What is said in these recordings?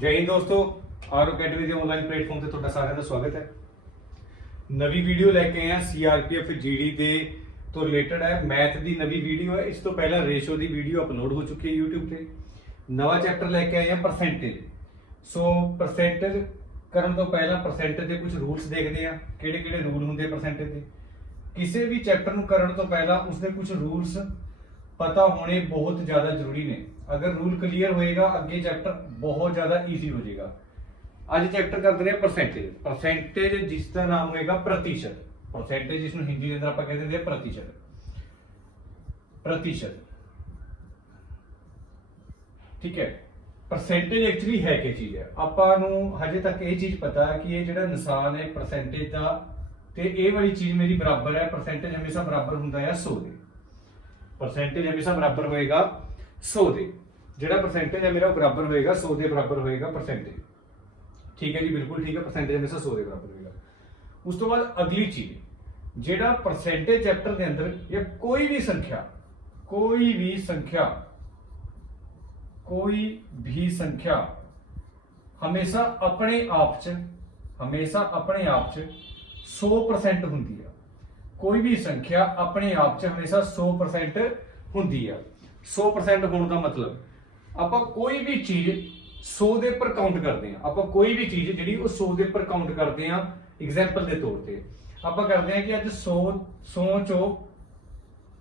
जय हिंद दोस्तों, are academy के ऑनलाइन प्लेटफॉर्म से ਤੁਹਾਡਾ ਸਾਰਿਆਂ ਦਾ ਸਵਾਗਤ ਹੈ। ਨਵੀਂ ਵੀਡੀਓ ਲੈ ਕੇ ਆਏ ਹਾਂ ਸੀਆਰਪੀਐਫ ਜੀਡੀ ਦੇ ਤੋਂ ਰਿਲੇਟਡ ਹੈ। ਮੈਥ ਦੀ ਨਵੀਂ ਵੀਡੀਓ ਹੈ। ਇਸ ਤੋਂ ਪਹਿਲਾਂ ਰੇਸ਼ੋ ਦੀ ਵੀਡੀਓ ਅਪਲੋਡ ਹੋ ਚੁੱਕੀ ਹੈ YouTube ਤੇ। ਨਵਾਂ ਚੈਪਟਰ ਲੈ ਕੇ ਆਏ ਹਾਂ ਪਰਸੈਂਟੇਜ। ਸੋ ਪਰਸੈਂਟੇਜ ਕਰਨ ਤੋਂ ਪਹਿਲਾਂ ਪਰਸੈਂਟੇਜ ਦੇ ਕੁਝ ਰੂਲਸ ਦੇਖਦੇ ਹਾਂ, ਕਿਹੜੇ-ਕਿਹੜੇ ਰੂਲ ਹੁੰਦੇ ਪਰਸੈਂਟੇਜ ਦੇ। ਕਿਸੇ ਵੀ ਚੈਪਟਰ ਨੂੰ ਕਰਨ ਤੋਂ ਪਹਿਲਾਂ ਉਸਦੇ ਕੁਝ ਰੂਲਸ पता होने बहुत ज़्यादा जरूरी ने। अगर रूल क्लीयर होएगा अगे चैप्टर बहुत ज़्यादा ईजी हो जाएगा। आज चैप्टर करते हैं परसेंटेज। परसेंटेज जिसका नाम होएगा प्रतिशत। परसेंटेज जिसमें हिंदी के अंदर आप कहते हैं प्रतिशत। प्रतिशत ठीक है। परसेंटेज एक्चुअली है क्या चीज़ है, आपां हजे तक ये चीज़ पता है कि ये जो निशान है परसेंटेज का ते ये वाली चीज़ मेरी बराबर है। परसेंटेज हमेशा बराबर होंगे 100 के। परसेंटेज हमेशा बराबर होएगा 100 के। जो परसेंटेज है मेरा बराबर होएगा 100 के बराबर होएगा परसेंटेज। ठीक है जी, बिल्कुल ठीक है। परसेंटेज हमेशा 100 के बराबर होएगा। उस तो बाद अगली चीज जेड़ा परसेंटेज चैप्टर के अंदर या कोई भी संख्या हमेशा अपने आप च 100% होंदी है। कोई भी संख्या अपने आप च हमेशा 100% होंदी है। 100% होने का मतलब आप कोई भी चीज 100 के पर काउंट करते हैं। आप कोई भी चीज जी 100 के पर काउंट करते हैं। एग्जाम्पल के तौर पर आप करते हैं कि अज 100 चो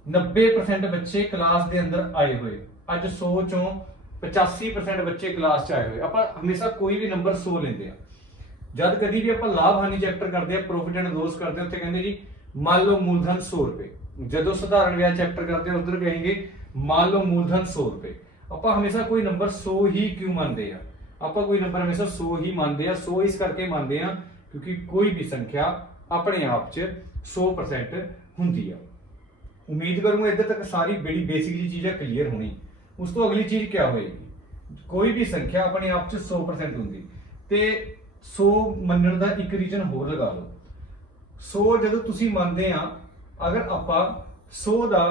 90% बच्चे क्लास के अंदर आए हुए, अज 100 चो 85% बच्चे क्लास च आए हुए। आप हमेशा कोई भी नंबर 100 लेंगे हैं। जब कभी भी आप लाभ हानि चैप्टर करते हैं, प्रॉफिट एंड लॉस करते हैं, उत्थे कहते जी मान लो मूलधन 100 रुपए। जो साधारण ब्याज चैप्टर करते हैं उधर कहेंगे मान लो मूलधन 100 रुपए। आप हमेशा कोई नंबर 100 ही क्यों मानते हैं? आप कोई नंबर हमेशा 100 ही मानते हैं। 100 इस करके मानते हैं क्योंकि कोई भी संख्या अपने आप च 100% होंदी है। उम्मीद करूंगा इधर तक सारी बड़ी बेसिक जी चीज़ें क्लीयर होनी। उस तो अगली चीज क्या होएगी, कोई भी संख्या अपने आप च 100% होंदी ते 100 मनण का एक रीजन होर लगा लो। 100 जो तुसी मानते हैं, अगर आप 100 का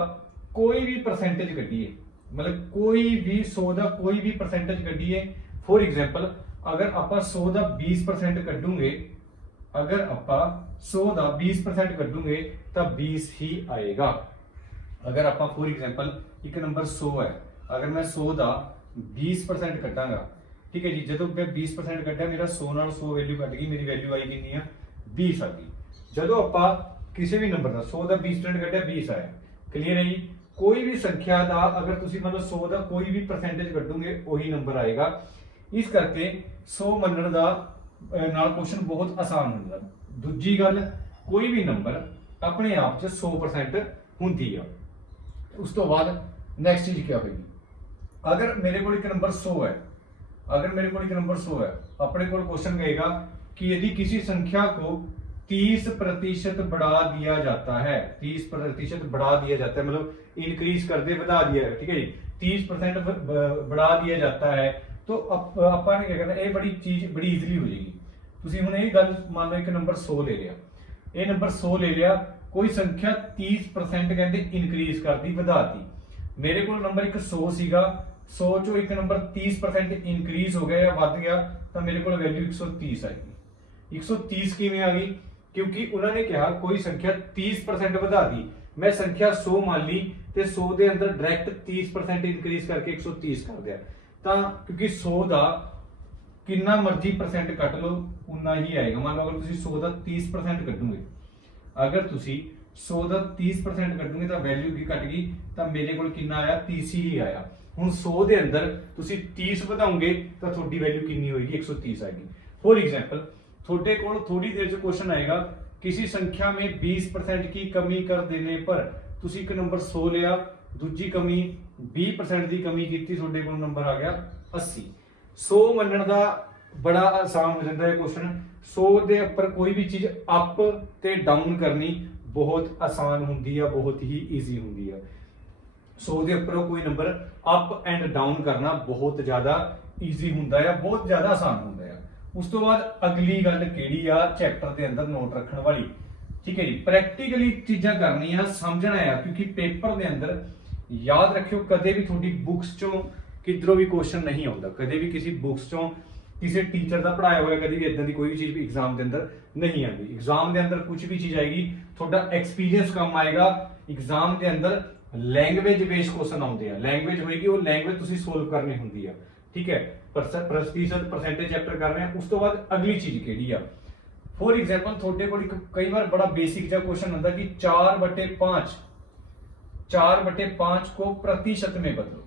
कोई भी परसेंटेज कढ़िए, मतलब कोई भी 100 का कोई भी परसेंटेज कढ़िए। फॉर एग्जाम्पल अगर आप 100 का 20% कढ़ूंगे, अगर आप 100 का 20% कढ़ूंगे तो 20 ही आएगा। अगर आप फॉर एग्जाम्पल एक नंबर 100 है, अगर मैं 100 का 20% कटांगा, ठीक है जी, जो मैं 20% कटा मेरा 100 नाल 100 वैल्यू कट गई, मेरी वैल्यू आई कितनी है 20 आ गई। जो आप किसी भी नंबर का 100 का 20% कटा 20 आया। क्लीयर है जी। कोई भी संख्या का अगर तुम मतलब 100 का कोई भी परसेंटेज कटोगे वही नंबर आएगा। इस करके 100 मनण का नाल क्वेश्चन बहुत आसान होगा। दूजी गल, कोई भी नंबर अपने आप च 100% होंदी है। उस तो बाद नैक्सट चीज क्या होगी, अगर मेरे को एक नंबर 100 है, अपने को क्वेश्चन कहेगा कि यदि किसी संख्या को 30% बढ़ा दिया जाता है, 30% बढ़ा दिया जाता है, मतलब इंक्रीज कर दे, बढ़ा दिया, ठीक है जी, 30% बढ़ा दिया जाता है, तो अपन क्या करना, ये बड़ी चीज बड़ी इजीली हो जाएगी। तुसी हुण ये गल मान लो एक नंबर 100 ले लिया, ये नंबर 100 ले लिया, कोई संख्या 30% कहते इंक्रीज कर दी, बढ़ा दी। मेरे को नंबर एक 100 सीगा, 100 चो एक नंबर 30% इंक्रीज हो गया या बढ़ गया, तो मेरे को वैल्यू 130 आएगी। 130 किवें आ गई, क्योंकि उन्होंने कहा कोई संख्या 30% बढ़ा दी, मैं संख्या 100 मान ली तो 100 के अंदर डायरेक्ट 30% इंक्रीज करके 130 कर दिया। तो क्योंकि 100 का कितना मर्जी परसेंट कट लो उतना ही आएगा। मान लो अगर तुम 100 का 30% कटोगे, अगर तुम 100 का 30% कटोगे तो वैल्यू की कट गई, तो मेरे को कितना आया 30 ही आया। हुण 100 के अंदर तुम 30 बढ़ाओगे तो थोड़ी वैल्यू कितनी होगी 130 आएगी। फॉर एग्जाम्पल थोड़े को थोड़ी देर से क्वेश्चन आएगा, किसी संख्या में 20% की कमी कर देने पर तुसी एक नंबर 100 लिया, दूजी कमी 20% की कमी की, थोड़े को नंबर आ गया 80। 100 मनण का बड़ा आसान हो जाता है क्वेश्चन। 100 के उपर कोई भी चीज अप ते डाउन करनी बहुत आसान होंगी है, बहुत ही ईजी होंगी है। 100 के उपर कोई नंबर अप एंड डाउन करना बहुत ज्यादा ईजी होंगे है, बहुत ज्यादा आसान होंगे है। उस तो बाद अगली गल केड़ी आ चैप्टर के अंदर नोट रखने वाली, ठीक है जी, प्रैक्टिकली चीज़ां करनियां समझना है, क्योंकि पेपर के अंदर याद रखियो कदे भी थोड़ी बुक्स चों किधरों भी क्वेश्चन नहीं आता, कदे भी किसी बुक्स चों ਕਿਸੇ ਟੀਚਰ ਦਾ ਪੜਾਇਆ ਹੋਇਆ ਕਦੀ ਵੀ ਇਦਾਂ ਦੀ ਕੋਈ ਵੀ ਚੀਜ਼ ਵੀ ਐਗਜ਼ਾਮ ਦੇ ਅੰਦਰ ਨਹੀਂ ਆਉਂਦੀ। ਐਗਜ਼ਾਮ ਦੇ ਅੰਦਰ ਕੁਝ ਵੀ ਚੀਜ਼ ਆਏਗੀ ਤੁਹਾਡਾ ਐਕਸਪੀਰੀਅੰਸ ਕੰਮ ਆਏਗਾ। ਐਗਜ਼ਾਮ ਦੇ ਅੰਦਰ ਲੈਂਗੁਏਜ ਬੇਸਡ ਕੁਐਸਚਨ ਆਉਂਦੇ ਆ, ਲੈਂਗੁਏਜ ਹੋਏਗੀ ਉਹ ਲੈਂਗੁਏਜ ਤੁਸੀਂ ਸੋਲਵ ਕਰਨੀ ਹੁੰਦੀ ਆ, ਠੀਕ ਹੈ। ਪ੍ਰਤੀਸ਼ਤ ਪਰਸੈਂਟੇਜ ਚੈਪਟਰ ਕਰ ਰਹੇ ਆ, ਉਸ ਤੋਂ ਬਾਅਦ ਅਗਲੀ ਚੀਜ਼ ਕਿਹੜੀ ਆ। ਫॉर एग्जांपल ਤੁਹਾਡੇ ਕੋਲ ਇੱਕ ਕਈ ਵਾਰ ਬੜਾ ਬੇਸਿਕ ਜਿਹਾ क्वेश्चन ਹੁੰਦਾ कि 4/5 को प्रतिशत में बदलो,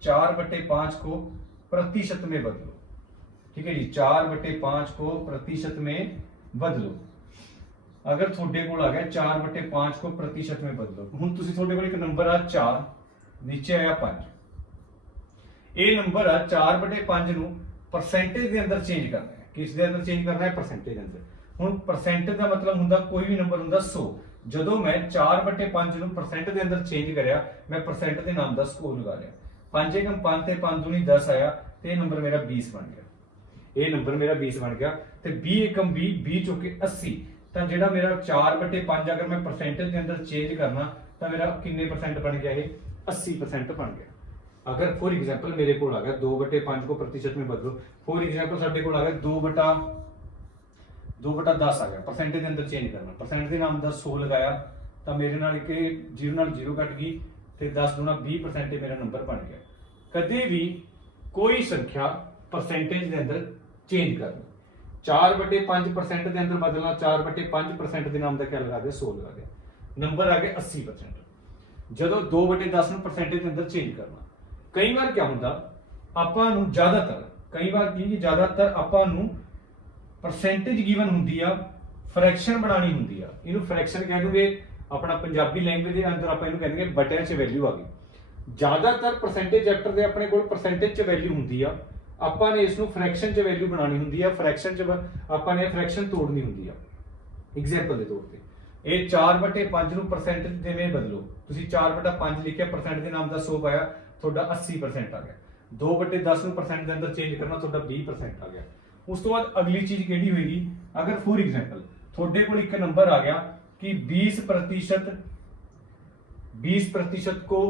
4/5 को प्रतिशत में बदलो, ठीक है जी। 4/5 को प्रतिशत में बदलो। अगर ਤੁਹਾਡੇ ਕੋਲ ਆ ਗਿਆ 4/5 को प्रतिशत में बदलो, ਹੁਣ ਤੁਸੀਂ ਤੁਹਾਡੇ ਕੋਲ ਇੱਕ ਨੰਬਰ ਆ 4, ਨੀਚੇ ਆਇਆ 5, ਇਹ ਨੰਬਰ ਆ 4/5 ਨੂੰ ਪਰਸੈਂਟੇਜ ਦੇ ਅੰਦਰ ਚੇਂਜ ਕਰਨਾ ਹੈ। ਕਿਸ ਦੇ ਅੰਦਰ ਚੇਂਜ ਕਰਨਾ ਹੈ? ਪਰਸੈਂਟੇਜ ਦੇ ਅੰਦਰ। ਹੁਣ ਪਰਸੈਂਟੇਜ ਦਾ ਮਤਲਬ ਹੁੰਦਾ ਕੋਈ ਵੀ ਨੰਬਰ ਹੁੰਦਾ 100। ਜਦੋਂ ਮੈਂ 4/5 ਨੂੰ ਪਰਸੈਂਟ ਦੇ ਅੰਦਰ ਚੇਂਜ ਕਰਿਆ, ਮੈਂ ਪਰਸੈਂਟ ਦੇ ਨਾਮ ਦਾ ਸਕੋਰ ਲਗਾ ਲਿਆ। 5 × 5 ਤੇ 5 ਦੂਣੀ 10 ਆਇਆ ਤੇ ਇਹ ਨੰਬਰ ਮੇਰਾ 20 ਬਣ ਗਿਆ। ਇਹ ਨੰਬਰ ਮੇਰਾ 20 ਬਣ ਗਿਆ ਤੇ 20 × 20 20 ਚੁੱਕੇ 80। ਤਾਂ ਜਿਹੜਾ ਮੇਰਾ 4/5 ਅਗਰ ਮੈਂ ਪਰਸੈਂਟੇਜ ਦੇ ਅੰਦਰ ਚੇਂਜ ਕਰਨਾ ਤਾਂ ਮੇਰਾ ਕਿੰਨੇ ਪਰਸੈਂਟ ਬਣ ਗਿਆ? ਇਹ 80% ਬਣ ਗਿਆ। अगर फॉर एग्जांपल मेरे को आ गया 2/5 को प्रतिशत में बदलो, फॉर एग्जांपल साडे को आ गया 2/10 आ गया, परसेंटेज के अंदर चेंज करना, परसेंट के नाम 100 लगाया तो मेरे नाल एक 0 नाल 0 कट गई ते 10 दूना 20% मेरा नंबर बन गया। कदे भी कोई संख्या परसेंटेज के अंदर चेंज करनी, 4/5% के अंदर बदलना, 4/5% के नाम का क्या लगा दिया? 100 लगा दिया, नंबर आ गया 80%। ਜਦੋਂ 2/10 ਨੂੰ परसेंटेज के अंदर चेंज करना, ਕਈ ਵਾਰ ਕੀ ਹੁੰਦਾ ਆਪਾਂ ਨੂੰ ਜ਼ਿਆਦਾਤਰ, ਕਈ ਵਾਰ ਕੀ ਜ਼ਿਆਦਾਤਰ ਆਪਾਂ ਨੂੰ ਪਰਸੈਂਟੇਜ ਗਿਵਨ ਹੁੰਦੀ ਆ, ਫ੍ਰੈਕਸ਼ਨ ਬਣਾਣੀ ਹੁੰਦੀ ਆ, ਇਹਨੂੰ ਫ੍ਰੈਕਸ਼ਨ ਕਹਿ ਦੂਗੇ। ਆਪਣਾ ਪੰਜਾਬੀ ਲੈਂਗੁਏਜ ਦੇ ਅੰਦਰ ਆਪਾਂ ਇਹਨੂੰ ਕਹਿੰਦੇ ਬਟਿਆਂ 'ਚ ਵੈਲਿਊ ਆ ਗਈ। ਜ਼ਿਆਦਾਤਰ ਪਰਸੈਂਟੇਜ ਚੈਪਟਰ ਦੇ ਆਪਣੇ ਕੋਲ ਪਰਸੈਂਟੇਜ 'ਚ ਵੈਲਿਊ ਹੁੰਦੀ ਆ, ਆਪਾਂ ਨੇ ਇਸ ਨੂੰ ਫ੍ਰੈਕਸ਼ਨ 'ਚ ਵੈਲਿਊ ਬਣਾਣੀ ਹੁੰਦੀ ਆ, ਫ੍ਰੈਕਸ਼ਨ 'ਚ ਆਪਾਂ ਨੇ ਫ੍ਰੈਕਸ਼ਨ ਤੋੜਨੀ ਹੁੰਦੀ ਆ। ਐਗਜ਼ਾਮਪਲ ਦੇ ਤੌਰ ਤੇ ਇਹ 4/5 ਨੂੰ ਪਰਸੈਂਟੇਜ ਦੇ ਵਿੱਚ ਬਦਲੋ, ਤੁਸੀਂ 4/5 ਲਿਖਿਆ, ਪਰਸੈਂਟ ਦੇ ਨਾਮ ਦਾ 100 ਪਾਇਆ, ਤੁਹਾਡਾ 80% ਆ ਗਿਆ। 2/10 ਨੂੰ ਪਰਸੈਂਟ ਦੇ ਅੰਦਰ ਚੇਂਜ ਕਰਨਾ, ਤੁਹਾਡਾ 20% ਆ ਗਿਆ। ਉਸ ਤੋਂ ਬਾਅਦ ਅਗਲੀ ਚੀਜ਼ ਕਿਹੜੀ ਹੋਏਗੀ? ਅਗਰ ਫॉर एग्जांपल ਤੁਹਾਡੇ ਕੋਲ ਇੱਕ ਨੰਬਰ ਆ ਗਿਆ कि 20% को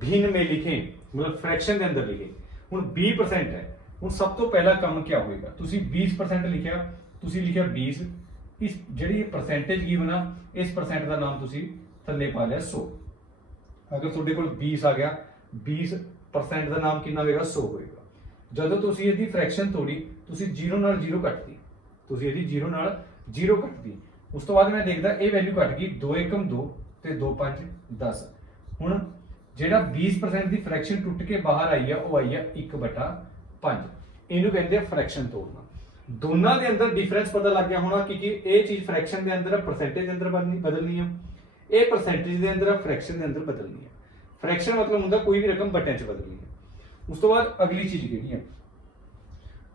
भिन्न में लिखें, मतलब फ्रैक्शन ਦੇ ਅੰਦਰ ਲਿਖੇ। ਹੁਣ 20% ਹੈ, ਹੁਣ ਸਭ ਤੋਂ ਪਹਿਲਾ ਕੰਮ ਕੀ ਹੋਏਗਾ? ਤੁਸੀਂ 20% ਲਿਖਿਆ, ਤੁਸੀਂ ਲਿਖਿਆ 20, ਇਸ ਜਿਹੜੀ ਪਰਸੈਂਟੇਜ ਗਿਵਨ ਆ, ਇਸ ਪਰਸੈਂਟ ਦਾ ਨਾਮ ਤੁਸੀਂ ਥੱਲੇ ਪਾ ਲਿਆ 100। ਅਗਰ ਤੁਹਾਡੇ ਕੋਲ 20 ਆ ਗਿਆ, 20% ਦਾ ਨਾਮ ਕਿੰਨਾ ਹੋਏਗਾ? 100 ਹੋਏਗਾ। ਜਦੋਂ ਤੁਸੀਂ ਇਹਦੀ ਫ੍ਰੈਕਸ਼ਨ ਤੋੜੀ, ਤੁਸੀਂ 0 ਨਾਲ 0 ਕੱਟਦੀ, ਤੁਸੀਂ ਇਹਦੀ 0 ਨਾਲ 0 ਕੱਟਦੀ। ਉਸ ਤੋਂ ਬਾਅਦ ਮੈਂ ਦੇਖਦਾ ਇਹ ਵੈਲਿਊ ਕੱਟ ਗਈ, 2 × 2 ਤੇ 2 × 5 10। ਹੁਣ ਜਿਹੜਾ 20% ਦੀ ਫ੍ਰੈਕਸ਼ਨ ਟੁੱਟ ਕੇ ਬਾਹਰ ਆਈ ਆ, ਉਹ ਆਈ ਆ 1/5। ਇਹਨੂੰ ਕਹਿੰਦੇ ਆ ਫ੍ਰੈਕਸ਼ਨ ਤੋੜਨਾ। ਦੋਨਾਂ ਦੇ ਅੰਦਰ ਡਿਫਰੈਂਸ ਪਤਾ ਲੱਗ ਗਿਆ ਹੋਣਾ ਕਿ ਇਹ ਚੀਜ਼ ਫ੍ਰੈਕਸ਼ਨ ਦੇ ਅੰਦਰ ਪਰਸੈਂਟੇਜ ਦੇ ਅੰਦਰ ਬਦਲਣੀ ਆ, ਇਹ ਪਰਸੈਂਟੇਜ ਦੇ ਅੰਦਰ ਫ੍ਰੈਕਸ਼ਨ ਦੇ ਅੰਦਰ ਬਦਲਣੀ ਆ। ਫ੍ਰੈਕਸ਼ਨ ਮਤਲਬ ਹੁੰਦਾ ਕੋਈ ਵੀ ਰਕਮ ਬਟਿਆਂ 'ਚ ਬਦਲਣੀ ਹੈ। ਉਸ ਤੋਂ ਬਾਅਦ ਅਗਲੀ ਚੀਜ਼ ਕਿਹੜੀ ਹੈ?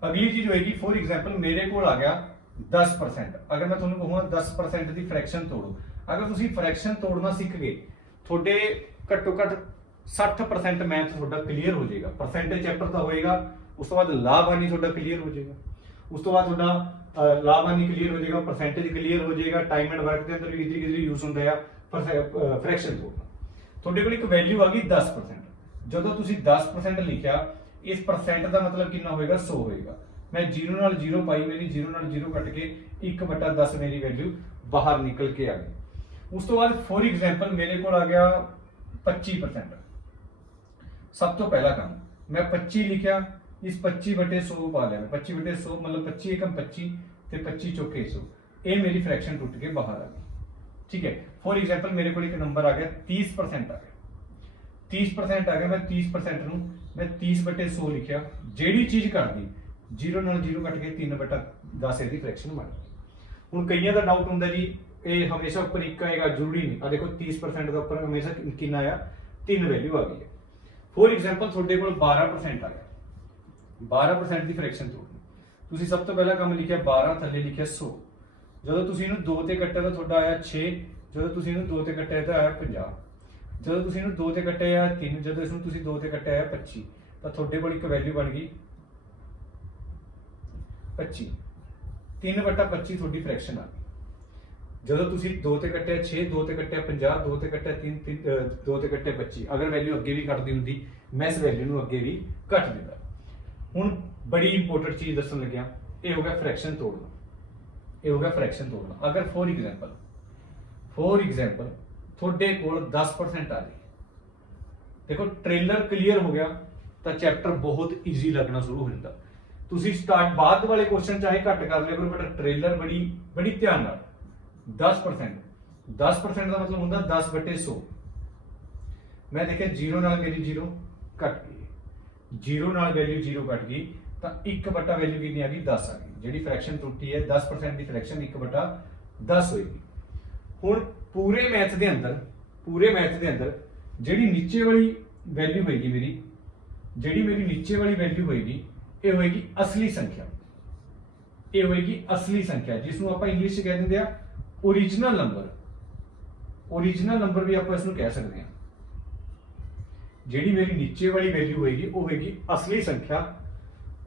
ਅਗਲੀ ਚੀਜ਼ ਹੋਏਗੀ ਫॉर एग्जांपल ਮੇਰੇ ਕੋਲ ਆ ਗਿਆ 10%। ਅਗਰ ਮੈਂ ਤੁਹਾਨੂੰ ਕਹੂੰਗਾ 10% ਦੀ ਫ੍ਰੈਕਸ਼ਨ ਤੋੜੋ, ਅਗਰ ਤੁਸੀਂ ਫ੍ਰੈਕਸ਼ਨ ਤੋੜਨਾ ਸਿੱਖ ਗਏ, ਤੁਹਾਡੇ ਘੱਟੋ ਘੱਟ 60% ਮੈਥ ਤੁਹਾਡਾ ਕਲੀਅਰ ਹੋ ਜਾਏਗਾ। ਪਰਸੈਂਟੇਜ ਚੈਪਟਰ ਤਾਂ ਹੋਏਗਾ, ਉਸ ਤੋਂ ਬਾਅਦ ਲਾਭਹਾਨੀ ਤੁਹਾਡਾ ਕਲੀਅਰ ਹੋ ਜਾਏਗਾ, ਉਸ ਤੋਂ ਬਾਅਦ ਤੁਹਾਡਾ ਲਾਭਹਾਨੀ ਕਲੀਅਰ ਹੋ ਜਾਏਗਾ, ਪਰਸੈਂਟੇਜ ਕਲੀਅਰ ਹੋ ਜਾਏਗਾ, ਟਾਈਮ ਐਂਡ ਵਰਕ ਦੇ ਅੰਦਰ ਵੀ ਕਿਹਦੀ ਯੂਜ਼ ਹੁੰਦਾ ਆ ਫ੍ਰੈਕਸ਼ਨ ਤੋੜਨਾ। ਤੁਹਾਡੇ ਕੋਲ ਇੱਕ ਵੈਲਿਊ ਆ ਗਈ 10%। ਜਦੋਂ ਤੁਸੀਂ 10% ਲਿਖਿਆ, ਇਸ ਪਰਸੈਂਟ ਦਾ ਮਤਲਬ ਕਿੰਨਾ ਹੋਏਗਾ? 100 ਹੋਏਗਾ। ਮੈਂ 0 ਨਾਲ 0 ਪਾਈ, ਮੇਰੀ 0 ਨਾਲ 0 ਕੱਟ ਕੇ 1/10 ਮੇਰੀ ਵੈਲਿਊ ਬਾਹਰ ਨਿਕਲ ਕੇ ਆ ਗਈ। ਉਸ ਤੋਂ ਬਾਅਦ ਫॉर एग्जांपल ਮੇਰੇ ਕੋਲ ਆ ਗਿਆ 25%। ਸਭ ਤੋਂ ਪਹਿਲਾ ਕੰਮ ਮੈਂ 25 ਲਿਖਿਆ, ਇਸ 25/100 ਪਾ ਲਿਆ, 25/100 मतलब 25 × 25 ਤੇ 25 ਚੌਕੇ 100। ਇਹ ਮੇਰੀ ਫ੍ਰੈਕਸ਼ਨ ਟੁੱਟ ਕੇ ਬਾਹਰ ਆ ਗਈ, ठीक है। फॉर एग्जांपल मेरे को एक नंबर आ गया 30% आ गया, 30% आ गया। मैं 30% ਨੂੰ मैं 30/100 ਲਿਖਿਆ, ਜਿਹੜੀ ਚੀਜ਼ ਕਰਦੀ 0 ਨਾਲ 0 ਕੱਟ ਕੇ 3/10 ਇਹਦੀ ਫ੍ਰੈਕਸ਼ਨ ਬਣ ਗਈ। ਹੁਣ ਕਈਆਂ ਦਾ ਡਾਊਟ ਹੁੰਦਾ ਜੀ ਇਹ ਹਮੇਸ਼ਾ ਉੱਪਰ 1 ਆਏਗਾ, ਜ਼ਰੂਰੀ ਨਹੀਂ। ਆ ਦੇਖੋ 30% ਦਾ ਉੱਪਰ ਹਮੇਸ਼ਾ ਕਿੰਨਾ ਆਇਆ? 3 ਵੈਲਿਊ ਆ ਗਈ ਹੈ। फॉर एग्जांपल ਤੁਹਾਡੇ ਕੋਲ 12% ਆ ਗਿਆ, 12% ਦੀ ਫ੍ਰੈਕਸ਼ਨ ਤੋੜਨੀ। ਤੁਸੀਂ ਸਭ ਤੋਂ ਪਹਿਲਾ ਕੰਮ ਲਿਖਿਆ 12, ਥੱਲੇ ਲਿਖਿਆ 100। ਜਦੋਂ ਤੁਸੀਂ ਇਹਨੂੰ 2 ਤੇ ਕੱਟਿਆ ਤਾਂ ਤੁਹਾਡਾ ਆਇਆ 6, ਜਦੋਂ ਤੁਸੀਂ ਇਹਨੂੰ 2 ਤੇ ਕੱਟਿਆ ਤਾਂ ਆਇਆ 50, ਜਦੋਂ ਤੁਸੀਂ ਇਹਨੂੰ 2 ਤੇ ਕੱਟਿਆ ਆਇਆ 3, ਜਦੋਂ ਇਸਨੂੰ ਤੁਸੀਂ 2 ਤੇ ਕੱਟਿਆ ਆਇਆ 25। ਤਾਂ ਤੁਹਾਡੇ ਕੋਲ ਇੱਕ ਵੈਲਿਊ ਬਣ ਗਈ 25। 3/25 ਤੁਹਾਡੀ ਫ੍ਰੈਕਸ਼ਨ ਆ ਗਈ। ਜਦੋਂ ਤੁਸੀਂ 2 ਤੇ ਕੱਟਿਆ 6, 2 ਤੇ ਕੱਟਿਆ 50, 2 ਤੇ ਕੱਟਿਆ 3, 2 ਤੇ ਕੱਟਿਆ 25। ਅਗਰ ਵੈਲਿਊ ਅੱਗੇ ਵੀ ਘਟਦੀ ਹੁੰਦੀ, ਮੈਂ ਇਸ ਵੈਲਿਊ ਨੂੰ ਅੱਗੇ ਵੀ ਘਟ ਦਿੰਦਾ। ਹੁਣ बड़ी इंपोर्टेंट चीज दसन लग्या, ये हो गया फ्रैक्शन तोड़ना, ये हो गया फ्रैक्शन तोड़ना। अगर फॉर एग्जाम्पल थोड़े कोल 10% आ जाए, देखो ट्रेलर क्लीयर हो गया तो चैप्टर बहुत ईजी लगना शुरू हो जाता। तुसी स्टार्ट बाद वाले क्वेश्चन चाहे घट कर लिया करो, बट ट्रेलर बड़ी बड़ी ध्यान नाल 10% का मतलब होंदा 10/100। मैं देखिया 0 नाल मेरी 0 कट गई, 0 नाल वैल्यू 0 कट गई तो 1 वैल्यू कितनी आ गई 10 आ गई। जिहड़ी फ्रैक्शन टुटी है 10% की फ्रैक्शन 1/10 होएगी। हुण पूरे मैथ दे अंदर जिहड़ी नीचे वाली वैल्यू होएगी मेरी, जिहड़ी मेरी नीचे वाली वैल्यू होएगी ये होएगी असली संख्या, ये होएगी असली संख्या जिसनूं आपां इंग्लिश च कह दिंदे आ ओरिजिनल नंबर भी आपां इसनूं कह सकदे हां। जिहड़ी मेरी नीचे वाली वैल्यू होएगी वो होएगी असली संख्या,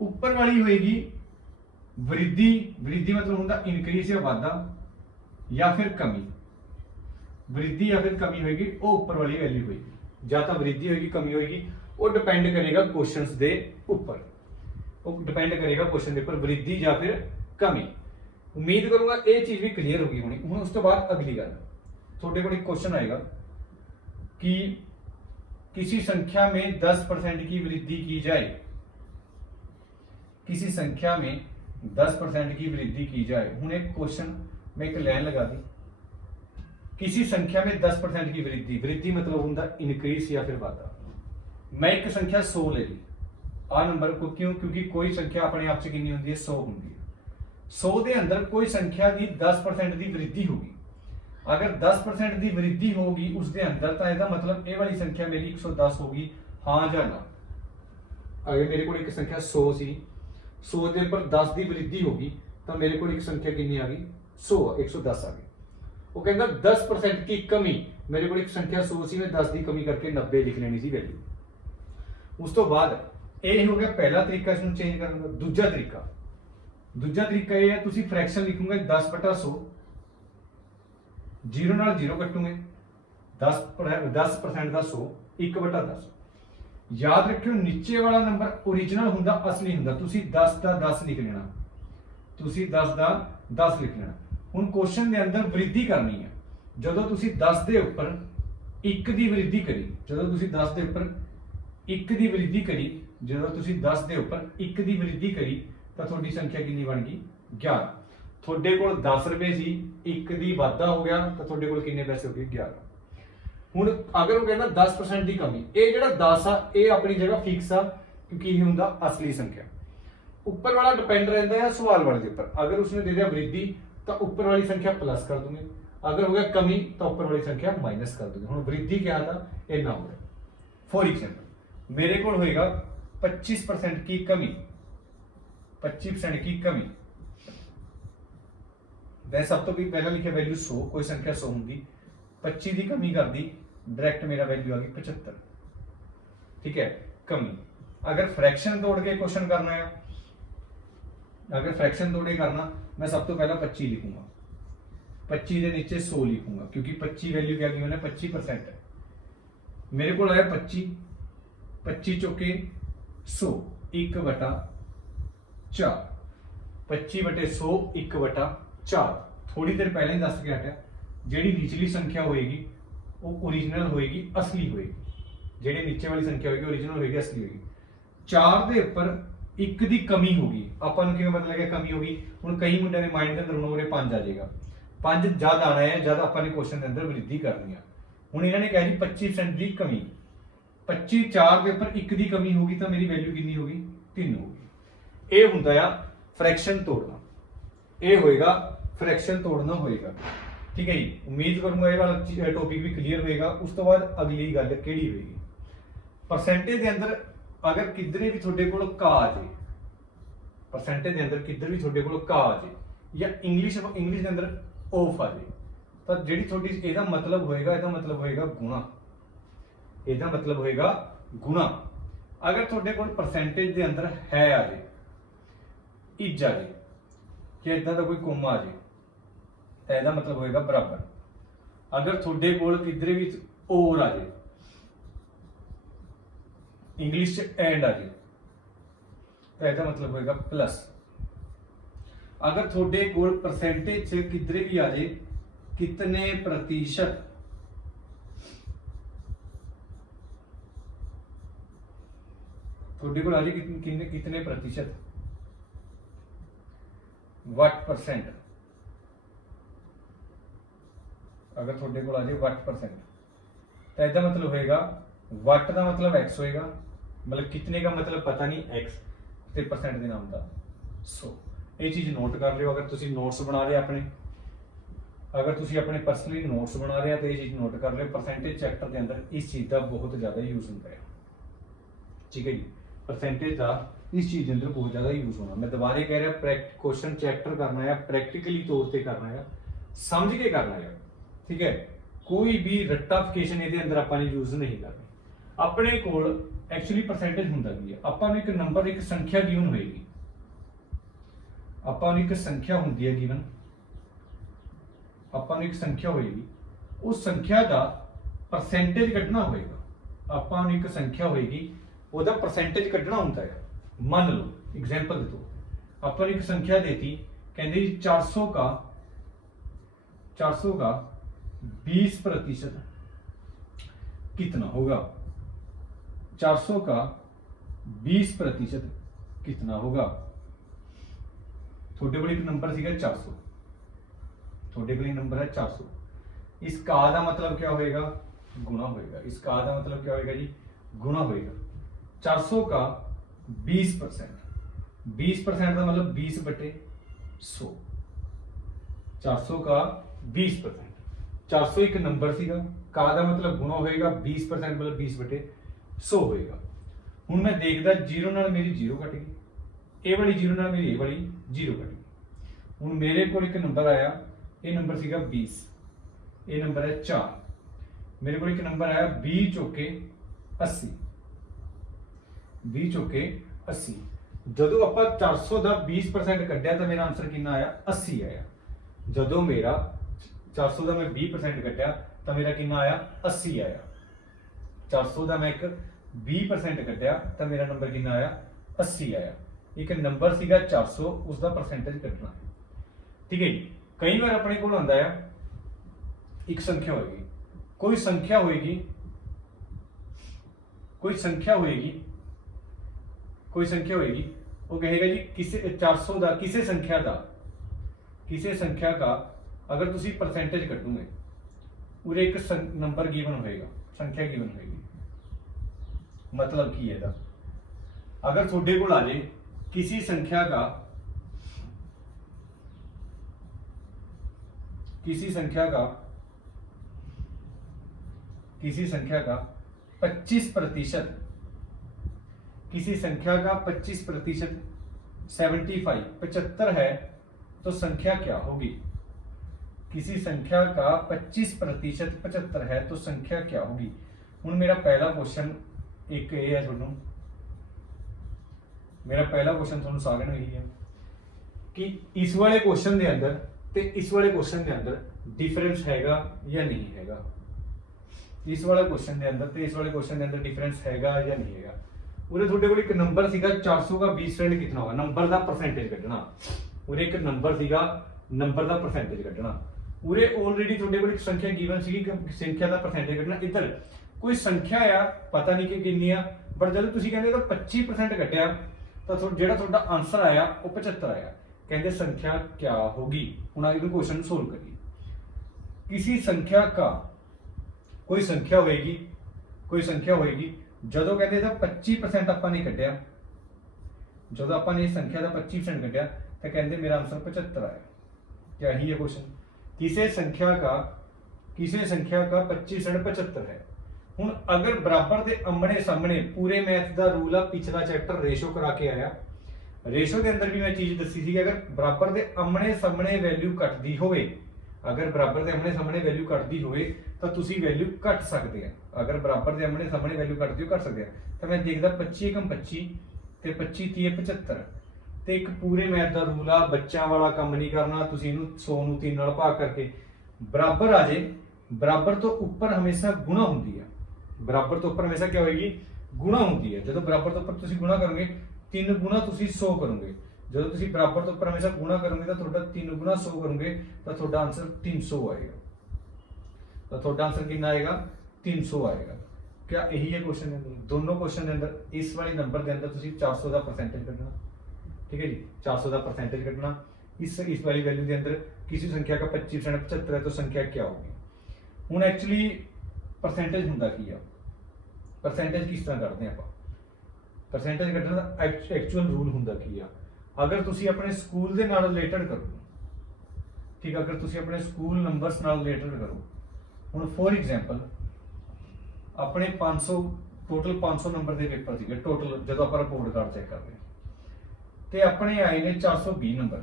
ऊपर वाली होएगी वृद्धि मतलब होंदा इंक्रीज या वाधा या फिर कमी। वृद्धि या फिर कमी होएगी वो ऊपर वाली वैल्यू होएगी, या तो वृद्धि होएगी कमी होएगी, वो डिपेंड करेगा क्वेश्चंस दे ऊपर, वो डिपेंड करेगा क्वेश्चन के ऊपर वृद्धि या फिर कमी। उम्मीद करूंगा ये चीज भी क्लियर होगी होनी। हुण उस तो बाद अगली गल थोड़े को क्वेश्चन आएगा कि किसी संख्या में 10% की वृद्धि की जाए, किसी संख्या में 10% की वृद्धि की जाए। हुण एक क्वेश्चन में एक लाइन लगा दी, किसी संख्या में 10% की वृद्धि मतलब होंदा इनक्रीज या फिर वाधा। मैं एक संख्या 100 ले ली, आ नंबर को क्यों, क्योंकि कोई संख्या अपने आप से कितनी होंदी है 100 होंदी है। 100 के अंदर कोई संख्या की 10% की वृद्धि होगी, अगर 10% की वृद्धि होगी उसके अंदर तो इसका मतलब ये वाली संख्या मेरी 110 होगी, हाँ या ना। अगर मेरे को एक संख्या 100 सी, 100 के ऊपर 10 की वृद्धि होगी तो मेरे को एक संख्या कितनी आ गई 110 आ गई। वो कहता 10% की कमी, मेरे को एक संख्या 100 सी में 10 की कमी करके 90 लिख लेनी सी वैल्यू। उस तो बाद ये हो गया पहला तरीका इसमें चेंज करने का। दूजा तरीका ये है तुसी फ्रैक्शन लिखूंगे 10/100, 0 नाल 0 कटूंगे, 10% का 100 1/10। याद रखियो नीचे वाला नंबर ओरिजिनल हुंदा असली हुंदा, तुसी 10 का 10 लिख लेना, तुसी 10 का 10 लिख लेना। हुण क्वेश्चन दे अंदर वृद्धि करनी है, जदों तुसी 10 दे ऊपर 1 दी वृद्धि करी, जदों तुसी 10 दे ऊपर 1 दी वृद्धि करी, जदों तुसी 10 दे ऊपर 1 दी वृद्धि करी तो थोड़ी संख्या कितनी बन गई 11। थोड़े कोल 10 रुपए सी, 1 दी वाधा हो गया तो थोड़े कोल कितने पैसे हो गए 11। हुण अगर वो कहना 10% की कमी, ये जिहड़ा 10 आ ये अपनी जगह फिक्स आ क्योंकि ये हुंदा असली संख्या। ऊपर वाला डिपेंड रहता है सवाल वाले के ऊपर, अगर उसने दे दिया वृद्धि तो ऊपर वाली संख्या प्लस कर दूंगे, अगर हो गया कमी तो ऊपर वाली संख्या माइनस कर दूंगे। हुण वृद्धि क्या था इतना हो गया। फॉर एग्जाम्पल मेरे को होएगा 25% की कमी, 25% की कमी। मैं सब तो भी पहला लिखा वैल्यू 100, कोई संख्या 100 होंगी, 25 की कमी कर दी, डायरेक्ट मेरा वैल्यू आ गई 75। ठीक है, कमी। अगर फ्रैक्शन तोड़ के क्वेश्चन करना है, अगर फ्रैक्शन तोड़ के करना, मैं सब तो पहला 25 लिखूंगा, 25 के नीचे 100 लिखूंगा क्योंकि 25 वैल्यू क्या की मैंने 25% है। मेरे को आया 25 चौके 100 1/4, 25/100 1/4। थोड़ी देर पहले ही दस के हटा, जिहड़ी निचली संख्या होएगी वो ओरिजिनल होएगी असली होएगी, जिहड़ी नीचे वाली संख्या होएगी ओरिजिनल होएगी असली होएगी। 4 दे ऊपर 1 की कमी होगी, आपां नूं किवें पता लग्या कमी होगी। हुण कई मुंडिਆਂ दे माइंड दे अंदर उन्होंने 5 आ जाएगा, 5 जद आना है जद आपां ने क्वेश्चन के अंदर वृद्धि करनी है। हुण इन्होंने कहा जी 25% की कमी, 25 4 के ऊपर 1 की कमी होगी तो मेरी वैल्यू कितनी होगी 3 होगी। ये हुंदा आ फ्रैक्शन तोड़ना, ये होएगा फ्रैक्शन तोड़ना होएगा। ठीक है जी, उम्मीद करूंगा ये वाला टॉपिक भी क्लियर होएगा। उस तो बाद अगली गल केड़ी होएगी, परसेंटेज के अंदर अगर किधरे भी थोड़े कोल का आ जाए, परसेंटेज के अंदर किधर भी थोड़े कोल का आ जाए या इंग्लिश के अंदर ऑफ आ जाए तो जिहड़ी थोड़ी ਇਹਦਾ मतलब होएगा, ਇਹਦਾ मतलब होएगा गुणा, ਇਹਦਾ मतलब होएगा गुणा। अगर थोड़े कोल परसेंटेज के अंदर है आ जाए, इज आ जाए कि इदा का कोई कोमा आ जाए तो ਇਹਦਾ मतलब होएगा बराबर। अगर थोड़े कोल किधरे भी और आ जाए, इंग्लिश च एंड आ जाए ਤਾਂ ਇਹਦਾ ਮਤਲਬ ਹੋਏਗਾ ਪਲੱਸ। ਅਗਰ ਤੁਹਾਡੇ ਕੋਲ ਪਰਸੈਂਟੇਜ ਚ ਕਿਧਰੇ ਵੀ ਆ ਜੇ ਕਿਤਨੇ प्रतिशत, ਤੁਹਾਡੇ ਕੋਲ ਆ ਜੇ कितने प्रतिशत, वट परसेंट, अगर ਤੁਹਾਡੇ ਕੋਲ ਆ ਜੇ वट परसेंट तो इसका मतलब होएगा वट का मतलब x होएगा, मतलब कितने का मतलब पता नहीं x ते परसेंट के नाम का 100। ये चीज नोट कर लियो। अगर तुसी नोट्स बना रहे अपने, अगर तुसी अपने पर्सनली नोट्स बना रहे तो ये चीज नोट कर लियो। परसेंटेज चैप्टर के अंदर इस चीज का बहुत ज्यादा यूज होता है, ठीक है जी। परसेंटेज का इस चीज के अंदर बहुत ज्यादा यूज होना। मैं दोबारा कह रहा क्वेश्चन चैप्टर करना है, प्रैक्टिकली तौर पर करना है, समझ के करना है, ठीक है। कोई भी रट्टाफिकेशन ये अंदर आपां ने यूज नहीं करनी। अपने कोल एक्चुअली परसेंटेज हुंदा की है, आपां नूं एक नंबर, एक संख्या गिवन होएगी, आपां नूं एक संख्या हुंदी है गिवन, आपां नूं एक संख्या होएगी, उस संख्या का परसेंटेज कढना होएगा। आपां नूं एक संख्या होएगी, ਉਹਦਾ परसेंटेज कढना ਹੁੰਦਾ है। मान लो एग्जांपल दे दो, अपन एक संख्या देती, कहते जी 400 का 20% कितना होगा, 400 का 20% कितना होगा। थोड़े कोल एक नंबर सीगा 400, थोड़े कोल नंबर है 400, इस का दा मतलब क्या होएगा, गुणा होएगा। इस का दा मतलब क्या होएगा जी, गुणा होएगा। 400 का 20%, 20% का मतलब 20/100, 400 का 20%, 400 एक नंबर सीगा, का दा मतलब गुणा होएगा, 20% मतलब 20/100 होएगा। हुण मैं देखदा जीरो नाल मेरी जीरो कट गई, ए वाली जीरो नाल मेरी ए वाली जीरो कट गई। हुण मेरे कोल एक नंबर आया, ये नंबर सीगा 20, ये नंबर है 4, मेरे कोल एक नंबर आया 20 चौके 80, 20 चौके 80। जदों आपां 400 का 20% कड्ढिया तो मेरा आंसर कितना आया, 80 आया। जदों मेरा 400 का मैं 20% कड्ढिया तो मेरा कितना आया, 80 आया। 400 का मैं एक 20% कड्ढिया तो मेरा नंबर कितना आया, 80 आया। एक नंबर सीगा 400, उसका परसेंटेज कटना, ठीक है जी। कई बार अपने को आंदा है एक संख्या होएगी, कोई संख्या होएगी, कोई संख्या होएगी, कोई संख्या होएगी, वो कहेगा जी किसी 400 का किसी संख्या का अगर तुसी परसेंटेज कटोगे, उरे एक नंबर गिवन होएगा, संख्या गिवन होएगी। मतलब की है, अगर थोड़े को आ जाए किसी संख्या का, किसी संख्या का 25%, किसी संख्या का 25%, 75 75 है तो संख्या क्या होगी। किसी संख्या का 25% 75 है तो संख्या क्या होगी। हुण मेरा पहला क्वेश्चन एक ये है, थोनों मेरा पहला क्वेश्चन थोनों सारे नूं यही है कि इस वाले क्वेश्चन के अंदर ते इस वाले क्वेश्चन के अंदर डिफरेंस हैगा या नहीं हैगा। इस वाले क्वेश्चन के अंदर ते इस वाले क्वेश्चन के अंदर डिफरेंस हैगा या नहीं हैगा। उरे थोड़े को एक नंबर सीगा 400 का 20% कितना होगा, नंबर का परसेंटेज कटना। उरे एक नंबर सीगा, नंबर का परसेंटेज कटना। उरे ऑलरेडी थोड़े को एक संख्या गिवन सी, संख्या का परसेंटेज कटना। इधर कोई संख्या आ, पता नहीं कि कितनी आ, बट जब तुसीं कहंदे 25% कटिया तो जो थोड़ा आंसर आया वो 75 आया। कहते संख्या क्या होगी। हुण आगे क्वेश्चन सोल्व करिए। किसी संख्या का कोई संख्या होएगी, कोई संख्या होएगी, जदों कहते 25% आपां ने कटिया, जदों आपां ने संख्या का 25% कटिया तो कहते मेरा आंसर 75 आया। क्या ही है क्वेश्चन। किसी संख्या का 25% 75 है। हुण अगर बराबर के आमने सामने, पूरे मैथ का रूल आ, पिछला चैप्टर रेशो करा के आया, रेशो के अंदर भी मैं चीज दसी थी, अगर बराबर के आमने सामने वैल्यू घटती होवे, अगर बराबर के आमने सामने वैल्यू घटती होवे तो तुसी वैल्यू घट सकते हैं। अगर बराबर के आमने सामने वैल्यू घटती हो कर सकते हैं। तो मैं देखदा 25 एकम 25 ते 25 30 75 ते एक पूरे मैथ का रूल आ, बच्चों वाला काम नहीं करना, तुसी इहनूं 100 नूं 3 नाल भाग करके बराबर आ जाए, बराबर तो ऊपर हमेशा गुणा होंदी है। बराबर तो ऊपर हमेशा क्या होगी, गुणा होती है। जो बराबर तो ऊपर तुसी गुणा करोगे 3 ਗੁਣਾ ਤੁਸੀਂ 100 ਕਰੋਗੇ। ਜਦੋਂ ਤੁਸੀਂ ਬਰਾਬਰ ਤੋਂ ਉੱਪਰ ਹਮੇਸ਼ਾ ਗੁਣਾ ਕਰੋਗੇ ਤਾਂ ਤੁਹਾਡਾ 3 ਗੁਣਾ 100 ਕਰੋਗੇ ਤਾਂ ਤੁਹਾਡਾ ਆਂਸਰ 300 ਆਏਗਾ। ਤਾਂ ਤੁਹਾਡਾ ਆंसर कितना आएगा 300 आएगा। क्या यही है क्वेश्चन के अंदर? दोनों क्वेश्चन के अंदर इस वाले नंबर के अंदर तुसी 400 का परसेंटेज कटना, ठीक है जी, 400 का परसेंटेज कटना। इस वाली वैल्यू के अंदर किसी संख्या का 25% 75 है तो संख्या क्या होगी? हुण एक्चुअली परसेंटेज हुंदा की है, परसेंटेज किस तरह करते हैं आप? परसेंटेज कटण दा एक्चुअल रूल हुंदा की है, अगर तुसी अपने स्कूल दे नाल रिलेटेड करो, ठीक है, अगर तुसी अपने स्कूल नंबर्स नाल रिलेटेड करो, ਹੁਣ ਫੋਰ ਐਗਜ਼ਾਮਪਲ ਆਪਣੇ 500 ਟੋਟਲ 500 ਨੰਬਰ ਦੇ ਪੇਪਰ ਸੀਗੇ ਟੋਟਲ, ਜਦੋਂ ਆਪਾਂ ਰਿਪੋਰਟ ਕਾਰਡ ਚੈੱਕ ਕਰਦੇ ਤੇ ਆਪਣੇ ਆਏ ਨੇ 420 ਨੰਬਰ,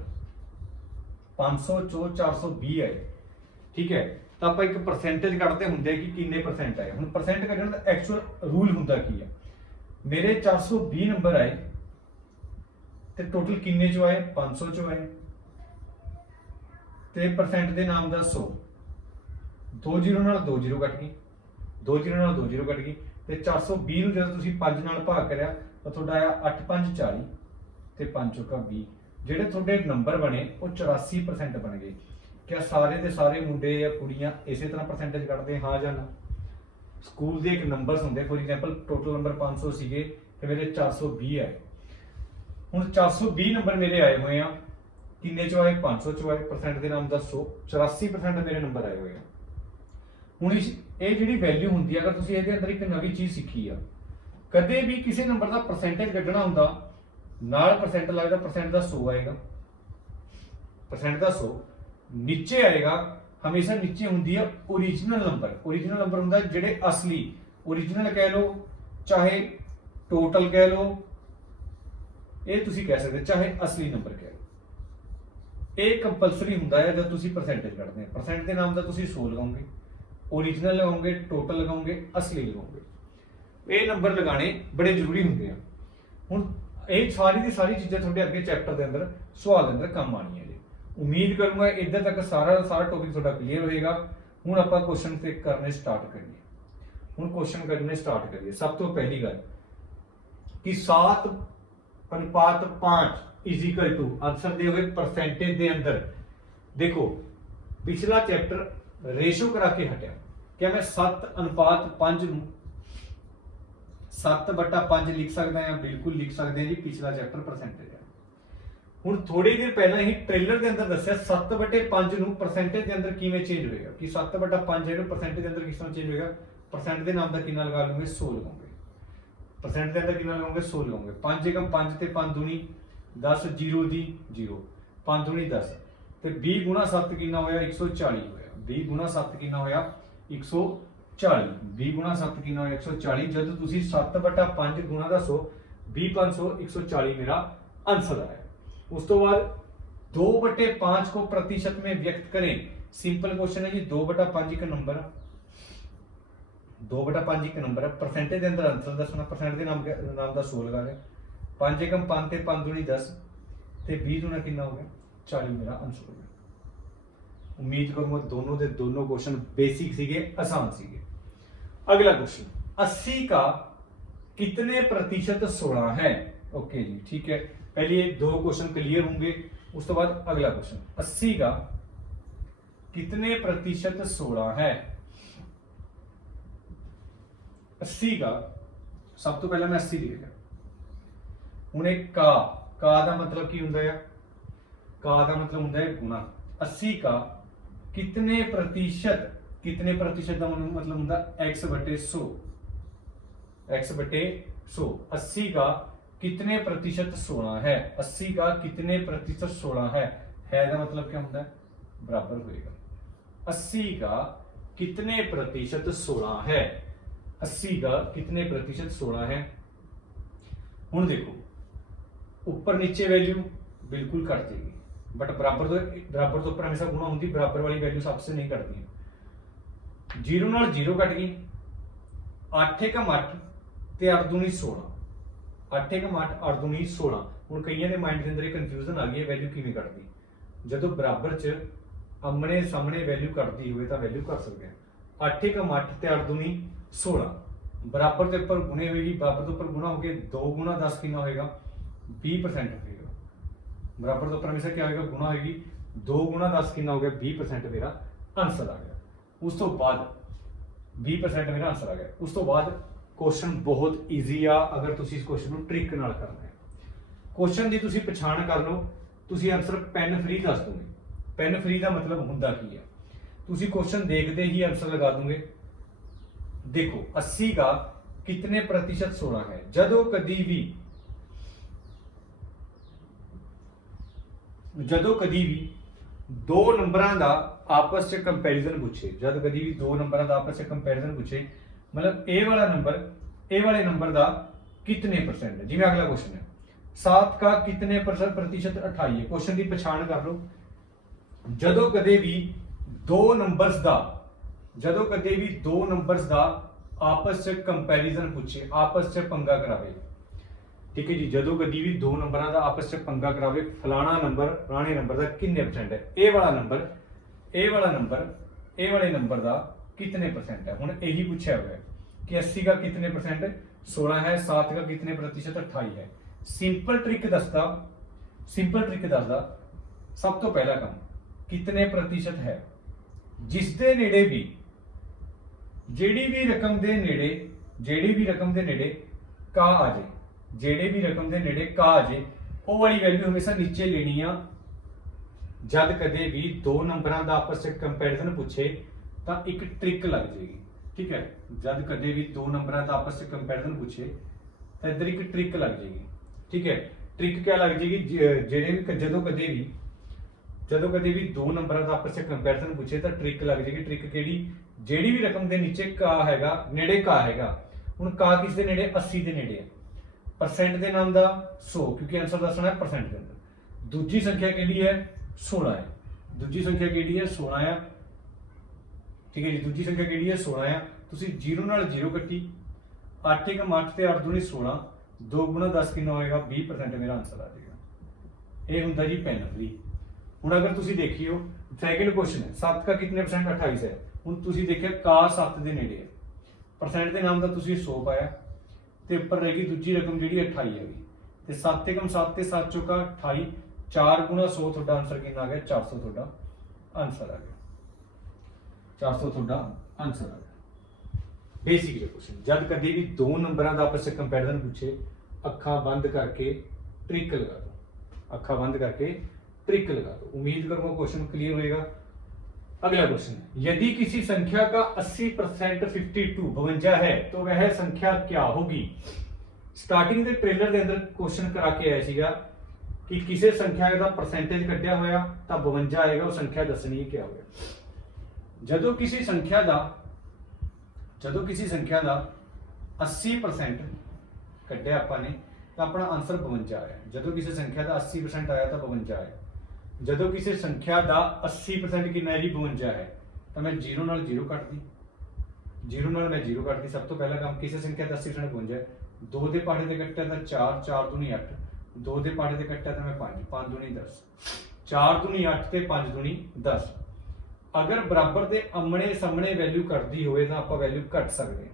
500 ਚੋਂ 420 ਆਏ, ਠੀਕ ਹੈ। ਤਾਂ ਆਪਾਂ ਇੱਕ ਪਰਸੈਂਟੇਜ ਕੱਢਦੇ ਹੁੰਦੇ ਕਿ ਕਿੰਨੇ ਪਰਸੈਂਟ ਆਏ। ਹੁਣ ਪਰਸੈਂਟ ਕੱਢਣ ਦਾ ਐਕਚੁਅਲ ਰੂਲ ਹੁੰਦਾ ਕੀ ਆ? ਮੇਰੇ 420 ਨੰਬਰ ਆਏ ਤੇ ਟੋਟਲ ਕਿੰਨੇ ਚੋਂ ਆਏ? 500 ਚੋਂ ਆਏ ਤੇ ਪਰਸੈਂਟ ਦੇ ਨਾਮ ਦਾ 100, 2 ਜ਼ੀਰੋ ਨਾਲ 2 ਜ਼ੀਰੋ ਕੱਟ ਗਈ, 2 ਜ਼ੀਰੋ ਨਾਲ 2 ਜ਼ੀਰੋ ਕੱਟ ਗਈ ਤੇ 420 ਨੂੰ ਜਦੋਂ ਤੁਸੀਂ 5 ਨਾਲ ਭਾਗ ਕਰਿਆ ਤਾਂ ਤੁਹਾਡਾ ਆਇਆ 8 5 40 ਤੇ 5 ਚੌਕਾ 20। ਜਿਹੜੇ ਤੁਹਾਡੇ ਨੰਬਰ ਬਣੇ ਉਹ 84% ਬਣ ਗਏ। ਕਿਆ ਸਾਰੇ ਦੇ ਸਾਰੇ ਮੁੰਡੇ ਜਾਂ ਕੁੜੀਆਂ ਇਸੇ ਤਰ੍ਹਾਂ ਪਰਸੈਂਟੇਜ ਕੱਢਦੇ? ਹਾਂ ਜਾਂ ਨਾ? ਸਕੂਲ ਦੇ ਇੱਕ ਨੰਬਰਸ ਹੁੰਦੇ, ਫੋਰ ਐਗਜ਼ਾਮਪਲ ਟੋਟਲ ਨੰਬਰ 500 ਸੀਗੇ ਤੇ ਮੇਰੇ 420 ਆਏ। ਹੁਣ 420 ਨੰਬਰ ਮੇਰੇ ਆਏ ਹੋਏ ਆ, ਕਿੰਨੇ ਚੋਂ ਆਏ? 500 ਚੋਂ ਆਏ, ਪਰਸੈਂਟ ਦੇ ਨਾਮ ਦੱਸੋ, 84% ਮੇਰੇ ਨੰਬਰ ਆਏ ਹੋਏ ਆ। ਹੁਣ ਇਹ ਜਿਹੜੀ ਵੈਲਿਊ ਹੁੰਦੀ ਹੈ, ਅਗਰ ਤੁਸੀਂ ਇਹਦੇ ਅੰਦਰ ਇੱਕ ਨਵੀਂ ਚੀਜ਼ ਸਿੱਖੀ ਆ, ਕਦੇ ਵੀ ਕਿਸੇ ਨੰਬਰ ਦਾ ਪਰਸੈਂਟੇਜ ਕੱਢਣਾ ਹੁੰਦਾ ਨਾਲ ਪਰਸੈਂਟ ਲੱਗਦਾ, ਪਰਸੈਂਟ ਦਾ 100 ਆਏਗਾ, ਪਰਸੈਂਟ ਦਾ 100 ਨੀਚੇ ਆਏਗਾ। ਹਮੇਸ਼ਾ ਨੀਚੇ ਹੁੰਦੀ ਹੈ ओरिजिनल ਨੰਬਰ। ओरिजिनल ਨੰਬਰ ਹੁੰਦਾ ਜਿਹੜੇ ਅਸਲੀ, ओरिजिनल ਕਹਿ ਲਓ ਚਾਹੇ ਟੋਟਲ ਕਹਿ ਲਓ, ਇਹ ਤੁਸੀਂ ਕਹਿ ਸਕਦੇ, ਚਾਹੇ ਅਸਲੀ ਨੰਬਰ ਕਹਿ ਲਓ। ਇਹ ਕੰਪਲਸਰੀ ਹੁੰਦਾ ਹੈ ਜਦ ਤੁਸੀਂ ਪਰਸੈਂਟੇਜ ਕੱਢਦੇ ਹੋ। ਪਰਸੈਂਟ ਦੇ ਨਾਮ ਦਾ ਤੁਸੀਂ 100 ਲਗਾਓਗੇ, ओरिजिनल लगाओगे, टोटल लगाओगे, असली लगाओगे। ये नंबर लगाने बड़े जरूरी होंगे हैं। हुण ये सारी दी सारी चीज़ें थोड़े अगे चैप्टर के अंदर सवाल के अंदर काम आनी है। उम्मीद करूंगा इधर तक सारा टॉपिक थोड़ा क्लीयर होएगा। हुण आपां क्वेश्चन से करने स्टार्ट करिए। हुण क्वेश्चन करने स्टार्ट करिए। सब तो पहली गल कि 7:5 इज इक्वल टू आंसर दे हुए परसेंटेज के अंदर देखो पिछला चैप्टर रेशो करा के हटिया। क्या मैं 7:5 7/5 लिख सकता है? बिल्कुल लिख सकते हैं जी, पिछला चैप्टर परसेंटेज है। हुण थोड़ी देर पहला ही ट्रेलर के अंदर दस्सिया 7/5 ਨੂੰ परसेंटेज के अंदर किवें चेंज होएगा कि 7/5 है परसेंटेज के अंदर किस तरह चेंज होएगा। परसेंट के नाम का कितना लगा लूंगे? 100 लगाओगे। परसेंट के अंदर कितना लगाओगे? 100 लगाओगे। 5 एकम 5 ते 5 दूनी 10, 0 दी 0, 5 दूनी 10 ते 20 गुणा 7 कितना होया? 140 होया। 20 गुणा 7 कितना होया? 140। 20 गुणा 7 कितना होया? 140। जब तुसी 7/5 गुणा का 100 20 500 140 मेरा आंसर आया। उस तो बाद 2/5 को प्रतिशत में व्यक्त करें। सिंपल क्वेश्चन है जी। 2/5 एक नंबर, 2/5 एक नंबर है। परसेंटेज के अंदर आंसर दसना, परसेंट के नाम का 100 लगा लिया। 5 एकम 5 ते 5 दूनी 10 ते 20 दूना कितना हो गया? 40 मेरा आंसर हो गया। उम्मीद करूंगा दोनों के दोनों क्वेश्चन बेसिक सीगे, आसान सीगे। अगला क्वेश्चन 80 का कितने प्रतिशत 16 है? ओके जी, ठीक है। पहले ये 2 क्वेश्चन क्लियर होंगे, उस तो बाद अगला क्वेश्चन 80 का कितने प्रतिशत 16 है। 80 का सब तो पहले मैं 80 लिख लिया। हुण एक का दा मतलब की हुंदा है? का दा मतलब हुंदा है गुणा। 80 का कितने प्रतिशत का मतलब होता x/100, x/100। 80 का कितने प्रतिशत 16 है। 80 का कितने प्रतिशत 16 है का मतलब क्या होता है? बराबर होएगा 80 का कितने प्रतिशत 16 है। 80 का कितने प्रतिशत 16 है। हुण देखो ऊपर नीचे वैल्यू बिल्कुल कट जाएगी, बट बराबर तो ऊपर हमेशा गुणा होती, बराबर वाली वैल्यू सबसे नहीं कटती। 0 नाल 0 कट गई। 8 एकम 8 ते 8 दूनी 16, 8 एकम 8 8 दूनी 16। हुण कईयां दे माइंड दे अंदर कंफ्यूजन आ गई है वैल्यू किवें कटदी। जदों बराबर च आमने सामने वैल्यू कटदी होवे तां वैल्यू कर सकते हैं। 8 एकम 8 ते 8 दूनी 16 बराबर के ऊपर गुणे होगी, बराबर के ऊपर गुणा हो गए 2 गुणा 10 कितना होएगा? 20% होगा। बराबर तो हमेशा क्या होगा, गुणा होगी, 2 गुणा 10 कितना हो गया, 20% मेरा आंसर आ गया। उस तो बाद 20% मेरा आंसर आ गया। उस तो बाद क्वेश्चन बहुत ईजी आ, अगर तुसी इस क्वेश्चन को ट्रिक नाल करना है। क्वेश्चन की तुसी पछाण कर लो, तुसी आंसर पेन फ्री दस दोगे। पेन फ्री का मतलब हुंदा की है, तुसी क्वेश्चन देखते ही आंसर लगा दोगे। देखो 80 का कितने प्रतिशत 16 है। जदों कदी भी दो नंबरां दा आपस च कंपैरिजन पूछे, जद कदी भी दो नंबरां दा आपस च कंपैरिजन पूछे, मतलब ए वाला नंबर ए वाले नंबर दा कितने परसेंट है। जिवें अगला क्वेश्चन है 7 का कितने प्रतिशत 28 है। क्वेश्चन की पछाण कर लो, जदों कदे भी दो नंबर्स दा आपस च कंपैरिजन पूछे, आपस च पंगा करावे, ठीक है जी। जदों कदी भी दो नंबरां दा आपस च पंगा करावे, फलाना नंबर फलाने नंबर दा कितने परसेंट है, ए वाले नंबर दा कितने परसेंट है। हुण यही पूछा हुआ है कि 80 का कितने परसेंट 16 है, 7 का कितने प्रतिशत 28 है। सिंपल ट्रिक दसदा सब तो पहला काम कितने प्रतिशत है, जिस दे नेड़े भी जेड़ी भी रकम दे नेड़े का आ जाए, जेड़ी भी रकम दे नेड़े का आ जाए, वो वाली वैल्यू हमेशा नीचे लेनी आ। जद कदे भी दो नंबरां दा आपस च कंपैरिजन पूछे तो एक ट्रिक लग जाएगी, ठीक है। जद कदे भी दो नंबरां दा आपस च कंपैरिजन पूछे तो इधर एक ट्रिक लग जाएगी, ठीक है। ट्रिक क्या लग जाएगी, जदों कदे भी दो नंबरां दा आपस च कंपैरिजन पूछे तो ट्रिक लग जाएगी। ट्रिक केड़ी, जेड़ी भी रकम दे नीचे का हैगा, नेड़े का हैगा। हुण का किस दे नेड़े, 80 दे नेड़े है। परसेंट दे नाम दा 100, क्योंकि आंसर दसना है परसेंट दे अंदर। दूजी संख्या केड़ी है, 16 है। दूजी संख्या केड़ी है, 16 है, ठीक है जी। दूजी संख्या केड़ी है, 16 है। तुसी 0 नाल 0 कट्टी, 8 एकम 8 ते 8 दूनी 16, 2 गुणा 10 कितना होएगा, 20% मेरा आंसर आ जाएगा। ये हुंदा जी पेन फ्री। हुण अगर तुसी देखियो सेकंड क्वेश्चन है, 7 का कितने परसेंट 28 है। हुण तुसी देखिया का 7 दे नेड़े है, परसेंट दे नाम दा तुसी 100 पाया ते उपर रहेगी दूजी रकम जिहड़ी 28 हैगी ते 7 एकम 7 ते 7 चौका 28, 4 गुणा 100 तुहाडा आंसर कितना आ गया, 400 तुहाडा आंसर आ गया। 400 तुहाडा आंसर आ गया। बेसिक क्वेश्चन, जब कभी भी दो नंबरां दा आपस में कंपैरिजन पूछे, अखा बंद करके ट्रिक लगा दो, अखा बंद करके ट्रिक लगा दो। उम्मीद करूंगा क्वेश्चन क्लियर होएगा। अगला क्वेश्चन, यदि किसी संख्या का 80% 52 है तो वह संख्या क्या होगी। स्टार्टिंग के ट्रेलर के अंदर क्वेश्चन करा के आया सीगा कि किसी संख्या का परसेंटेज कटिया होया तो 52 आएगा, वो संख्या दसनी है क्या होगा। जदों किसी संख्या का 80% कटिया आपाने तो अपना आंसर 52 आया। जदों किसी संख्या का 80% आया तो 52 आया। जदों किसी संख्या का 80% कितना है जी, 52 है, तो मैं 0 नाल 0 कट दी, 0 नाल मैं 0 कट दी। सब तो पहला काम, किसी संख्या का 80% 52 है, 2 दे पहाड़े ते कट्टा तो 4, 4 दूनी 8, 2 दे पहाड़े ते कट्टा तो मैं 5, 5 दूनी 10, 4 दूनी 8 ते 5 दूनी 10। अगर बराबर के आमने सामने वैल्यू कटती हो तो आप वैल्यू कट सकते हैं।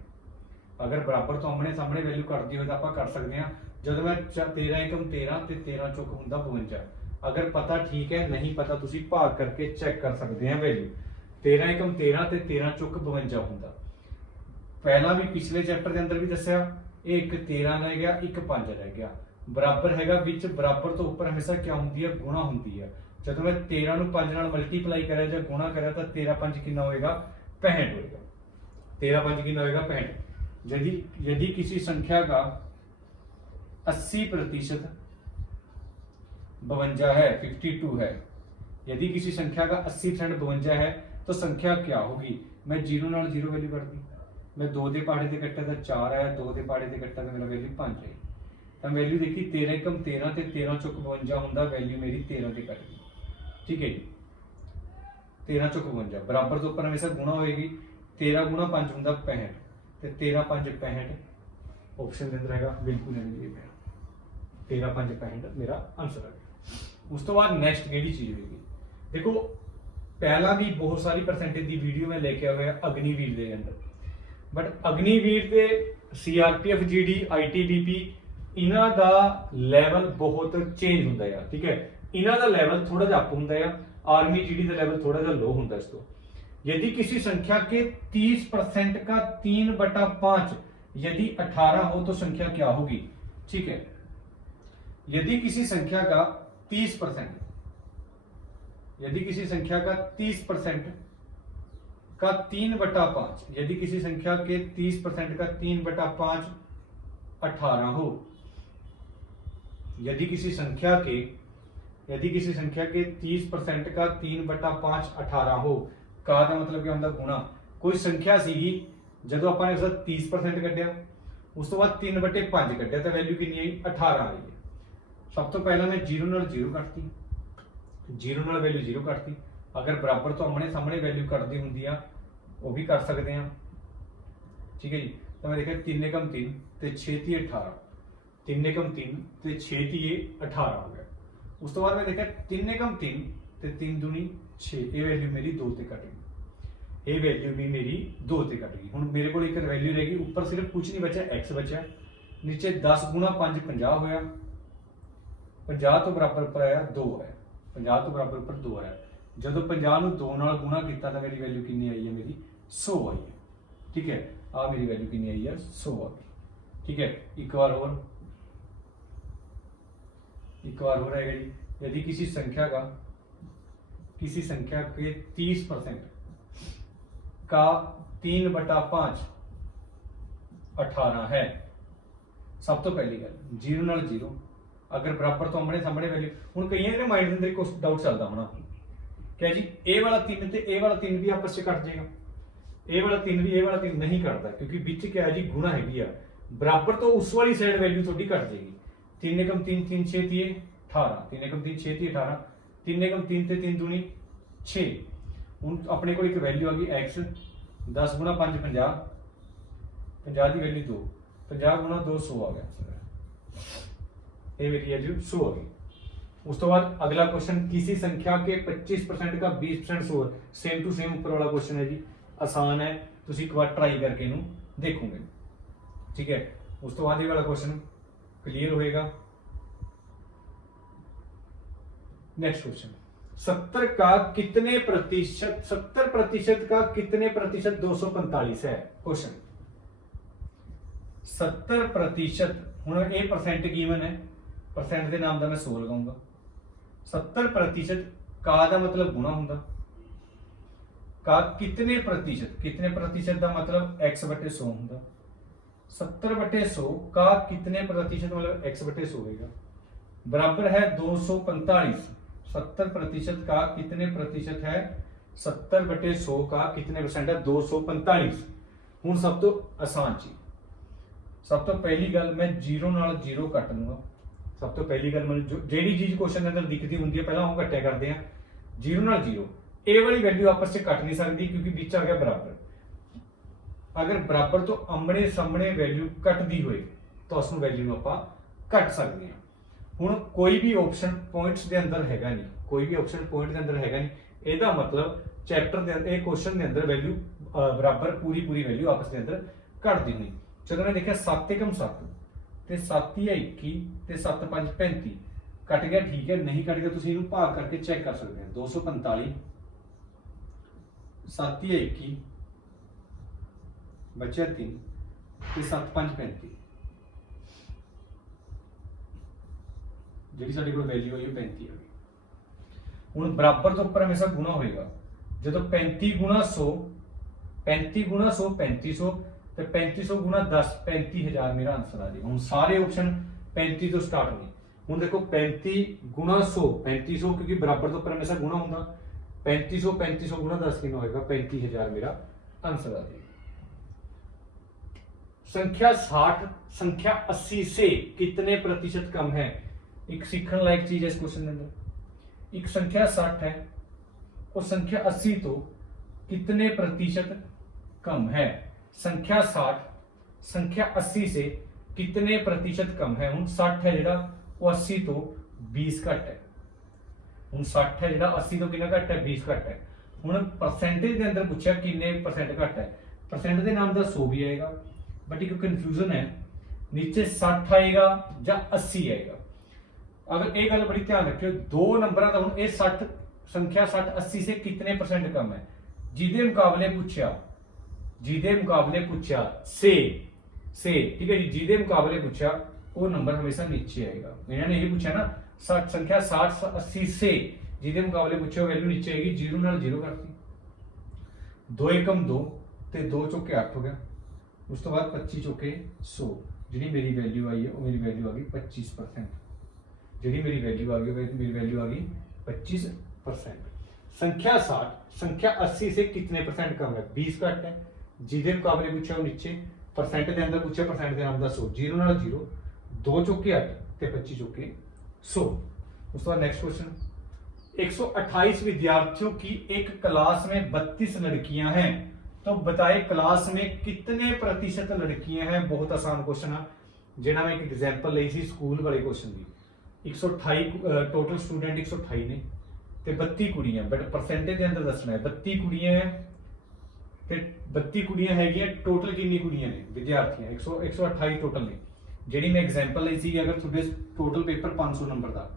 अगर बराबर तो आमने सामने वैल्यू कटती हो तो आप कट सकते हैं। जब मैं 13 एकम 13 ते 13 चुक हुंदा 52। अगर पता ठीक है, नहीं पता तुसी भाग करके चेक कर सकते हैं वैल्यू। 13 एकम 13 ते 13 चुक 52 हुंदा। पहला भी पिछले चैप्टर के अंदर भी दस्या, एक 13 रह गया, एक 5 रह गया। बराबर हैगा विच, बराबर तो ऊपर हमेशा क्या होंदी है, गुणा होंदी है। जब मैं 13 नूं 5 नाल मल्टीप्लाई करा या गुणा करा तो 13 5 कितना होएगा, 65 होएगा। 13 5 कितना होएगा, 65। यदि किसी संख्या का 80% 52 है, 52 है। यदि किसी संख्या का 80% 52 है तो संख्या क्या होगी। मैं 0 नाल 0 वैल्यू कर दी, मैं 2 दे पहाड़े ते कट्टा तो 4 आया, 2 दे पहाड़े ते कट्टा तो मेरा वैल्यू 5 है। तो वैल्यू देखी 13 एकम 13 ते 13 चुक 52 हुंदा, वैल्यू मेरी 13 ते कट गई, ठीक है जी। 13 चुक 52 बराबर तो ऊपर हमेशा गुणा होएगी। 13 गुणा 5 हुंदा 65 ते 13 5 65 ऑप्शन के अंदर रहेगा, बिल्कुल नहीं। 13 5 65 मेरा आंसर आ गया। उस तो बाद नेक्स्ट केड़ी चीज होगी, देखो पहला भी बहुत सारी परसेंटेज की वीडियो में लेके आया अग्निवीर के अंदर, बट अग्निवीर के CRPF GD ITBP ਇਹਨਾਂ ਦਾ ਲੈਵਲ ਬਹੁਤ ਚੇਂਜ ਹੁੰਦਾ ਆ, ਠੀਕ ਹੈ। ਇਹਨਾਂ ਦਾ ਲੈवल थोड़ा सा अप ਹੁੰਦਾ ਆ, आर्मी जीडी का लेवल थोड़ा सा लो होता है इसको। यदि किसी संख्या के 30% का 3/5 यदि 18 हो तो संख्या क्या होगी, ठीक है। यदि किसी संख्या का 30%, यदि किसी संख्या का 30% का 3/5, यदि किसी संख्या के 30% का 3/5 18 हो, यदि किसी संख्या के 30% का 3/5 18 हो, का दा मतलब क्या होता गुणा। कोई संख्या सीगी, जदों आपां ने उसदा 30% कड्ढिया, उस तो बाद 3/5 कड्ढिया तो वैल्यू कितनी आई 18 आई है। सब तो पहला मैं 0 नाल 0 कटती, 0 नाल वैल्यू 0 कटती। अगर बराबर तो आमने सामने वैल्यू कटदी हुंदी आ वो भी कर सकते हैं, ठीक है जी। तो मैं देखा 3 एकम 3 ते 6 ती 18, 3 एकम 3 ते 6 ती 18 हो गया। उस तो बाद मैं देखा 3 एकम 3 ते 3 दूनी 6, ये वैल्यू मेरी 2 ते कट गई, ये वैल्यू भी मेरी 2 ते कट गई। हुण मेरे को एक वैल्यू रह गई, ऊपर सिर्फ कुछ नहीं बचा, x बचा, नीचे 10 गुणा 5 50 होया, 50 तो बराबर पर आया 2 है, 50 तो बराबर पर 2 है। जदों 50 नूं 2 नाल गुणा किया तो मेरी वैल्यू कितनी आई है, मेरी 100 आई है, ठीक है। आ मेरी वैल्यू कितनी आई है 100 आ गई, ठीक है। एक बार और रहेगा जी। यदि किसी संख्या के 30% का 3/5 18 है, सब तो पहली गल 0 नाल 0, अगर बराबर तो आमने सामने वैल्यू। हुण कईयां दे माइंड दे अंदर डाउट चलदा होना क्या जी, ए वाला 3 ते ए वाला 3 भी आपस में कट जाएगा, ए वाला 3 भी ए वाला 3 नहीं कटता, क्योंकि बीच क्या है जी गुणा हैगी आ, बराबर तो उस वाली साइड वैल्यू थोड़ी कट जाएगी। 3 एकम 3 3 6 ती 18, 3 एकम 3 6 ती 18, 3 एकम 3 ते 3 दूनी 6। हुण अपने को एक वैल्यू आ गई x, 10 गुणा 5 50, 50 की वैल्यू 2, 50 गुणा 2 100 आ गया, ये मेरी वैल्यू 100 आ गई। उस तो बाद अगला क्वेश्चन, किसी संख्या के 25% का 20% 100, सेम टू सेम ऊपर वाला क्वेश्चन है जी, आसान है, तुम एक बार ट्राई करके इनू देखोगे, ठीक है। उस तो बाद ये वाला क्वेश्चन क्लियर होएगा। नेक्स्ट क्वेश्चन, 70 का कितने प्रतिशत, 70% का कितने प्रतिशत 245 है, क्वेश्चन 70%। हुण ये परसेंट गिवन है, परसेंट के नाम का मैं 100 लगाऊंगा। 70% का दा मतलब गुणा हुंदा, का कितने प्रतिशत का मतलब x/100 हुंदा। 70/100 का कितने प्रतिशत मतलब x/100 होगा, बराबर है 245। 70% का कितने प्रतिशत है, 70/100 का कितने परसेंट है 245। हुण सब तो आसान चीज, सब तो पहली गल मैं 0 नाल 0 कट लूंगा। सब तो पहली गल मैं जेडी चीज क्वेश्चन के अंदर दिखती होंगी है पहला वो कट्टिया करते हैं, 0 नाल 0, ए वाली वैल्यू आपस से कट नहीं सकती क्योंकि बीच आ गया बराबर। अगर बराबर तो आमने सामने वैल्यू कटदी होए तो उस वैल्यू आप कट सकते हैं। हुण कोई भी ऑप्शन पॉइंट्स के अंदर हैगा नहीं, कोई भी ऑप्शन पॉइंट के अंदर हैगा नहीं, ਇਹਦਾ मतलब चैप्टर के अंदर एक क्वेश्चन के अंदर वैल्यू बराबर पूरी वैल्यू आपस के अंदर कट दी नहीं। चलो मैं देखा 7 एकम 7 ते 7 या 21 ते 7 5 35 कट गया, ठीक है। नहीं कट गया तुसीं इहनूं भाग करके चेक कर सकते हैं, 245 7 या 21 बचा 3 ते 7 5 35, जी साडी कोल वैल्यू आई 35 आ गई। हुण बराबर तो उपर हमेशा गुणा होएगा, जो 35 गुणा 100, 35 गुणा 100 3500, तो 3500 गुणा 10 35000 मेरा आंसर आ जाएगा। हुण सारे ऑप्शन 35 तो स्टार्ट होने। हुण देखो 35 गुणा 100 3500, क्योंकि बराबर तो उपर हमेशा गुणा होंदा, 3500 गुणा 10 कितना होएगा 35000 मेरा आंसर आ जाएगा। संख्या 60 संख्या 80 से कितने प्रतिशत कम है, एक सीखने लायक चीज है इस क्वेश्चन के अंदर। एक संख्या 60 है और संख्या 80 तो कितने प्रतिशत कम है। संख्या 60 संख्या 80 से कितने प्रतिशत कम है। हुण 60 है जिहड़ा वो 80 तो 20 घट है। हुण 60 है जिहड़ा 80 तो कितना घट है 20 घट है। हुण परसेंटेज के अंदर पूछा कितने परसेंट घट है, परसेंट के नाम का 100 भी आएगा, बट एक कंफ्यूजन है नीचे 60 आएगा या 80 आएगा। अगर एक गल बड़ी ध्यान रखियो, दो नंबर का हुण 60 संख्या 60 80 से कितने परसेंट कम है, जिदे मुकाबले पूछा से ठीक है जी, जिदे मुकाबले पूछा वो नंबर हमेशा नीचे आएगा। इन्होंने ये पूछा ना 60 संख्या 60 80 से जिदे मुकाबले पूछे वैल्यू नीचे आएगी, जीरो नाल जीरो करती, 2 एकम 2 ते 2 चौके 8 हो गया, उस तो बाद 25 चौके 100, जी मेरी वैल्यू आई है वो मेरी वैल्यू आ गई 25%, जी मेरी वैल्यू आ गई मेरी वैल्यू आ गई 25%। संख्या 60 संख्या 80 से कितने परसेंट कम है, 20 घट है, जिदे मुकाबले पूछा वो नीचे, परसेंट के अंदर पूछा परसेंट के नाम का 100, जीरो नाल जीरो, 2 चौके 8 ते 25 चौके 100। उस बाद नेक्स्ट क्वेश्चन, 128 विद्यार्थियों की एक क्लास में 32 लड़कियां हैं, तो बताए क्लास में कितने प्रतिशत लड़कियां हैं। बहुत आसान क्वेश्चन है, जिन्हें मैं एक एग्जाम्पल ली थी स्कूल वाले क्वेश्चन की। 128 टोटल स्टूडेंट 128 ने ते 32 कुड़ियां, बट परसेंटेज के अंदर दसना है 32 कुड़ियां है ते 32 कुड़ियां है टोटल कितनी कुड़ियां ने विद्यार्थियां 128 टोटल ने। जी मैं एग्जाम्पल ली थी, अगर थोड़े टोटल पेपर 500 नंबर का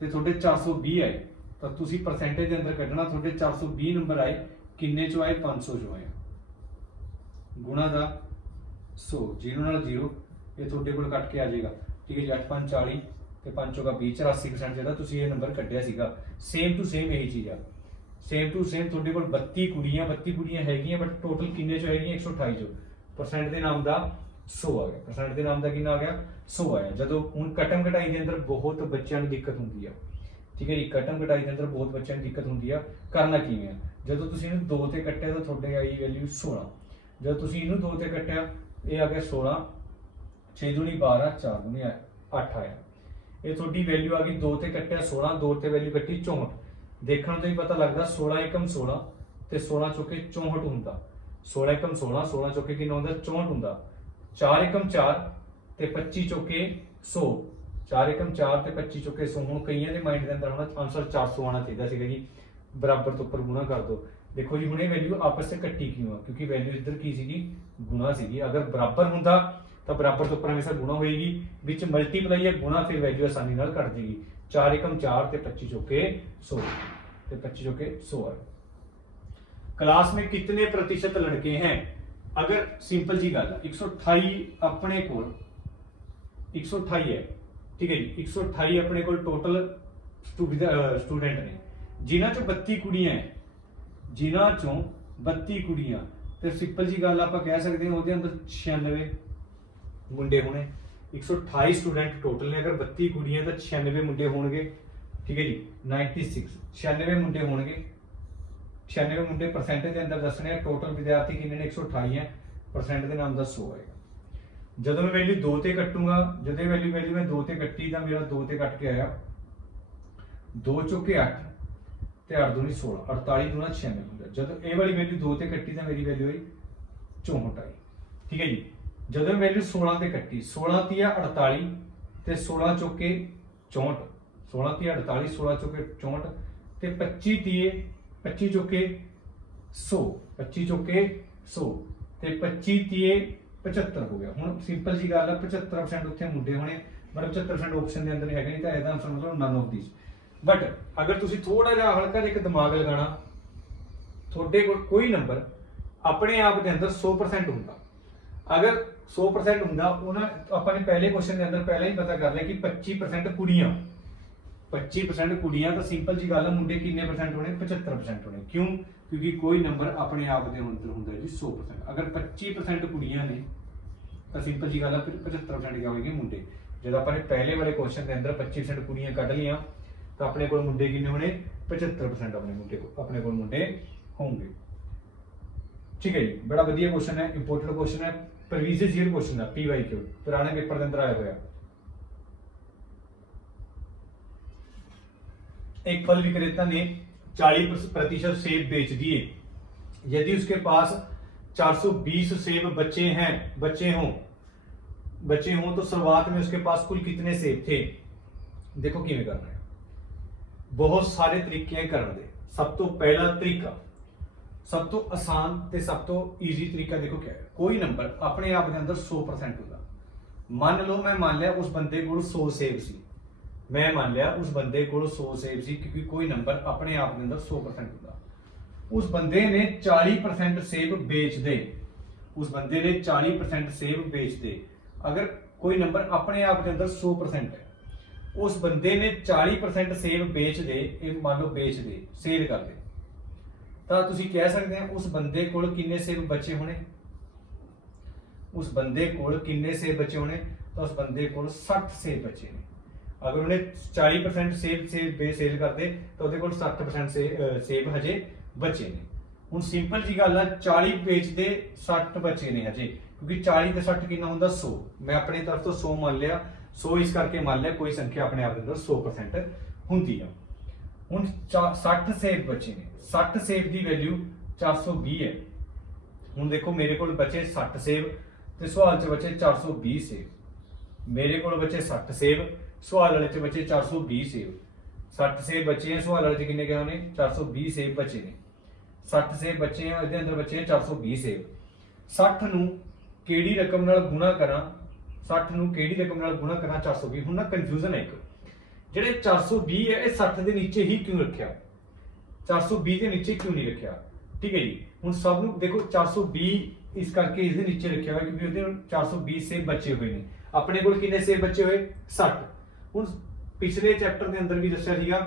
तो थोड़े 420 आए, तो तुसी परसेंटेज के अंदर कढ़ना, थोड़े 420 नंबर आए, किन्ने चो आए 500 चो आए, गुणा का 100, जीरो नाल जीरो, ये थोड़े को कट के आ जाएगा, ठीक है जी। 8 5 40 ते 5 चौका 20, 84% ਜਿਹੜਾ ਤੁਸੀਂ ਇਹ ਨੰਬਰ ਕੱਢਿਆ ਸੀਗਾ। सेम टू सेम यही चीज आ, सेम टू सेम ਤੁਹਾਡੇ ਕੋਲ 32 ਕੁੜੀਆਂ ਹੈਗੀਆਂ, ਬਟ ਟੋਟਲ ਕਿੰਨੇ ਚੋ ਹੈਗੀਆਂ 128 ਚੋ, परसेंट ਦੇ ਨਾਮ ਦਾ 100 ਆ ਗਿਆ, परसेंट ਦੇ ਨਾਮ ਦਾ ਕਿੰਨਾ ਆ ਗਿਆ 100 ਆਇਆ। ਜਦੋਂ ਹੁਣ ਕਟਮ ਕਟਾਈ ਦੇ ਅੰਦਰ ਬਹੁਤ ਬੱਚਿਆਂ ਨੂੰ ਦਿੱਕਤ ਹੁੰਦੀ ਆ, ਠੀਕ ਹੈ ਜੀ, ਕਟਮ ਕਟਾਈ ਦੇ ਅੰਦਰ ਬਹੁਤ ਬੱਚਿਆਂ ਨੂੰ ਦਿੱਕਤ ਹੁੰਦੀ ਆ, ਕਰਨਾ ਕਿਵੇਂ ਆ, ਜਦੋਂ ਤੁਸੀਂ ਇਹਨੂੰ 2 ਤੇ ਕੱਟਿਆ ਤਾਂ ਤੁਹਾਡੇ ਆਈ ਵੈਲਿਊ 16, ਜਦੋਂ ਤੁਸੀਂ ਇਹਨੂੰ 2 ਤੇ ਕੱਟਿਆ ਇਹ ਆ ਗਿਆ 16, 6 दूनी 12, 4 दूनी 8 आया, ये थोड़ी वैल्यू आ गई 2 ते कट्टिया 16, 2 ते वैल्यू कट्टी 64, देखने तो ही पता लगता 16 एकम 16 ते 16 चौके 64 हुंदा, 16 एकम 16, 16 चौके कितना हुंदा 64 हुंदा, 4 एकम 4 ते 25 चौके 100, 4 एकम 4 ते 25 चौके 100। हुण कईयां दे माइंड दे अंदर होना आंसर 400 आना चाहिए सीगा जी, बराबर तो ऊपर गुणा कर दो। देखो जी हुण ये वैल्यू आपस से कट्टी क्यों आ, क्योंकि वैल्यू इधर की सीगी गुणा सीगी, अगर बराबर हुंदा तो बराबर तो ऊपर हमेशा गुणा होएगी, बीच मल्टीप्लाई है गुणा, फिर वैल्यू आसानी नाल कट जाएगी। 4 एकम 4 ते 25 चौके 100 ते 25 चौके 100 है। क्लास में कितने प्रतिशत लड़के हैं, अगर सिंपल जी गल 128 अपने कोल 128 है, ठीक है जी, 128 अपने कोल टोटल स्टूडेंट ने, जिन्हां चों 32 कुड़ियां है, जिन्हां चों 32 कुड़ियां, ते सिंपल जी गल आपां कह सकदे हां ओहदे अंदर 96 मुंडे होने, 128 स्टूडेंट टोटल ने, अगर 32 कुड़ियां तो 96 मुंडे होंगे, ठीक है जी, 96 96 मुंडे होंगे, 96 मुंडे परसेंटेज के अंदर दसने, टोटल विद्यार्थी कितने ने 128 है, परसेंट के नाम का 100 आएगा। जब मैं वैल्यू 2 ते कट्टूंगा, जब वैल्यू मैं 2 ते कट्टी तो मेरा 2 ते कट के आया 2 चौके 8 ते 8 दूनी 16, 48 दूना 96 हो गया। जब ये वाली वैल्यू 2 ते कट्टी तो मेरी वैल्यू आई 64 आई, ठीक है जी। जब वैल्यू 16 ते कट्टी, 16 तिया 48 ते 16 चौके 64, 16 तिया 48 16 चौके 64 ते 25 तिये 25 चौके 100, 25 चौके 100 ते 25 तिये 75 हो गया। हुण सिंपल जी गल है 75% उत्थे मुंडे होने, मतलब 75% ऑप्शन के अंदर है नहीं, तो इसका आंसर मतलब नन ऑफ दीज। बट अगर तुसीं थोड़ा जिहा हल्का जिहा दिमाग लगाना, थोड़े कोई नंबर अपने आप के अंदर 100% हुंदा, अगर 100% हुंदा अपने पहले क्वेश्चन के अंदर पहले ही पता कर लिया कि 25% कुड़ियां, 25% कुड़ियां, तो सिंपल जी गल मुंडे कितने परसेंट होने 75% होने। क्यों, क्योंकि कोई नंबर अपने आप के अंदर हुंदा जी 100%। अगर 25% कुड़ियां ने तो सिंपल जी गल 75% क्या होगी मुंडे। जब अपने पहले वाले क्वेश्चन के अंदर 25% कुड़ियां कढ़ लिया तो अपने को मुंडे कितने होने 75% अपने को मुंडे होंगे, ठीक है जी। बड़ा वधिया क्वेश्चन है, इंपोर्टेंट क्वेश्चन है, प्रीवियस ईयर क्वेश्चन है, PYQ पुराने पेपर के अंदर आया हुआ। एक फल विक्रेता ने 40% सेब बेच दिए, यदि उसके पास 420 सेब बचे हों तो शुरुआत में उसके पास कुल कितने सेब थे। देखो किवें करना है, बहुत सारे तरीके हैं करने दे। सब तो पहला तरीका, सब तो आसान ते सब तो ईजी तरीका देखो क्या है, कोई नंबर अपने आप के अंदर 100% होगा, मान लो मैं मान लिया उस बंदे को 100 सेब सी, मैं मान लिया उस बंदे को 100 सेब सी, क्योंकि कोई नंबर अपने आप के अंदर 100% होता। उस बंदे ने 40% सेब बेच दे, उस बंदे ने 40% सेब बेच दे। अगर कोई नंबर अपने आप के अंदर 100% है, उस बंदे ने 40% सेब बेच दे, ਇਹ मान लो बेच दे, सेल कर दे, ਤਾਂ ਤੁਸੀਂ ਕਹਿ ਸਕਦੇ ਆ ਉਸ ਬੰਦੇ ਕੋਲ ਕਿੰਨੇ ਸੇਬ ਬਚੇ ਹੋਣੇ, ਉਸ ਬੰਦੇ ਕੋਲ ਕਿੰਨੇ ਸੇਬ ਬਚੇ ਹੋਣੇ, ਤਾਂ ਉਸ ਬੰਦੇ ਕੋਲ 60 ਸੇਬ ਬਚੇ ਨੇ। ਅਗਰ ਉਹਨੇ 40% ਸੇਬ ਸੇਲ ਕਰਦੇ ਤਾਂ ਉਹਦੇ ਕੋਲ 60% ਸੇਬ ਹਜੇ ਬਚੇ ਨੇ। ਹੁਣ ਸਿੰਪਲ ਜੀ ਗੱਲ ਆ, 40 ਵੇਚਦੇ 60 ਬਚੇ ਨੇ ਹਜੇ, ਕਿਉਂਕਿ 40 ਤੇ 60 ਕਿੰਨਾ ਹੁੰਦਾ 100, ਮੈਂ ਆਪਣੀ ਤਰਫ ਤੋਂ 100 ਮੰਨ ਲਿਆ, 100 ਇਸ ਕਰਕੇ ਮੰਨ ਲਿਆ ਕੋਈ ਸੰਖਿਆ ਆਪਣੇ ਆਪ ਦੇ ਅੰਦਰ 100% ਹੁੰਦੀ ਆ। ਹੁਣ 60 ਸੇਬ ਬਚੇ ਨੇ, 60 ਸੇਬ ਦੀ ਵੈਲਿਊ 420 ਹੈ। ਹੁਣ ਦੇਖੋ ਮੇਰੇ ਕੋਲ ਬਚੇ 60 ਸੇਬ ਤੇ ਸਵਾਲ 'ਚ ਬਚੇ 420 ਸੇਬ। ਮੇਰੇ ਕੋਲ ਬਚੇ 60 ਸੇਬ, ਸਵਾਲ ਵਾਲੇ 'ਚ ਬਚੇ 420 ਸੇਬ। 60 ਸੇਬ ਬਚੇ ਆ, ਸਵਾਲ ਵਾਲੇ 'ਚ ਕਿੰਨੇ ਗਏ ਹੋਣੇ, 420 ਸੇਬ ਬਚੇ ਨੇ। 60 ਸੇਬ ਬਚੇ ਆ, ਇਹਦੇ ਅੰਦਰ ਬਚੇ 420 ਸੇਬ। 60 ਨੂੰ ਕਿਹੜੀ ਰਕਮ ਨਾਲ ਗੁਣਾ ਕਰਾਂ, 60 ਨੂੰ ਕਿਹੜੀ ਰਕਮ ਨਾਲ ਗੁਣਾ ਕਰਾਂ 420। ਹੁਣ ਨਾ ਕਨਫਿਊਜ਼ਨ ਹੈ ਇੱਕ, ਜਿਹੜੇ 420 ਹੈ ਇਹ 60 ਦੇ ਨੀਚੇ ਹੀ ਕਿਉਂ ਰੱਖਿਆ, 420 ਦੇ ਨੀਚੇ ਕਿਉਂ ਨਹੀਂ ਰੱਖਿਆ? ਠੀਕ ਹੈ ਜੀ। ਹੁਣ ਸਭ ਨੂੰ ਦੇਖੋ 420 ਇਸ ਕਰਕੇ ਇਸ ਦੇ ਨੀਚੇ ਰੱਖਿਆ ਹੋਇਆ ਕਿਉਂਕਿ ਉਹਦੇ 420 ਸੇਬ ਬਚੇ ਹੋਏ ਨੇ। ਆਪਣੇ ਕੋਲ ਕਿੰਨੇ ਸੇਬ ਬਚੇ ਹੋਏ, 60। ਹੁਣ ਪਿਛਲੇ ਚੈਪਟਰ ਦੇ ਅੰਦਰ ਵੀ ਦੱਸਿਆ ਸੀਗਾ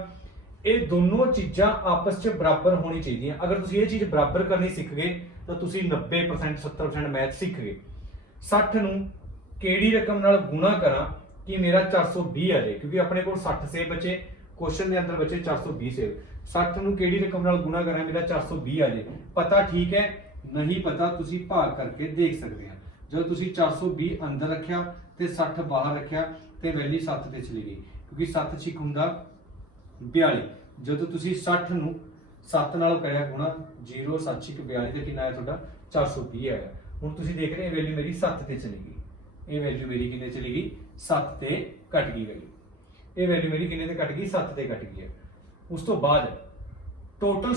ਇਹ ਦੋਨੋਂ ਚੀਜ਼ਾਂ ਆਪਸ 'ਚ ਬਰਾਬਰ ਹੋਣੀ ਚਾਹੀਦੀਆਂ। ਅਗਰ ਤੁਸੀਂ ਇਹ ਚੀਜ਼ ਬਰਾਬਰ ਕਰਨੀ ਸਿੱਖ ਗਏ ਤਾਂ ਤੁਸੀਂ 90% 70% ਮੈਥ ਸਿੱਖ ਗਏ। 60 ਨੂੰ ਕਿਹੜੀ ਰਕਮ ਨਾਲ ਗੁਣਾ ਕਰਾਂ ਕਿ ਮੇਰਾ 420 ਆ ਜਾਏ, ਕਿਉਂਕਿ ਆਪਣੇ ਕੋਲ 60 ਸੇਬ ਬਚੇ, ਕੁਐਸਚਨ ਦੇ ਅੰਦਰ ਬਚੇ 420 ਸੇਬ। 60 ਨੂੰ ਕਿਹੜੀ ਰਕਮ ਨਾਲ ਗੁਣਾ ਕਰਾਂ ਮੇਰਾ 420 ਆ ਜਾਏ। ਪਤਾ ਠੀਕ ਹੈ, ਨਹੀਂ ਪਤਾ ਤੁਸੀਂ ਭਾਗ ਕਰਕੇ ਦੇਖ ਸਕਦੇ ਆ। ਜਦੋਂ ਤੁਸੀਂ 420 ਅੰਦਰ ਰੱਖਿਆ ਤੇ 60 ਬਾਹਰ ਰੱਖਿਆ ਤੇ ਵੈਲਿਊ 7 ਤੇ ਚਲੀ ਗਈ, ਕਿਉਂਕਿ 7 6 ਹੁੰਦਾ 42। ਜਦੋਂ ਤੁਸੀਂ 60 ਨੂੰ 7 ਨਾਲ ਕਰਿਆ ਗੁਣਾ 0 7 6 42 ਤੇ ਕਿੰਨਾ ਆਇਆ ਤੁਹਾਡਾ 420 ਆਇਆ। ਹੁਣ ਤੁਸੀਂ ਦੇਖ ਰਹੇ ਹੋ ਵੈਲਿਊ ਮੇਰੀ 7 ਤੇ ਚਲੀ ਗਈ, ਇਹ ਵੈਲਿਊ ਮੇਰੀ ਕਿੰਨੇ ਚਲੀ ਗਈ 7 ਤੇ ਕੱਟ ਗਈ ਵੈਲਿਊ। ਇਹ ਵੈਲਿਊ ਮੇਰੀ ਕਿੰਨੇ ਤੇ ਕੱਟ ਗਈ 7 ਤੇ ਕੱਟ ਗਈ ਹੈ। ਉਸ ਤੋਂ ਬਾਅਦ ਟੋਟਲ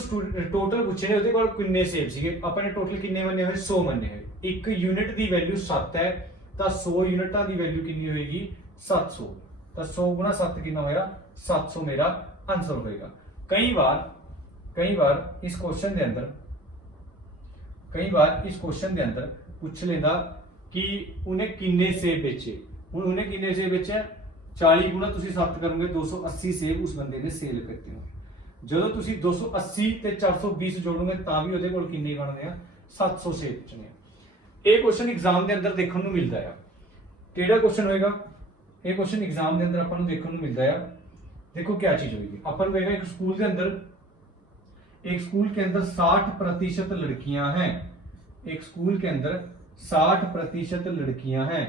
ਪੁੱਛੇ ਨੇ ਉਹਦੇ ਕੋਲ ਕਿੰਨੇ ਸੇਬ ਸੀਗੇ, ਆਪਾਂ ਨੇ ਟੋਟਲ ਕਿੰਨੇ ਮੰਨੇ ਹੋਏ 100 ਮੰਨੇ ਹੋਏ। ਇੱਕ ਯੂਨਿਟ ਦੀ ਵੈਲਿਊ 7 ਹੈ ਤਾਂ 100 ਯੂਨਿਟਾਂ ਦੀ ਵੈਲਿਊ ਕਿੰਨੀ ਹੋਏਗੀ 700, ਤਾਂ 100 ਗੁਣਾ 7 ਕਿੰਨਾ ਹੋਇਆ 700 ਮੇਰਾ ਆਨਸਰ ਹੋਏਗਾ। ਕਈ ਵਾਰ ਇਸ ਕੁਐਸਚਨ ਦੇ ਅੰਦਰ ਪੁੱਛ ਲੈਂਦਾ ਕਿ ਉਹਨੇ ਕਿੰਨੇ ਸੇਬ ਵੇਚੇ। ਹੁਣ ਉਹਨੇ ਕਿੰਨੇ ਸੇਬ ਵੇਚੇ 40 ਗੁਣਾ ਤੁਸੀਂ 7 ਕਰੋਗੇ 280 ਸੇਬ ਉਸ ਬੰਦੇ ਨੇ ਸੇਲ ਕੀਤੇ ਹੋ। ਜਦੋਂ ਤੁਸੀਂ 280 ਤੇ 420 ਜੋੜੋਗੇ ਤਾਂ ਵੀ ਉਹਦੇ ਕੋਲ ਕਿੰਨੇ ਬਣਦੇ ਆ 700 ਸੇਬ ਬਚਣੇ ਆ। ਇਹ ਕੁਐਸਚਨ ਐਗਜ਼ਾਮ ਦੇ ਅੰਦਰ ਦੇਖਣ ਨੂੰ ਮਿਲਦਾ ਆ। ਕਿਹੜਾ ਕੁਐਸਚਨ ਹੋਏਗਾ ਇਹ ਕੁਐਸਚਨ ਐਗਜ਼ਾਮ ਦੇ ਅੰਦਰ ਆਪਾਂ ਨੂੰ ਦੇਖਣ ਨੂੰ ਮਿਲਦਾ ਆ। देखो क्या चीज होगी, अपन को एक स्कूल के अंदर 60% लड़कियां हैं, एक स्कूल के अंदर 60% लड़कियां हैं।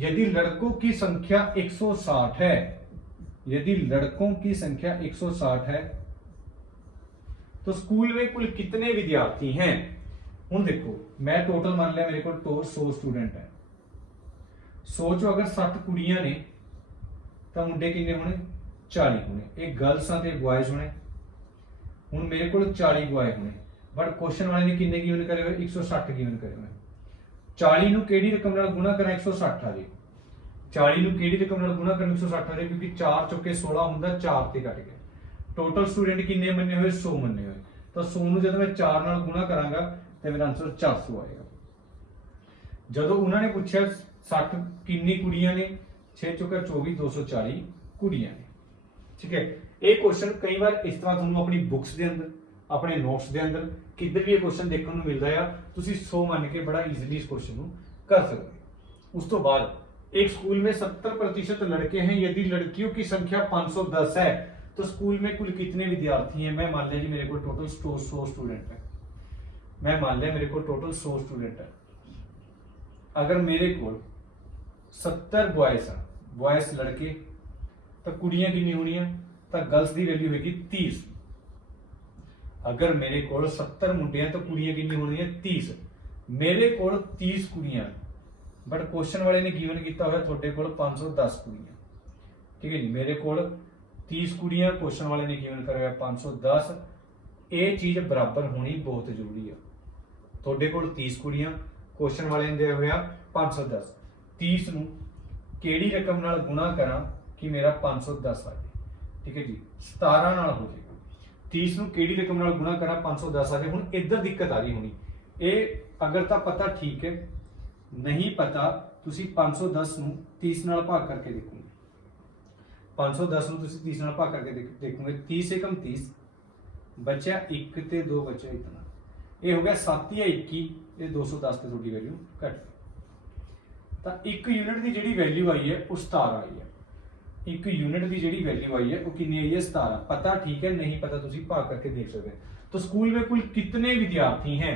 यदि लड़कों की संख्या 160 है, यदि लड़कों की संख्या 160 है तो स्कूल में कुल कितने विद्यार्थी हैं। हूं देखो मैं टोटल मान लिया मेरे को 100 स्टूडेंट है, 100 चो अगर 60 कुड़ियां ने ਤਾਂ ਮੁੰਡੇ ਕਿੰਨੇ ਹੋਣੇ 40 ਹੋਣੇ। ਇਹ ਗਰਲਸਾਂ ਤੇ ਬॉयਜ਼ ਹੋਣੇ। ਹੁਣ ਮੇਰੇ ਕੋਲ 40 ਬॉय ਹੋਣੇ, ਬਟ ਕੁਐਸਚਨ ਵਾਲੇ ਨੇ ਕਿੰਨੇ ਗਿਵਨ ਕਰੇ ਹੋਏ 160 ਗਿਵਨ ਕਰੇ ਹੋਏ। 40 ਨੂੰ ਕਿਹੜੀ ਰਕਮ ਨਾਲ ਗੁਣਾ ਕਰਾਂ 160 ਆ ਜੇ, 40 ਨੂੰ ਕਿਹੜੀ ਰਕਮ ਨਾਲ ਗੁਣਾ ਕਰਾਂ 160 ਆ ਜੇ, ਕਿਉਂਕਿ 4 ਚੁੱਕੇ 16 ਹੁੰਦਾ 4 ਤੇ ਕੱਟ ਗਿਆ। ਟੋਟਲ ਸਟੂਡੈਂਟ ਕਿੰਨੇ ਮੰਨੇ ਹੋਏ 100 ਮੰਨੇ ਹੋਏ, ਤਾਂ 100 ਨੂੰ ਜਦੋਂ ਮੈਂ 4 ਨਾਲ ਗੁਣਾ ਕਰਾਂਗਾ ਤੇ ਮੇਰਾ ਆਨਸਰ 400 ਆਏਗਾ। ਜਦੋਂ ਉਹਨਾਂ ਨੇ ਪੁੱਛਿਆ 60 ਕਿੰਨੀ ਕੁੜੀਆਂ ਨੇ 6 ਚੁੱਕਾ 24 240 ਕੁੜੀਆਂ ਨੇ। ਠੀਕ ਹੈ, ਇਹ ਕੁਐਸਚਨ ਕਈ ਵਾਰ ਇਸ ਤਰ੍ਹਾਂ ਤੁਹਾਨੂੰ ਆਪਣੀ ਬੁੱਕਸ ਦੇ ਅੰਦਰ ਆਪਣੇ ਨੋਟਸ ਦੇ ਅੰਦਰ ਕਿੱਧਰ ਵੀ ਇਹ ਕੁਐਸਚਨ ਦੇਖਣ ਨੂੰ ਮਿਲਦਾ ਆ। ਤੁਸੀਂ 100 ਮੰਨ ਕੇ ਬੜਾ ਈਜ਼ੀਲੀ ਇਸ ਕੁਐਸਚਨ ਨੂੰ कर सकते। उस तो बाद एक स्कूल में 70% लड़के हैं, यदि लड़कियों की संख्या 510 है तो स्कूल में कुल कितने विद्यार्थी हैं। मैं मान लिया जी मेरे को टोटल 100 स्टूडेंट है, मैं मान लिया मेरे को टोटल 100 स्टूडेंट है। अगर मेरे को 70 बॉयज लड़के तो कुड़ियां कितनी होनी है, तो गर्ल्स की वैल्यू होगी 30। अगर मेरे को 70 मुंडे तो कुड़ियां कितनी होनी है 30। मेरे को 30 कुड़ियां, बट क्वेश्चन वाले ने गिवन किया हुआ थोड़े को 510 कुड़ियां। ठीक है जी, मेरे को 30 कुड़ियां, क्वेश्चन वाले ने गिवन करा 510। ये चीज बराबर होनी बहुत जरूरी है। थोड़े को 30 कुड़ियां, क्वेश्चन वाले ने दिया होया 510। 30 ਨੂੰ ਕਿਹੜੀ ਰਕਮ ਨਾਲ ਗੁਣਾ ਕਰਾਂ ਕਿ ਮੇਰਾ 510 ਆ ਜਾਏ, ਠੀਕ ਹੈ ਜੀ। 17 ਨਾਲ ਹੋ ਜਾਏਗਾ। 30 ਨੂੰ ਕਿਹੜੀ ਰਕਮ ਨਾਲ ਗੁਣਾ ਕਰਾਂ 510 ਆ ਜਾਏ। ਹੁਣ ਇੱਧਰ ਦਿੱਕਤ ਆ ਰਹੀ ਹੋਣੀ, ਇਹ ਅਗਰ ਤਾਂ ਪਤਾ ਠੀਕ ਹੈ, ਨਹੀਂ ਪਤਾ ਤੁਸੀਂ 510 ਨੂੰ 30 ਨਾਲ ਭਾਗ ਕਰਕੇ ਦੇਖੋਗੇ। 510 ਨੂੰ ਤੁਸੀਂ 30 ਨਾਲ ਭਾਗ ਕਰਕੇ ਦੇਖੋਗੇ। 30 एकम 30 बचा 1 ਤੇ 2 बचा इतना, ये हो गया 7 या 21, ये 210 ਤੇ ਤੁਹਾਡੀ ਵੈਲਿਊ ਘਟ ਤਾਂ 1 ਯੂਨਿਟ ਦੀ ਜਿਹੜੀ ਵੈਲਿਊ ਆਈ ਹੈ ਉਹ 17 ਆਈ ਹੈ। 1 ਯੂਨਿਟ ਦੀ ਜਿਹੜੀ वैल्यू आई है वो कितनी आई है 17। पता ठीक है, नहीं पता तुसी भाग करके देख सकते हैं। तो स्कूल में कुल कितने विद्यार्थी हैं?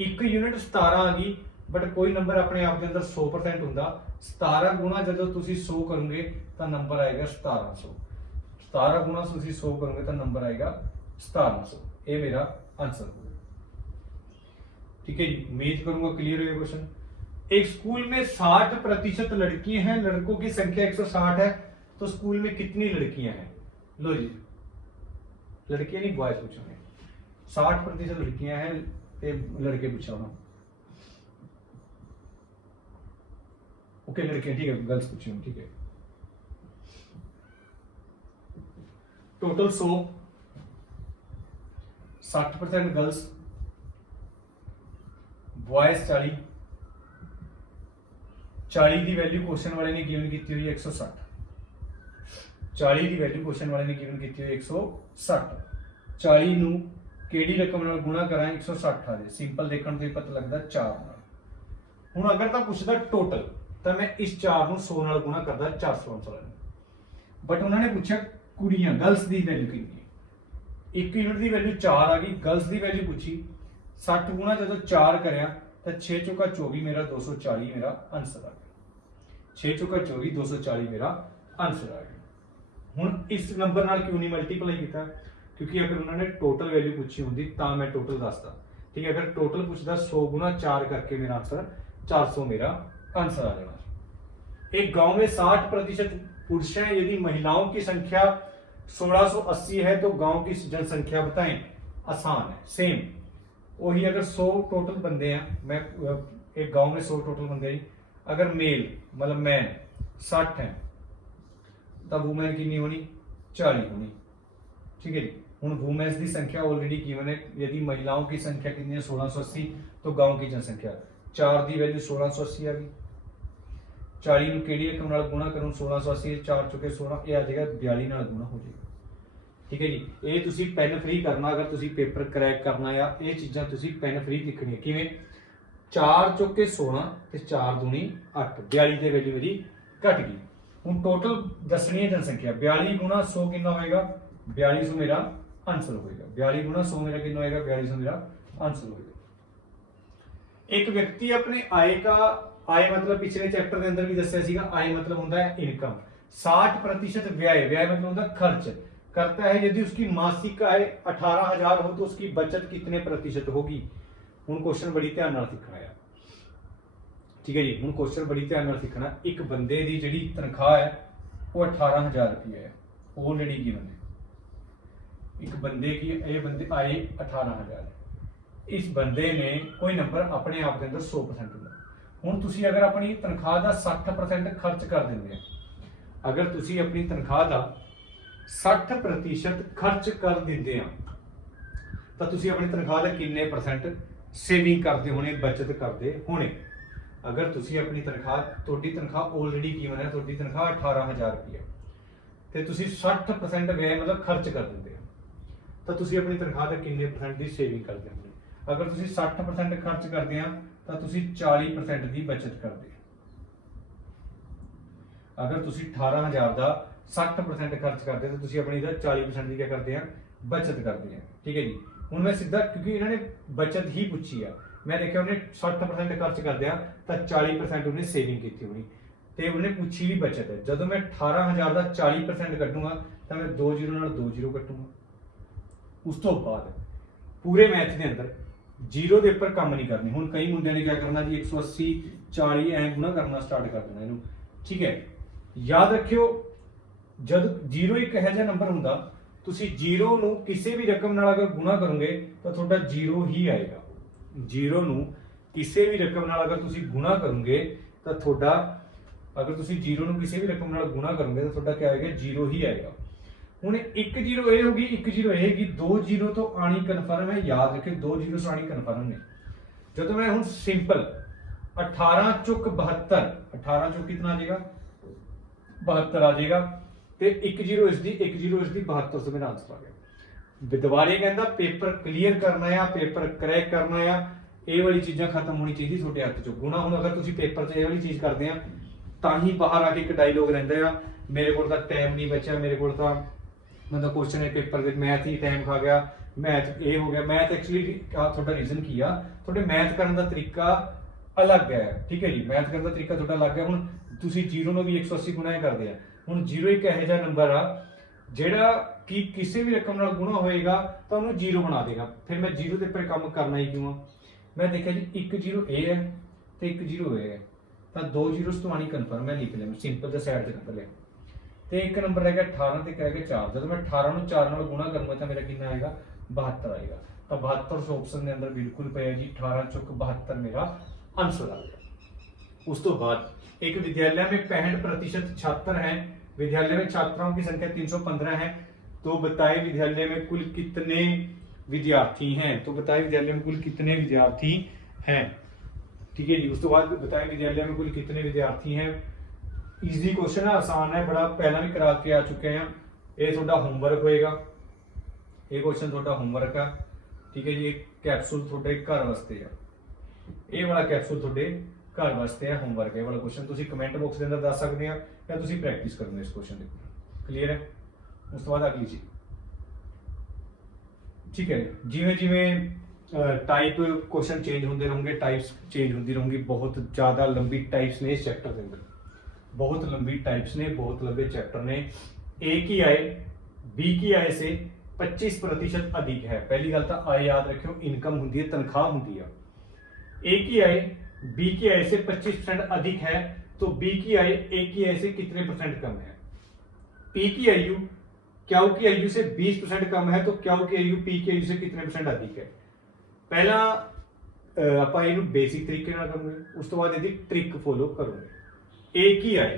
1 यूनिट 17 आ गई, बट कोई नंबर अपने आप के अंदर 100% होंदा। 17 गुणा जदों तुसी 100 करोगे तो नंबर आएगा 1700। 17 गुणा तुसी 100 करोगे तो नंबर आएगा 1700। ये मेरा आंसर होगा, ठीक है जी। उम्मीद करूंगा क्लियर हो क्वेश्चन। एक स्कूल में 60% लड़कियां हैं, लड़कों की संख्या 160 है, तो स्कूल में कितनी लड़कियां हैं? लो जी, लड़कियां नहीं बॉयज पूछोगे। 60% लड़कियां हैं, ते लड़के पूछा हूं। ओके लड़कियां, ठीक है, गर्ल्स पूछी हूं, ठीक है। Total 100, 60% girls, boys 40। 40 ਦੀ ਵੈਲਿਊ ਕੁਐਸਚਨ ਵਾਲੇ ਨੇ ਗਿਵਨ ਕੀਤੀ ਹੋਈ ਹੈ 160। 40 ਦੀ ਵੈਲਿਊ ਕੁਐਸਚਨ ਵਾਲੇ ਨੇ ਗਿਵਨ ਕੀਤੀ ਹੋਈ ਹੈ 160। 40 ਨੂੰ ਕਿਹੜੀ ਰਕਮ ਨਾਲ ਗੁਣਾ ਕਰਾਂ 160 ਆ ਜਾਏ। ਸਿੰਪਲ ਦੇਖਣ ਤੋਂ ਹੀ ਪਤਾ ਲੱਗਦਾ 4 ਨਾਲ। ਹੁਣ ਅਗਰ ਤਾਂ ਪੁੱਛਦਾ ਟੋਟਲ ਤਾਂ ਮੈਂ ਇਸ 4 ਨੂੰ 100 ਨਾਲ ਗੁਣਾ ਕਰਦਾ 400 ਆਂਸਰ ਆ ਜਾਣਾ। ਬਟ ਉਹਨਾਂ ਨੇ ਪੁੱਛਿਆ ਕੁੜੀਆਂ, ਗਰਲਸ ਦੀ ਵੈਲਿਊ ਕਿੰਨੀ ਹੈ। 1 ਯੂਨਿਟ ਦੀ ਵੈਲਿਊ 4 ਆ ਗਈ, ਗਰਲਸ ਦੀ ਵੈਲਿਊ ਪੁੱਛੀ। 60 ਗੁਣਾ ਜਦੋਂ 4 ਕਰਿਆ ਤਾਂ 6 ਚੌਕਾ 24 ਮੇਰਾ 240 ਮੇਰਾ ਆंसर आ गया। 6 चौका 24 240 मेरा आंसर आ गया। ਹੁਣ ਇਸ ਨੰਬਰ ਨਾਲ ਕਿਉਂ ਨਹੀਂ ਮਲਟੀਪਲਾਈ ਕੀਤਾ? ਕਿਉਂਕਿ ਅਗਰ ਉਹਨਾਂ ਨੇ ਟੋਟਲ ਵੈਲਿਊ ਪੁੱਛੀ ਹੁੰਦੀ ਤਾਂ ਮੈਂ ਟੋਟਲ ਦੱਸਦਾ, ਠੀਕ ਹੈ। ਅਗਰ ਟੋਟਲ ਪੁੱਛਦਾ 100 गुना 4 करके मेरा आंसर 400 मेरा आंसर आ जाना। एक गांव में 60% पुरुष हैं, यदि महिलाओं की संख्या 1680 है तो गांव की जनसंख्या बताएं। आसान है, सेम वही। अगर 100 टोटल बंदे हैं, मैं एक गांव में 100 टोटल बंदे हैं, अगर मेल मतलब मैन 60 है तब वुमेन कितनी होनी 40 होनी, ठीक है जी। हुण वुमेन्स की संख्या ऑलरेडी गिवन है। यदि महिलाओं की संख्या कितनी है 1680, तो गांव की जनसंख्या 4 की वैल्यू 1680 आ गई। 40 ਨੂੰ ਕਿਹੜੀ ਰਕਮ ਨਾਲ ਗੁਣਾ ਕरूं 1680 4 ਚੁਕੇ 16, ਇਹ ਆ ਜਾਏਗਾ 42 ਨਾਲ ਗੁਣਾ ਹੋ ਜਾਏਗਾ, ਠੀਕ ਹੈ ਜੀ। ਇਹ ਤੁਸੀਂ ਪੈਨ ਫ੍ਰੀ ਕਰਨਾ ਅਗਰ ਤੁਸੀਂ ਪੇਪਰ ਕਰੈਕ ਕਰਨਾ ਆ। ਇਹ ਚੀਜ਼ਾਂ ਤੁਸੀਂ ਪੈਨ ਫ੍ਰੀ ਲਿਖਣੀ ਕਿਵੇਂ? 4 ਚੌਕੇ 16 ਤੇ 4 ਦੂਣੀ 8, 42 ਦੀ ਵੈਲਿਊ ਮੇਰੀ ਘਟ ਗਈ। ਹੁਣ ਟੋਟਲ ਦੱਸਣੀ ਹੈ ਜਨਸੰਖਿਆ। 42 ਗੁਣਾ 100 ਕਿੰਨਾ ਹੋਏਗਾ? 4200 ਮੇਰਾ ਆਨਸਰ ਹੋਏਗਾ। 42 ਗੁਣਾ 100 ਮੇਰਾ ਕਿੰਨਾ ਹੋਏਗਾ? 4200 ਮੇਰਾ आंसर होगा। एक व्यक्ति अपने आय का, आय मतलब पिछले चैप्टर के अंदर भी दस्या सीगा, आय मतलब होता है इनकम। 60% व्यय, व्यय मतलब होता है खर्च करता है। यदि उसकी मासिक आय 18,000 हो तो उसकी बचत कितने प्रतिशत होगी? हुण क्वेश्चन बड़ी ध्यान नाल सीखना है, ठीक है जी। हुण क्वेश्चन बड़ी ध्यान नाल सीखना। एक बंदे दी जिहड़ी तनख्वाह है वो 18,000 रुपया है, ऑलरेडी गिवन है। एक बंदे की ये बंदे आए 18,000, इस बंदे ने कोई नंबर अपने आप के अंदर 100% होगा। हुण तुसी अगर अपनी तनख्वाह का 60% खर्च कर देंगे, अगर तुसी अपनी तनख्वाह का 60% खर्च कर देंगे तो तुसी अपनी तनख्वाह का किन्ने परसेंट सेविंग करते होने, बचत करते होने। अगर तुसी अपनी तनख्वाह, तुहाडी तनख्वाह ऑलरेडी गिवन है, तुहाडी तनख्वाह 18,000 रुपया ते तुसी 60% व्यय मतलब खर्च कर देंगे तो तुसी अपनी तनख्वाह का किन्ने परसेंट की सेविंग करते होने। अगर तुसी 60% खर्च करते हैं तो तुसी 40% की बचत करते। अगर तुसी 18,000 का 60% खर्च करते तो तुसी अपनी 40% की क्या करते हैं? बचत करते हैं, ठीक है जी। हुण मैं सीधा, क्योंकि इन्होंने बचत ही पूछी है, मैं देखा उन्हें 60% खर्च कर दिया तो 40% उन्हें सेविंग की होनी, तो उन्हें पूछी भी बचत है। जब मैं 18,000 का 40% कटूंगा तो मैं 2 जीरो नाल 2 जीरो कटूंगा। उस तो बाद पूरे मैथ के अंदर जीरो के उपर काम नहीं करनी। हुण कई मुंडियां ने क्या करना जी 180 40 ऐ गुणा करना स्टार्ट कर देना इनू, ठीक है। याद रखियो जब जीरो एक इहो जिहा नंबर हुंदा, तुसी जीरो नूं किसी भी रकम नाल अगर गुणा करोगे तो तुहाडा जीरो ही आएगा। जीरो नूं ਕਿਸੇ ਵੀ ਰਕਮ ਨਾਲ ਅਗਰ ਤੁਸੀਂ ਗੁਣਾ ਕਰੋਗੇ ਤਾਂ ਤੁਹਾਡਾ, ਅਗਰ ਤੁਸੀਂ 0 ਨੂੰ ਕਿਸੇ ਵੀ ਰਕਮ ਨਾਲ ਗੁਣਾ ਕਰੋਗੇ ਤਾਂ ਤੁਹਾਡਾ क्या आएगा, 0 ही आएगा। ਹੁਣ 1 0 ਇਹ ਹੋਗੀ, 1 0 ਇਹ ਹੈਗੀ, 2 0 ਤੋਂ ਆਣੀ ਕਨਫਰਮ ਹੈ, ਯਾਦ ਰੱਖਿਓ 2 0 ਤੋਂ ਆਣੀ ਕਨਫਰਮ ਨੇ। ਜਦੋਂ ਮੈਂ ਹੁਣ ਸਿੰਪਲ 18 ਚੁੱਕ 72, 18 ਚੁੱਕ कितना आ जाएगा, 72 आ जाएगा, ਤੇ 1 0 ਇਸ ਦੀ 1 0 ਇਸ ਦੀ 72 ਤੋਂ ਮੇਰਾ ਆਨਸਰ ਆ ਗਿਆ। ਦੁਬਾਰੇ ਕਹਿੰਦਾ ਪੇਪਰ ਕਲੀਅਰ ਕਰਨਾ ਆ, ਪੇਪਰ ਕਰੈਕ ਕਰਨਾ ਆ, ਇਹ ਵਾਲੀ ਚੀਜ਼ਾਂ ਖਤਮ ਹੋਣੀ ਚਾਹੀਦੀ ਤੁਹਾਡੇ ਹੱਥ ਚੋਂ। ਗੁਣਾ ਹੁਣ ਅਗਰ ਤੁਸੀਂ ਪੇਪਰ 'ਚ ਇਹ ਵਾਲੀ ਚੀਜ਼ ਕਰਦੇ ਆ ਤਾਂ ਹੀ ਬਾਹਰ ਆ ਕੇ ਇੱਕ ਡਾਇਲੋਗ ਰਹਿੰਦਾ ਆ, ਮੇਰੇ ਕੋਲ ਤਾਂ ਟਾਈਮ ਨਹੀਂ ਬਚਿਆ, ਮੇਰੇ ਕੋਲ ਤਾਂ मतलब क्वेश्चन है पेपर में मैथ ही टाइम खा गया, मैथ ये हो गया। मैथ एक्चुअली थोड़ा रीजन की आ, थोड़े मैथ करने का तरीका अलग है, ठीक है जी, मैथ करने का तरीका थोड़ा अलग है। हुण तुसी 0 ਨੂੰ भी 180 गुणा करते हैं। हुण 0 एक ਇਹੋ ਜਿਹਾ नंबर आ ਜਿਹੜਾ कि किसी भी रकम ਨਾਲ गुणा होएगा तो ਉਹਨੂੰ 0 बना देगा। फिर मैं 0 ਦੇ ਉੱਪਰ ਕੰਮ करना ही क्यों आ। मैं देखा जी 1 0 ए है तो 1 0 ए है, तो 2 0 ਤੋਂ ਆਣੀ ਕਨਫਰਮ मैं लिख लिया, सिंपल जिहा साइड ਤੇ नंबर लिया। ਤੇ ਇੱਕ ਨੰਬਰ ਹੈਗਾ 18 ਤੇ ਇੱਕ ਹੈਗਾ 4। ਜਦੋਂ ਮੈਂ 18 ਨੂੰ 4 ਨਾਲ ਗੁਣਾ ਕਰੂੰਗਾ ਤਾਂ ਮੇਰਾ ਕਿੰਨਾ ਆਏਗਾ, 72 ਆਏਗਾ। ਤਾਂ 72 ਆਪਸ਼ਨ ਦੇ ਅੰਦਰ ਬਿਲਕੁਲ ਪਿਆ ਜੀ, 18 ਚੁੱਕ 72 मेरा आंसर आ गया। उस तो बाद एक विद्यालय में 65% छात्र हैं, विद्यालय में छात्राओं की संख्या 315 है, तो बताए विद्यालय में कुल कितने विद्यार्थी हैं। तो बताए विद्यालय में कुल कितने विद्यार्थी हैं, ठीक है जी। उस तो बाद बताए विद्यालय में कुल कितने विद्यार्थी हैं। ईजी क्वेश्चन है, आसान है बड़ा, पहला भी करा के आ चुके हैं। ये थोड़ा होमवर्क होएगा, ये क्वेश्चन थोड़ा होमवर्क है, ठीक है जी। कैप्सूल थोड़े घर वास्ते है, ये वाला कैप्सूल थोड़े घर वास्ते है, होमवर्क है वाला क्वेश्चन। तुसी कमेंट बॉक्स के अंदर दस सकते हैं या तुसी प्रैक्टिस करोगे इस क्वेश्चन की, क्लियर है। उस तो बाद अगली चीज, ठीक है, जिवें जिवें टाइप क्वेश्चन चेंज होंगे रहेंगे, टाइप्स चेंज होती रहेंगी, बहुत ज़्यादा लंबी टाइप्स ने इस चैप्टर के अंदर, बहुत लंबी टाइप्स ने, बहुत लंबे चैप्टर ने। ए की आय बी की आय से 25% अधिक है। पहली गल तो आय याद रखियो, इनकम होंगी है, तनख्वाह होंगी है। ए की आय बी की आय से 25% अधिक है, तो बी की आय ए की आय से कितने परसेंट कम है। पी की आयु क्यू की आयु से 20% कम है, तो क्यू की आयु पी की आयु से कितने परसेंट अधिक है। पहला ਆਪਾਂ ਇਹਨੂੰ बेसिक तरीके ਨਾਲ ਕਰਾਂਗੇ, ਉਸ ਤੋਂ ਬਾਅਦ ਇਹਦੀ ट्रिक फॉलो करोगे। ए की आय,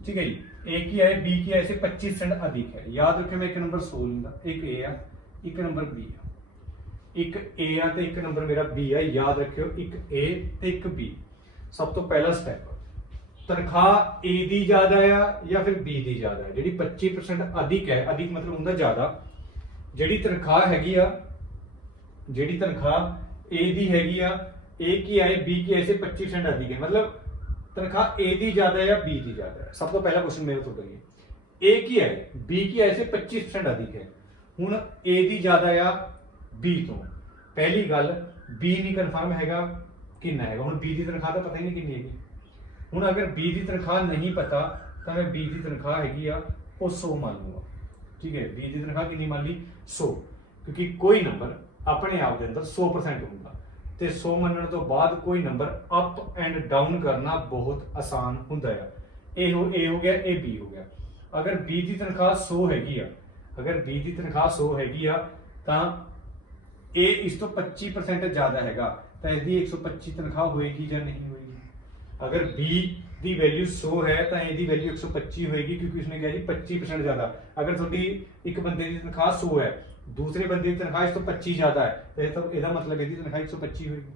ठीक है जी, ए की आय बी की आय से 25% अधिक है। याद रखियो मैं एक नंबर 100 लूंगा, एक ए आ, एक नंबर बी आ, एक ए आ ते एक नंबर मेरा बी आ। याद रखियो एक ए ते एक बी। सब तो पहला स्टेप, तनख्वाह ए दी ज्यादा है या फिर बी दी ज्यादा है। जिहड़ी 25% अधिक है, अधिक मतलब हुंदा ज्यादा, जिहड़ी तनख्वाह हैगी आ, जिहड़ी तनख्वाह ए दी हैगी आ, ए की आय बी की आय से 25% अधिक है, मतलब तनख्वाह ए दी ज्यादा है या बी दी ज्यादा है। सब तो पहला क्वेश्चन मेरे तो करिए, ए की आय बी की आय से 25% अधिक है। हुण ए दी ज्यादा या बी तो, पहली गल बी नहीं कन्फर्म हैगा कितना हैगा। हुण बी दी तनख्वाह तो पता ही नहीं कितनी हैगी। हुण अगर बी दी तनख्वाह नहीं पता तो मैं बी दी तनख्वाह हैगी आ वो 100 मान लूंगा, ठीक है। बी दी तनख्वाह कितनी मान ली, 100, क्योंकि कोई नंबर अपने आप के अंदर 100% होगा, ਤੇ 100 ਮੰਨਣ ਤੋਂ ਬਾਅਦ ਕੋਈ ਨੰਬਰ ਅਪ ਐਂਡ ਡਾਊਨ ਕਰਨਾ ਬਹੁਤ ਆਸਾਨ ਹੁੰਦਾ ਹੈ। ਇਹ ਹੋ ਗਿਆ, ਇਹ ਬੀ ਹੋ ਗਿਆ। ਅਗਰ ਬੀ ਦੀ ਤਨਖਾਹ 100 ਹੈਗੀ ਆ, ਅਗਰ ਬੀ ਦੀ ਤਨਖਾਹ 100 ਹੈਗੀ ਆ ਤਾਂ ਇਹ ਇਸ ਤੋਂ 25% ਜ਼ਿਆਦਾ ਹੈਗਾ, ਤਾਂ ਇਹਦੀ 125 ਤਨਖਾਹ ਹੋਏਗੀ ਜਾਂ ਨਹੀਂ ਹੋਏਗੀ। ਅਗਰ ਬੀ ਦੀ ਵੈਲਿਊ 100 ਹੈ ਤਾਂ ਇਹਦੀ ਵੈਲਿਊ 125 ਹੋਏਗੀ, ਕਿਉਂਕਿ ਉਸਨੇ ਕਿਹਾ ਜੀ 25% ਜ਼ਿਆਦਾ। ਅਗਰ ਤੁਹਾਡੀ ਇੱਕ ਬੰਦੇ ਦੀ ਤਨਖਾਹ 100 ਹੈ, दूसरे बंदे की तनख्वाह 125 ज्यादा है, तो ਇਹਦਾ मतलब ਇਹਦੀ ਤਨਖਾਹ 125 ਹੋਏਗੀ।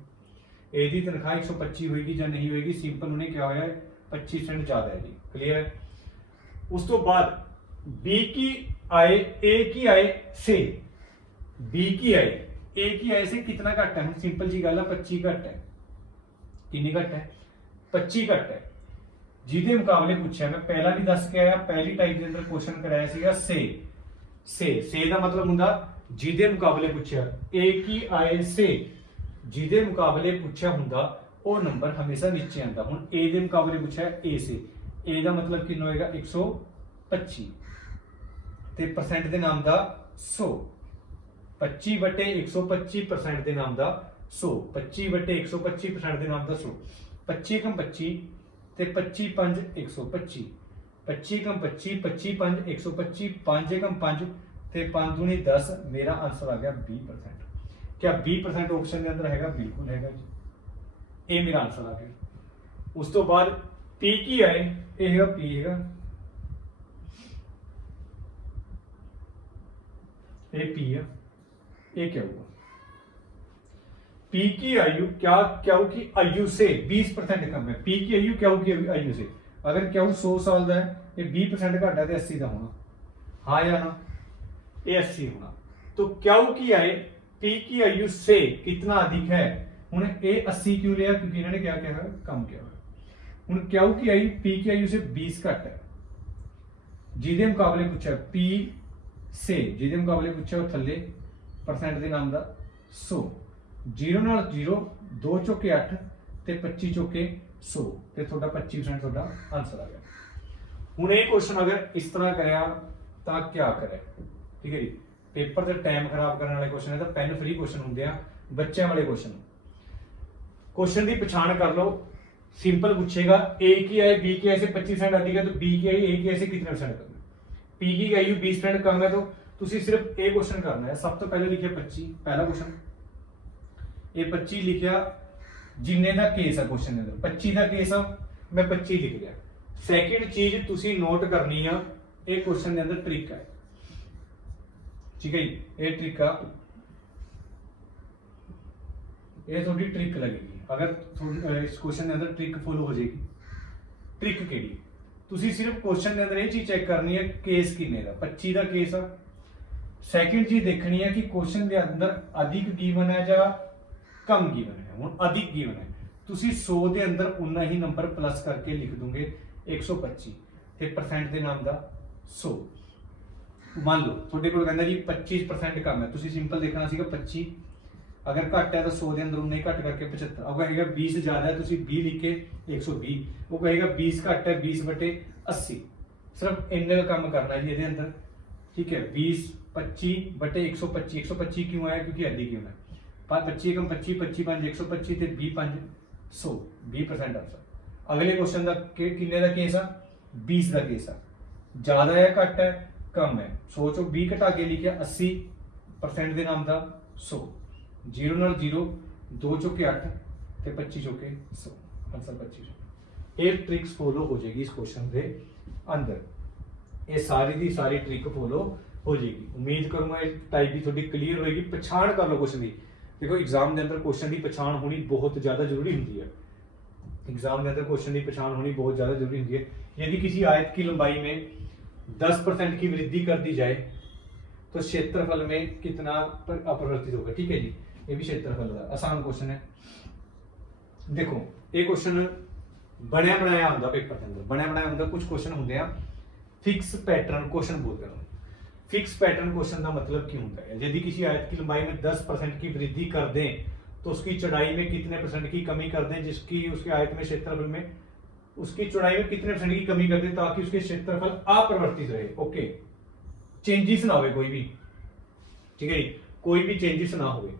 ਇਹਦੀ ਤਨਖਾਹ 125 ਹੋਏਗੀ ਜਾਂ ਨਹੀਂ ਹੋਏਗੀ, ਸਿੰਪਲ ਉਹਨੇ ਕਿਹਾ ਹੋਇਆ है 25% ज्यादा है जी, क्लियर है। उस तो बाद बी की आय ए की आय से, बी की आय ए की आय से कितना घट है। सिंपल जी गल है, 25 घट है। कितनी घट है, 25 घट है। ਜਿਹਦੇ ਮੁਕਾਬਲੇ ਪੁੱਛਿਆ, मैं पहला भी दस के आया, पहली टाइप के अंदर क्वेश्चन कराया ਸੀਗਾ से ਦਾ ਮਤਲਬ ਹੁੰਦਾ ਜਿਹਦੇ ਮੁਕਾਬਲੇ ਪੁੱਛਿਆ। ए की आय से ਜਿਹਦੇ ਮੁਕਾਬਲੇ ਪੁੱਛਿਆ ਹੁੰਦਾ ਉਹ ਨੰਬਰ ਹਮੇਸ਼ਾ ਨੀਚੇ ਆਂਦਾ। ਹੁਣ A ਦੇ ਮੁਕਾਬਲੇ ਪੁੱਛਿਆ A से, A ਦਾ ਮਤਲਬ ਕਿੰਨਾ ਹੋਏਗਾ 125 ਤੇ ਪਰਸੈਂਟ ਦੇ ਨਾਮ ਦਾ 100, 25/125% ਦੇ ਨਾਮ ਦਾ 100, 25/125% ਦੇ ਨਾਮ ਦਾ 100, 25 ਕਮ 25 ਤੇ 25 5 125, 25 कम 25, 25 5 125, 5 कम 5 ਤੇ 5 दूनी 10। मेरा आंसर आ गया 20%। क्या 20% ऑप्शन के अंदर हैगा, बिल्कुल हैगा जी। ਇਹ ਮੇਰਾ ਆਨਸਰ ਆ ਗਿਆ। ਉਸ ਤੋਂ ਬਾਅਦ P ਕੀ ਆਏ, ਇਹ ਹੈਗਾ P ਹੈਗਾ, ਇਹ P ਆ, ਇਹ क्या होगा P की आयु क्या की आयु से 20% कम है। P की आयु क्या की आयु से, अगर क्या 100 साल का है, ये 20% घट है तो 80 का होना, हाँ या ना, ये 80 होना। तो क्या की आय P की आयु से कितना अधिक है, हूं ये 80 क्यों लिया, क्योंकि इन्होंने क्या किया है, कम किया है। हूं क्या की आयु P की आयु से 20 घट है, जिदे मुकाबले पूछा P से, जिदे मुकाबले पूछा थले परसेंट के नाम का 100, 0 ਨਾਲ 0, 2 ਚੌਕੇ 8 ਤੇ 25 ਚੌਕੇ 100 ਤੇ ਤੁਹਾਡਾ 25% ਤੁਹਾਡਾ ਆਨਸਰ ਆ ਗਿਆ। ਹੁਣ ਇਹ ਕੁਐਸਚਨ ਅਗਰ ਇਸ ਤਰ੍ਹਾਂ ਕਰਿਆ ਤਾਂ ਕੀ ਕਰੇ, ਠੀਕ ਹੈ ਜੀ। ਪੇਪਰ ਦਾ ਟਾਈਮ ਖਰਾਬ ਕਰਨ ਵਾਲੇ ਕੁਐਸਚਨ ਹੈ ਤਾਂ ਪੈਨ ਫ੍ਰੀ ਕੁਐਸਚਨ ਹੁੰਦੇ ਆ, ਬੱਚਿਆਂ ਵਾਲੇ ਕੁਐਸਚਨ। ਕੁਐਸਚਨ ਦੀ ਪਛਾਣ ਕਰ ਲਓ, सिंपल पूछेगा A की आय B की आय से 25% अधिक है तो B की आय A की आय से कितने परसेंट कम है। P की आयु 20% कम है तो तुसी सिर्फ A क्वेश्चन करना है। सब तो पहले लिखिए 25, पहला क्वेश्चन ये 25 लिखिया, जिन्ने दा केस है क्वेश्चन के अंदर 25 दा केस है, मैं 25 लिख लिया। सेकंड चीज तुसी नोट करनी है, ये क्वेश्चन के अंदर ट्रिक है, ठीक है जी। ये ट्रिक है, ये थोड़ी ट्रिक लगेगी अगर इस क्वेश्चन के अंदर ट्रिक फॉलो हो जाएगी। ट्रिक केड़ी, तुसी सिर्फ क्वेश्चन के अंदर ये चीज चेक करनी है केस किन्ने दा, 25 दा केस है। सेकंड चीज देखनी है कि क्वेश्चन के अंदर अधिक गिवन है या कम गिवन है। हुण अधिक गिवन है, तुसी 100 के अंदर उन्ना ही नंबर प्लस करके लिख दोगे 125 ते परसेंट के नाम दा 100। मान लो थोड़े कोल कहंदा जी 25% कम है, तुसी सिंपल देखना सीगा 25, अगर घट है तो 100 के अंदर उन्ना ही घट करके 75। अब कहेगा 20 ज्यादा है, तुसी 20 लिख के 120, वो कहेगा 20 घट है 20/80। सिर्फ इन्ने का काम करना है जी ये अंदर, ठीक है। 20/25/125, 125 क्यों आया, क्योंकि अधिक क्यों है। 25 कम 25, 25 5 125 ते 20 5 100, 20% आंसर। अगले क्वेश्चन का किन्ने दा केस है, 20 का केस है, ज्यादा है घट है कम है। 100 चो 20 घटा के लिखिया 80% के नाम का 100, 0 ਨਾਲ 0, 2 ਚੌਕੇ 8 ਤੇ 25 ਚੌਕੇ 100, आंसर 25। ਇਹ ट्रिक्स फॉलो हो जाएगी इस क्वेश्चन के अंदर, ये सारी दी सारी ट्रिक फॉलो हो जाएगी। उम्मीद करूंगा ये टाइप भी थोड़ी क्लीयर होएगी। पछाण कर लो क्वेश्चन की, देखो एग्जाम के अंदर क्वेश्चन की पछाण होनी बहुत ज्यादा जरूरी होती है। एग्जाम के अंदर क्वेश्चन की पछाण होनी बहुत ज्यादा जरूरी होती है। यदि किसी आयत की लंबाई में 10% की वृद्धि कर दी जाए तो क्षेत्रफल में कितना अपरिवर्तित होगा, ठीक है जी। ये भी क्षेत्रफल है, आसान क्वेश्चन है। देखो ये क्वेश्चन बनया बनाया होंदा पेपर के अंदर, बनया बनाया होंदा। कुछ क्वेश्चन होंगे हैं फिक्स पैटर्न क्वेश्चन बोलते हैं। फिक्स पैटर्न क्वेश्चन का मतलब क्यों होता है, यदि किसी आयत की लंबाई में 10% की वृद्धि कर दें तो उसकी चौड़ाई में कितने % की कमी कर दें, जिसकी उसके आयत में क्षेत्रफल में उसकी चौड़ाई में कितने % की कमी कर दें ताकि उसके क्षेत्रफल अपरिवर्तित रहे। ओके, चेंजेस ना हो कोई भी, ठीक है, कोई भी चेंजेस ना हो,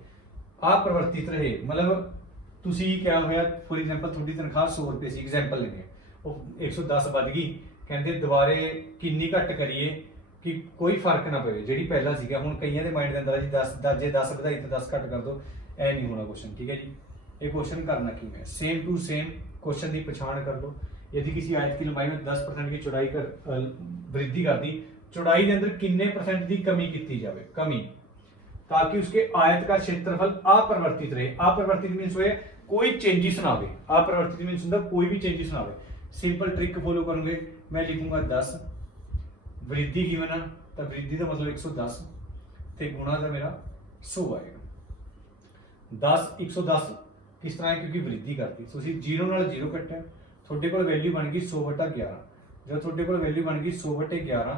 अपरिवर्तित रहे। मतलब तुसी क्या होया, फॉर एग्जांपल थोड़ी तनख्वाह 100 रुपए सी, एग्जांपल लेने वो 110 बढ़ गई, कहते दोबारे किन्नी घट करिए कि कोई फर्क ना पवे जी पहला सीगा। हुण कईयां दे माइंड दे अंदर जी 10 ਵਧਾਈ तो 10 घट कर दो, ऐ नहीं होना क्वेश्चन, ठीक है जी। ये क्वेश्चन करना की है, सेम टू सेम क्वेश्चन की पछाण कर लो। यदि किसी आयत की लंबाई में 10% की चौड़ाई कर वृद्धि कर दी, चौड़ाई के अंदर किन्ने % की कमी की जाए, कमी, ताकि उसके आयत का क्षेत्रफल अपरिवर्तित रहे। अपरिवर्तित मीन्स हुए कोई चेंजेस ना आवे, अपरिवर्तित मीन्स होता कोई भी चेंजेस ना आवे। सिंपल ट्रिक फॉलो करूंगे, मैं लिखूंगा 10, वृद्धि की ना तो वृद्धि का मतलब 110 ते गुणा का मेरा 100 आएगा। 10 110 किस तरह है, क्योंकि वृद्धि करती। तुसीं 0 ਨਾਲ 0 कट्टिया, थोड़े कोल वैल्यू बन गई 100/11। जो थोड़े कोल वैल्यू बन गई 100/11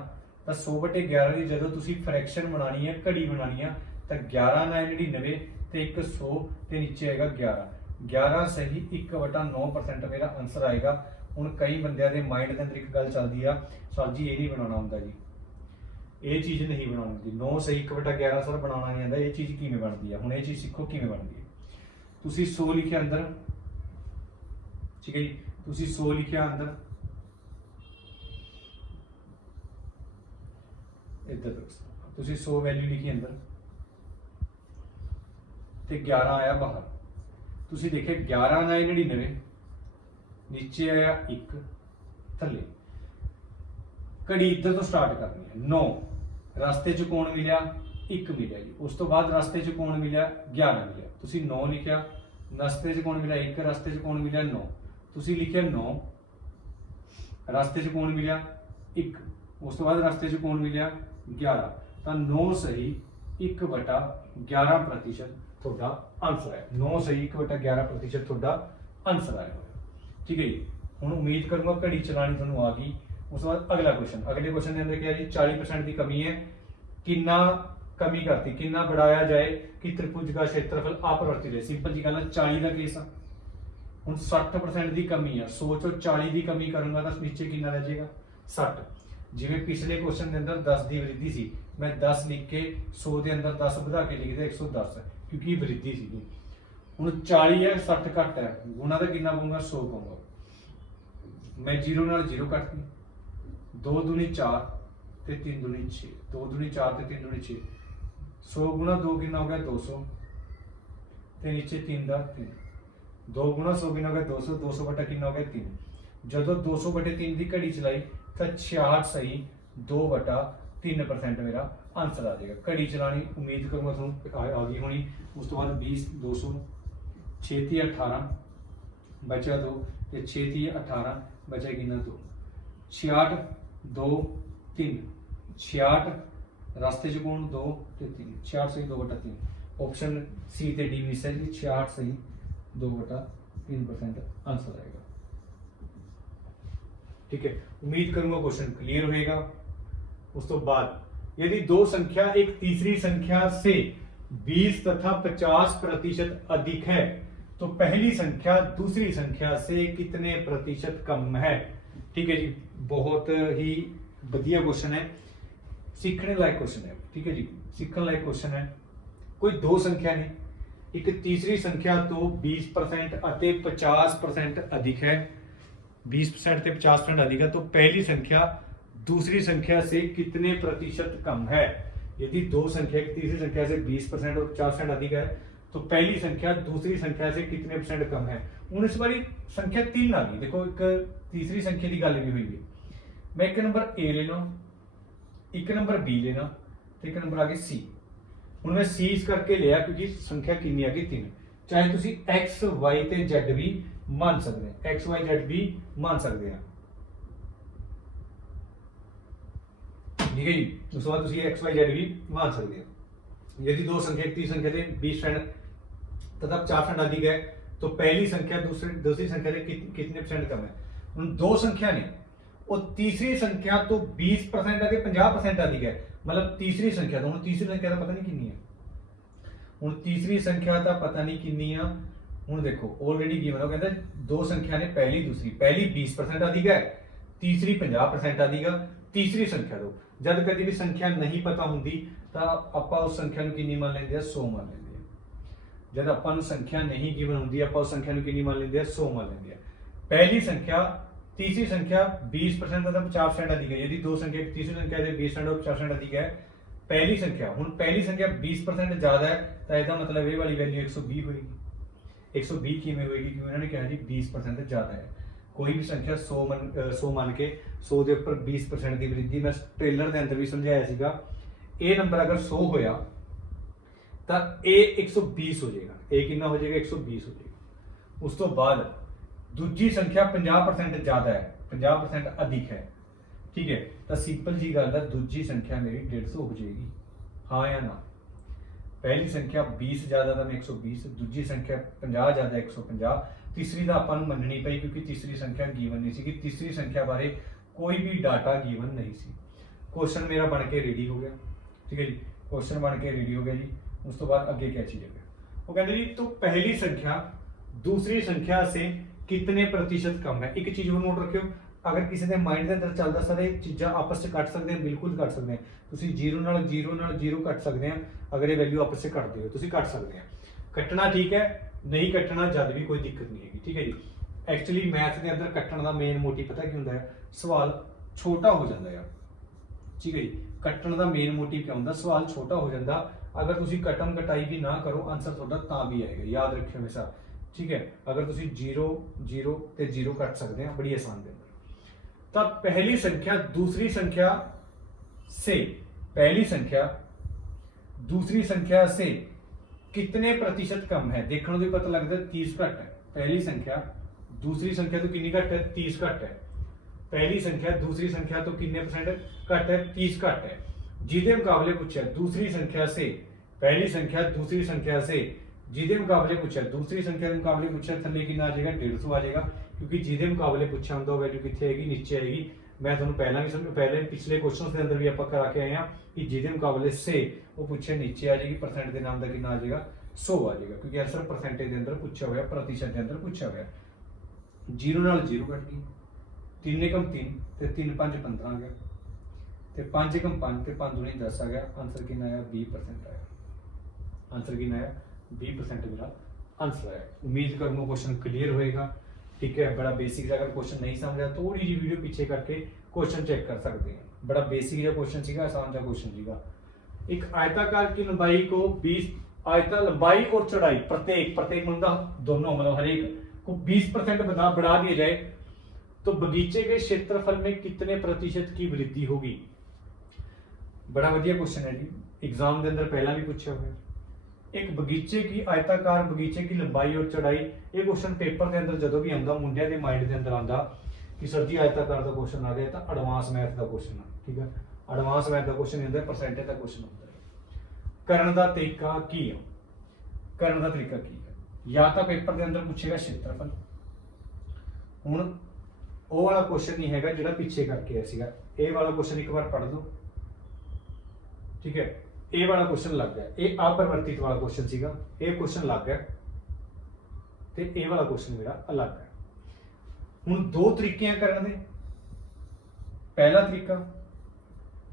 तो 100/11 की जो तुसीं फ्रैक्शन बनानी है, घड़ी बनानी है, तो 11 9 99 ते 100 ते नीचे आएगा 11, 11 सही 1/9% मेरा आंसर आएगा। हुण कई बंदियां दे माइंड दे अंदर एक गल चलदी आ, सर जी ये नहीं बनाना आउंदा जी, ये चीज़ नहीं बनानी आउंदी, 9 सही 1/11 सर बनाना नहीं आंदा, ये चीज़ किवें बनदी है। हुण ये चीज़ सीखो किवें बनदी है। तुसीं 100 लिखिया अंदर, ठीक है जी, तुसीं 100 लिखिया अंदर, इधर तक तुसीं 100 वैल्यू लिखी अंदर ते 11 आया बाहर। ਤੁਸੀਂ ਦੇਖਿਆ 11 ਨਾਲ 99, नीचे आया 1, थले घड़ी इधर तो स्टार्ट करनी है 9, रास्ते च कौन मिलिया 1 मिलिया जी, उस तो बाद रास्ते च कौन मिलिया 11 मिलिया, तुसी 9 लिखिया, रास्ते च कौन मिलिया 1, रास्ते च कौन मिलिया 9, तुसी लिखिया 9, रास्ते च कौन मिलिया 1, उस तो बाद रास्ते च कौन मिलिया 11, तो 9 सही 1/11% ਤੁਹਾਡਾ आंसर है। 9 सही 1/11% ਤੁਹਾਡਾ आंसर आया। ठीक है जी, ਹੁਣ उम्मीद करूंगा घड़ी चलानी ਤੁਹਾਨੂੰ आ गई। ਉਸ ਤੋਂ ਬਾਅਦ अगला क्वेश्चन, अगले क्वेश्चन ਦੇ ਅੰਦਰ ਕੀ ਹੈ ਜੀ 40% ਦੀ ਕਮੀ ਹੈ, ਕਿੰਨਾ ਕਮੀ ਕਰਤੀ, ਕਿੰਨਾ बढ़ाया जाए कि त्रिभुज का क्षेत्रफल अपरिवर्तित रहे। सिंपल जी गल है, 40 का केस है, ਹੁਣ 60% ਦੀ ਕਮੀ ਹੈ, 100 ਚੋਂ 40 ਦੀ ਕਮੀ ਕਰੂੰਗਾ ਤਾਂ ਨੀਚੇ ਕਿੰਨਾ ਰਹਿ ਜਾਏਗਾ 60। ਜਿਵੇਂ ਪਿਛਲੇ ਕੁਐਸਚਨ ਦੇ ਅੰਦਰ 10 ਦੀ ਵ੍ਰਿद्धि ਸੀ, ਮੈਂ 10 ਲਿਖ ਕੇ 100 ਦੇ ਅੰਦਰ 10 ਵਧਾ ਕੇ ਲਿਖ ਦਿਆ 110 ਹੈ, ਕਿਉਂਕਿ ਵ੍ਰਿद्धि ਸੀਗੀ। ਹੁਣ 40 ਹੈ 60 ਘੱਟ ਹੈ, ਗੁਣਾ ਦਾ ਕਿੰਨਾ ਪਾਉਂਗਾ 100 ਪਾਉਂਗਾ, मैं 0 ਨਾਲ 0 ਕੱਟਦੀ, 2 दूनी 4 ਤੇ 3 दूनी 6, 2 दूनी 4 ਤੇ 3 दूनी 6, 100 ਗੁਣਾ 2 ਕਿੰਨਾ ਹੋ ਗਿਆ 200 ਤੇ ਨੀਚੇ 3 ਦਾ 3, 2 ਗੁਣਾ 100 ਕਿੰਨਾ ਹੋ ਗਿਆ 200, 200 ਬਟਾ ਕਿੰਨਾ ਹੋ ਗਿਆ 3। ਜਦੋਂ 200 ਬਟੇ 3 ਦੀ ਘੜੀ ਚਲਾਈ ਤਾਂ 66 ਸਹੀ 2/3% ਮੇਰਾ ਆਨਸਰ ਆ ਜਾਏਗਾ। ਘੜੀ ਚਲਾਣੀ ਉਮੀਦ ਕਰੂੰਗਾ ਤੁਹਾਨੂੰ ਆ ਗਈ ਹੋਣੀ। ਉਸ ਤੋਂ ਬਾਅਦ 20 200 6 ਤੀ 18 बचा 2 ਤੇ 6 ਤੀ 18 बचा कितना 2, 66 2 3, 66 रास्ते च कौन 2 ਤੇ 3, 66 सही 2/3, ऑप्शन सी ਤੇ डी मिस है जी, 66 सही 2/3% आंसर आएगा। ठीक है, उम्मीद करूंगा क्वेश्चन क्लियर होएगा। उस तो बाद यदि दो संख्या एक तीसरी संख्या से 20 तथा 50% अधिक है तो पहली संख्या दूसरी संख्या से कितने प्रतिशत कम है। ठीक है जी, बहुत ही बढ़िया क्वेश्चन है, सीखने लायक क्वेश्चन है। ठीक है जी, सीखने लायक क्वेश्चन है। कोई दो संख्या ने एक तीसरी संख्या तो 20% ਅਤੇ 50% अधिक है, 20% ਤੇ 50% अधिक है, तो पहली संख्या दूसरी संख्या से कितने प्रतिशत कम है। यदि दो संख्या एक तीसरी संख्या से 20% और 50% अधिक है तो पहली संख्या दूसरी संख्या से कितने % कम है। हूँ इस बारी संख्या 3 आ गई, देखो एक तीसरी संख्या की गल भी हुई है, मैं एक नंबर ए लेना, एक नंबर बी लेना, तो एक नंबर आ गया सी। हूँ मैं सी इस करके लिया क्योंकि संख्या कितनी आ गई 3, चाहे तुसी एक्स वाई ते जेड भी मान सकते हैं, एक्स वाई जेड भी मान सकते हैं। ठीक है जी, उस बाद तुसी एक्स वाई जेड भी मान सकते हैं। यदि दो संख्या एक तीसरी संख्या से 20% तथा 50% अधिक है तो पहली संख्या दूसरी संख्या से कितने % कम है। उन दो संख्या ने और तीसरी संख्या तो 20% है 50% अधिक है, मतलब तीसरी संख्या तो तीसरी संख्या का पता नहीं कितनी है, हूँ तीसरी संख्या का पता नहीं कितनी है। हूँ देखो ऑलरेडी गिवन कहते दो संख्या ने पहली दूसरी, पहली 20% अधिक है, तीसरी 50% अधिक है, तीसरी संख्या दो। जब कभी भी संख्या नहीं पता होंगी तो आप उस संख्या कितनी मान लेंगे 100 मान लेंगे। जब अपन संख्या नहीं गिवन होंगी आप उस संख्या कितनी मान लेंगे 100 मान लेंगे। पहली संख्या तीसरी संख्या 20% तथा 50% अधिक है। यदि दो संख्या तीसरी संख्या से 20% और 50% अधिक है, पहली संख्या हूँ पहली संख्या 20% ज्यादा है तो इसका मतलब ये वाली वैल्यू 120 होगी। 120 किमें होगी क्योंकि उन्होंने कहा जी 20% ज्यादा है। कोई भी संख्या 100 मान के 100 के उपर 20% की वृद्धि, मैं ट्रेलर के अंदर भी समझाया सीगा, ए नंबर अगर 100 होया तो ए 120 हो जाएगा, ए कितना हो जाएगा 120 हो जाएगा। उस तो बाद दूजी संख्या 50% ज्यादा है, 50% अधिक है। ठीक है, तो सिंपल जी गल है, दूजी संख्या मेरी 150 हो जाएगी, हाँ या ना। पहली संख्या 20 ज्यादा था 120, दूजी संख्या 50 ज्यादा 150, तीसरी का अपन मननी पई क्योंकि तीसरी संख्या गिवन नहीं सी, तीसरी संख्या बारे कोई भी डाटा गिवन नहीं सी। क्वेश्चन मेरा बन के रेडी हो गया। ठीक है जी, क्वेश्चन बन के रेडी हो गया जी। उस तो बाद अगे क्या चीज है, वो कहते जी तो पहली संख्या दूसरी संख्या से कितने प्रतिशत कम है। एक चीज नोट रखियो, अगर किसी के माइंड के अंदर चलता सारे चीज़ा आपस में कट सकते हैं, बिल्कुल कट सकते हैं। तुसी जीरो नाल जीरो कट सकते हैं, अगर ये वैल्यू आपस में कटते हो तुसी कट सकते हैं। कटना ठीक है, नहीं कटना जद भी कोई दिक्कत नहीं है। ठीक है जी, एक्चुअली मैथ के अंदर कट्टण का मेन मोटिव पता की होंगे, सवाल छोटा हो जाता है। ठीक है जी, कट्टण का मेन मोटिव क्या होंगे, सवाल छोटा हो जाता। अगर तुसी कटम कटाई भी ना करो आंसर थोड़ा ता भी आएगा, याद रखियो हमेशा। ठीक है। अगर तुसी 0 0 ते 0 कट सकते हैं बड़ी आसान दे अंदर। तब पहली संख्या दूसरी संख्या से, पहली संख्या दूसरी संख्या से कितने प्रतिशत कम है? देखने तो पता लगता है 30 घट है। पहली संख्या दूसरी संख्या तो कितनी घट है? 30 घट है। पहली संख्या दूसरी संख्या तो कितने परसेंट घट है? 30 घट है। जिदे मुकाबले पूछा दूसरी संख्या से, पहली संख्या दूसरी संख्या से जिदे मुकाबले पूछा, दूसरी संख्या के मुकाबले पूछा थले कितना आ जाएगा? 150 आ जाएगा, क्योंकि जिदे मुकाबले पूछा होंगे वैल्यू कितने आएगी? नीचे आएगी। मैं तुहानू पहला भी समझ, पहले पिछले क्वेश्चन के अंदर भी आप करा के आए हैं कि जिदे मुकाबले से वो पूछे नीचे आ जाएगी, परसेंट के नाम का कितना आ जाएगा? 100 आ जाएगा, क्योंकि आंसर परसेंटेज के अंदर पूछा हुआ, प्रतिशत के अंदर पूछा हुआ। 0 नाल 0 कट गई, 3 एकम 3 ते 3 5 15 आ गया, ते 5 एकम 5 ते 5 दूनी 10 आ गया। आंसर कितना आया? 20% आया। आंसर कितना आया? 20% मेरा आंसर आया। उम्मीद करूंगा क्वेश्चन क्लियर होएगा, ठीक है। बड़ा बेसिक, अगर क्वेश्चन नहीं समझा थोड़ी जी वीडियो पीछे करके क्वेश्चन चेक कर सकते हैं। बड़ा बेसिक जो क्वेश्चन सीगा, आसान सा क्वेश्चन सीगा। एक आयताकार की लंबाई को 20 आयता लंबाई और चौड़ाई प्रत्येक मतलब दोनों मतलब हर एक को 20% बढ़ा दिया जाए तो बगीचे के क्षेत्रफल में कितने प्रतिशत की वृद्धि होगी? बड़ा बढ़िया क्वेश्चन है जी, एग्जाम के अंदर पहला भी पूछा हुआ है। एक बगीचे की आयताकार बगीचे की लंबाई और चौड़ाई, ये क्वेश्चन पेपर के अंदर जो भी आता मुंडिया के माइंड के अंदर आता कि सर जी आयताकार का क्वेश्चन आ गया तो एडवांस मैथ का क्वेश्चन है, ठीक है। एडवांस मैथ का क्वेश्चन नहीं होता, परसेंटेज का क्वेश्चन होता है। करने का तरीका की है? करने का तरीका की है? या तो पेपर के अंदर पूछेगा क्षेत्रफल, हुण वो वाला क्वेश्चन नहीं है जो पीछे करके आया सीगा। ये वाला क्वेश्चन एक बार पढ़ दो, ठीक है। ये वाला क्वेश्चन लग गया, ये अपरिवर्तित वाला क्वेश्चन सीगा, ये क्वेश्चन लग गया ते ये वाला क्वेश्चन मेरा अलग है। हुण दो तरीके हैं करने दे, पहला तरीका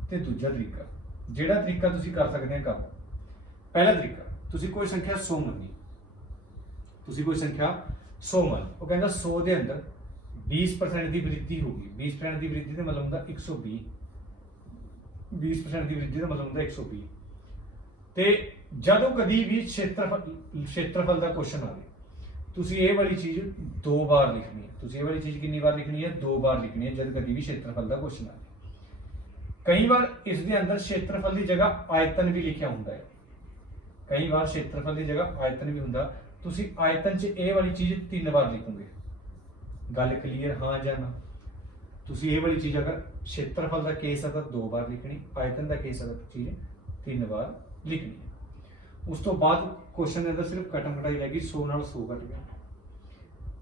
ते दूजा तरीका। जिहड़ा तरीका तुसीं कर सकते हैं काम, पहला तरीका तुसीं कोई संख्या 100 मन्नी, तुसीं कोई संख्या 100 मन, वो कहता 100 के अंदर 20% की वृद्धि होगी। 20% की वृद्धि का मतलब होता 120, 20% की वृद्धि का मतलब होता 120। ते जदों कभी भी क्षेत्रफल का क्वेश्चन आए तुसीं ये वाली चीज 2 बार लिखनी है। तुसीं ये वाली चीज कितनी बार लिखनी है? 2 बार लिखनी है जब कभी भी क्षेत्रफल का क्वेश्चन आए। कई बार इसके अंदर क्षेत्रफल की जगह आयतन भी लिखा होंदा है, कई बार क्षेत्रफल की जगह आयतन भी होंदा। तुसीं आयतन च ये वाली चीज 3 बार लिखोगे। गल क्लीयर? हाँ या ना? तुसीं ये वाली चीज अगर क्षेत्रफल का केस है तो 2 बार लिखनी, आयतन का केस है तो चीज 3 बार लिखनी है। उस तो बाद क्वेश्चन के अंदर सिर्फ कटम कटाई रहेगी। 100 नाल 100 कट गया,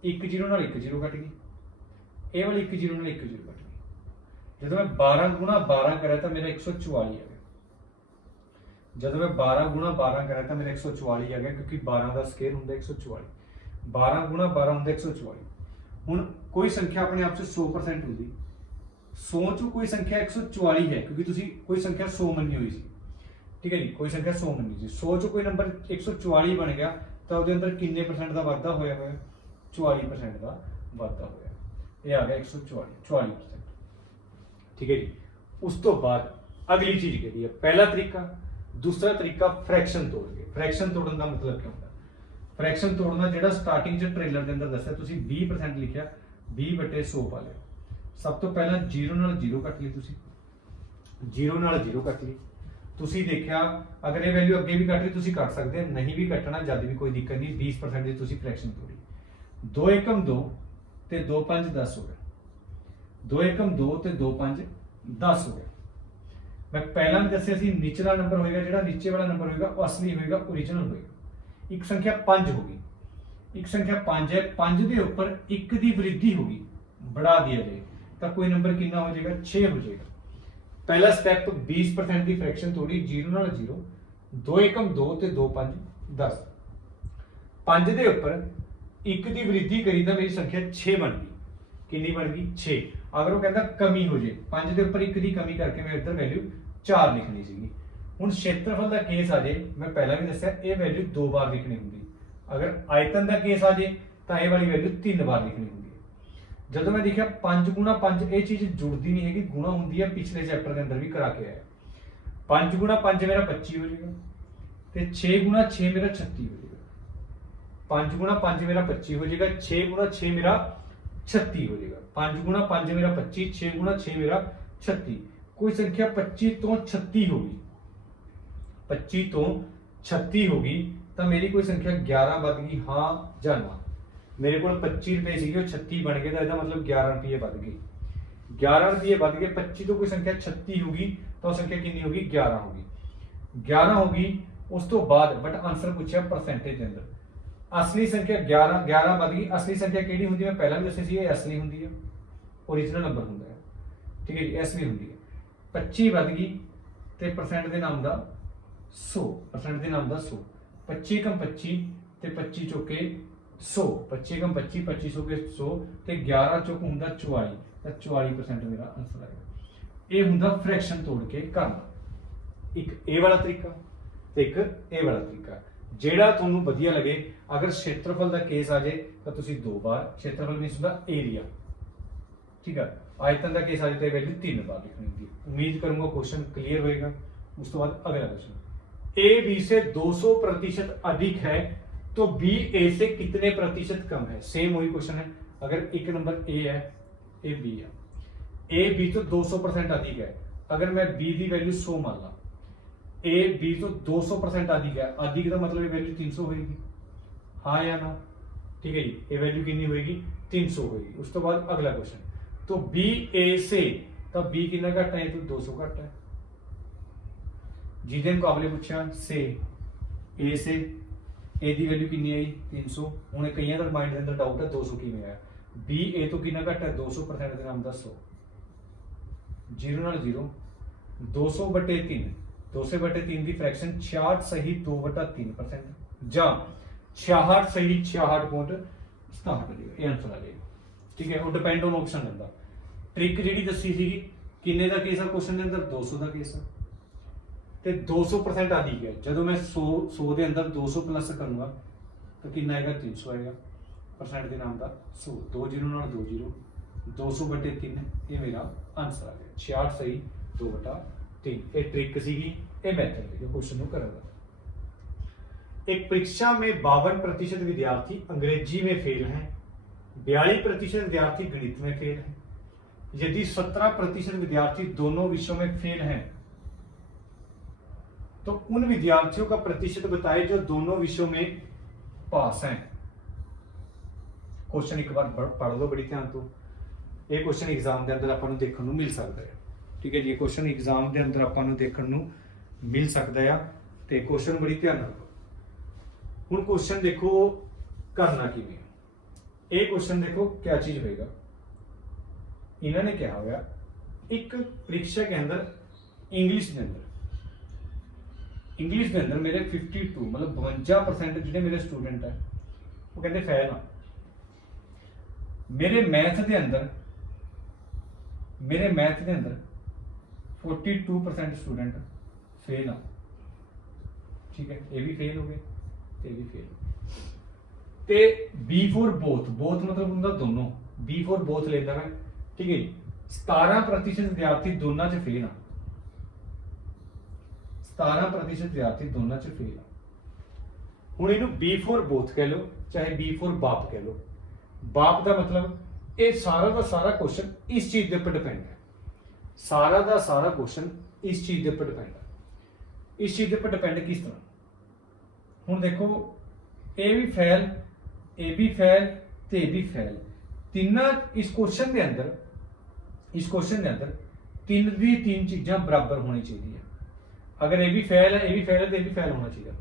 1 0 नाल 1 0 कट गई, ये वाली 1 0 नाल 1 0 कट गई। जब मैं 12 गुणा 12 करा तो मेरा 144 आ गया। जब मैं 12 गुणा 12 करा तो मेरा 144 आ गया, क्योंकि 12 का स्केयर होंगे 144, 12 गुणा 12 होंगे 144। हुण कोई संख्या अपने आप से 100% होगी, 100 चो कोई संख्या 144 है, क्योंकि तुसी कोई संख्या 100 मनी हुई सी, ठीक है जी। कोई संख्या 100 मनी सी, 100 चो कोई नंबर 144 बन गया तो उसके अंदर कितने परसेंट का वाधा होया हुआ? 44% का वाधा होया। ये आ गया 144%, ठीक है जी। उस तो बाद अगली चीज कहती है पहला तरीका, दूसरा तरीका फ्रैक्शन तोड़ के। फ्रैक्शन तोड़न का मतलब क्या होता? फ्रैक्शन तोड़ना जो स्टार्टिंग ट्रेलर के अंदर दसिया, 20% लिखा, 20/100 पा लिया। सब तो पहला 0 नाल 0 कट ली, 0 नाल 0 कट ली। तुसी देखा अगर ये वैल्यू अगे भी कट रही तुसी कट सकते हैं, नहीं भी कटना जद भी कोई दिक्कत नहीं। 20% की तुसी फ्रैक्शन तोड़ी। 2 एकम 2 ते 2 5 10 हो गया, 2 एकम 2 ते 2 5 10 हो गया। मैं पहला भी दसिया सी निचला नंबर होएगा, जो नीचे वाला नंबर होएगा वो असली होएगा, ओरिजिनल होएगा। एक संख्या 5 होगी, एक संख्या 5 है, 5 के उपर 1 की वृद्धि होगी, बढ़ा दिया जाए तो कोई नंबर कितना हो जाएगा? 6 हो जाएगा। पहला स्टेप 20% की फ्रैक्शन तोड़ी, 0 नाल 0, 2 एकम 2 ते 2 5 10। 5 के उपर 1 की वृद्धि करी तो मेरी संख्या 6 बन गई। कितनी बन गई? 6। अगर वो कहता कमी हो जाए, 5 के उपर 1 की कमी करके मैं इधर वैल्यू 4 लिखनी सी। हुण क्षेत्रफल का केस आ जाए, मैं पहला भी दसिया ये वैल्यू 2 बार लिखनी होंगी। अगर आयतन का केस आ जाए तो यह वाली वैल्यू 3 बार लिखनी होंगी। जब मैं देखा 5 गुणा 5 ये चीज जुड़ती नहीं है, गुणा होंगी है, पिछले चैप्टर के अंदर भी करा के आया। 5 गुणा 5 मेरा 25 हो जाएगा, तो 6 गुणा 6 मेरा 36 हो जाएगा। 5 गुणा 5 मेरा 25 हो जाएगा, 6 गुणा 6 मेरा 36 हो जाएगा। 5 गुणा 5 मेरा 25, 6 गुणा 6 मेरा 36। कोई संख्या 25 तो 36 होगी, 25 तो 36 होगी, तो मेरी कोई संख्या 11 बद गई, हाँ ਜਾਂ ਨਾ। मेरे को 25 रुपए सी 36 बन गए, तो इसका मतलब 11 रुपये बद गए, 11 रुपये बद गए। 25 तो कोई संख्या 36 होगी, तो संख्या कितनी होगी, 11 होगी, 11 होगी। उस तो बाद बट आंसर पूछा परसेंटेज के अंदर, असली संख्या 11 11 बद गई। असली संख्या केड़ी हुंदी है, पहला भी दस्सी सी, असली हुंदी है, ओरिजिनल नंबर हुंदा है, ठीक है जी, असली हुंदी है। 25 बद गई ते परसेंट के नाम दा 100, परसेंट के नाम दा 100, 25 कम 25 ते 25 चौके 100, 25 कम 25, 25 चौके 100 ते 11 चौक हुंदा 44, तो 44% मेरा आंसर आएगा। ये हुंदा फ्रैक्शन तोड़ के करना, एक ए वाला तरीका ते एक ए वाला तरीका, जेड़ा तुहानू वधिया लगे। अगर क्षेत्रफल का केस आ जाए तो तुसी 2 बार, क्षेत्रफल मीनस हुंदा एरिया, ठीक है। आयतन का केस आ जाए तो वैल्यू 3 बार लिखनी होगी। उम्मीद करूंगा क्वेश्चन क्लियर होएगा। उस तो बाद अगला क्वेश्चन, ए बी से 200% अधिक है तो बी ए से कितने प्रतिशत कम है। सेम वही क्वेश्चन है। अगर एक नंबर ए है, ए बी है, ए बी तो 200% अधिक है, अगर मैं बी की वैल्यू 100 मान ला, ए बी तो 200% अधिक है, अधिक का मतलब ये वैल्यू 300 होगी, हाँ या ना, ठीक है जी। ये वैल्यू कितनी होगी, 300 होगी। उस तो बाद अगला क्वेश्चन, तो बी ए से, तब बी कितना घट है, तो 200 घट है। जिहदे मुकाबले पूछा से ए से, ए की वैल्यू कितनी आई, 300। हुण कईयां दा माइंड के अंदर डाउट है 200 किवें आया, बी ए तो कितना घट है, 200% के नाम 100, 0 नाल 0, 200/3, 200/3 की फ्रैक्शन 66 सही 2/3%, जां 66 सही 66.67 ये आंसर आ जाएगा, ठीक है। वो डिपेंड ऑन ऑप्शन लैंदा। ट्रिक जिहड़ी दस्सी सीगी, किन्ने दा केस है क्वेश्चन के अंदर, 200 का केस है, तो 200% अधिक है। जो मैं 100 के अंदर 200 प्लस करूंगा तो कितना आएगा, 300 आएगा, परसेंट के नाम का 100, 2 0 नाल 2 0, 200/3 ये मेरा आंसर आ गया, 66 सही 2/3। ये ट्रिक सीगी, ये मैथड जो क्वेश्चन को करेगा। एक परीक्षा में 52% विद्यार्थी अंग्रेजी में फेल हैं, 42% विद्यार्थी गणित में फेल हैं। यदि 17% विद्यार्थी दोनों विषयों में फेल हैं, तो उन विद्यार्थियों का प्रतिशत बताए जो दोनों विषयों में पास हैं। क्वेश्चन एक बार पढ़ लो बड़ी ध्यान तो। ये क्वेश्चन एग्जाम के अंदर आपां नूं देखण नूं मिल सकता है, ठीक है जी। क्वेश्चन एग्जाम के अंदर आपां नूं देखण नूं मिल सकता है, तो क्वेश्चन बड़ी ध्यान रखो। हुण क्वेश्चन देखो करना किवें, ये क्वेश्चन देखो क्या चीज होएगा। इन्होंने क्या होया, एक परीक्षा के अंदर इंग्लिश के अंदर मेरे 52 मतलब 52% जिहड़े मेरे स्टूडेंट है वो कहते फेल आ। मेरे मैथ के अंदर 42% स्टूडेंट फेल आ, ठीक है। ये भी फेल हो गए, ये भी फेल। ते बी फॉर बोथ, बोथ मतलब उनका दोनों, बी फॉर बोथ लेता मैं, ठीक है। 17% विद्यार्थी दोनों च फेल आ, 17% विद्यार्थी दोनों च फेल आ। हुण इहनूं बी फॉर बोथ कह लो, चाहे बी फॉर बाप कह लो। बाप का मतलब ये सारा का सारा क्वेश्चन इस चीज के ऊपर डिपेंड है, सारा का सारा क्वेश्चन इस चीज के ऊपर डिपेंड है। इस चीज के ऊपर डिपेंड किस तरह, हुण देखो ए भी फेल, ए भी फेल ते ए भी फेल, तीनों इस क्वेश्चन के अंदर तीन दी तीन चीज़ां बराबर होनी चाहिए। अगर ए भी फेल है, ए भी फेल है, तो ए भी फेल होना चाहिए।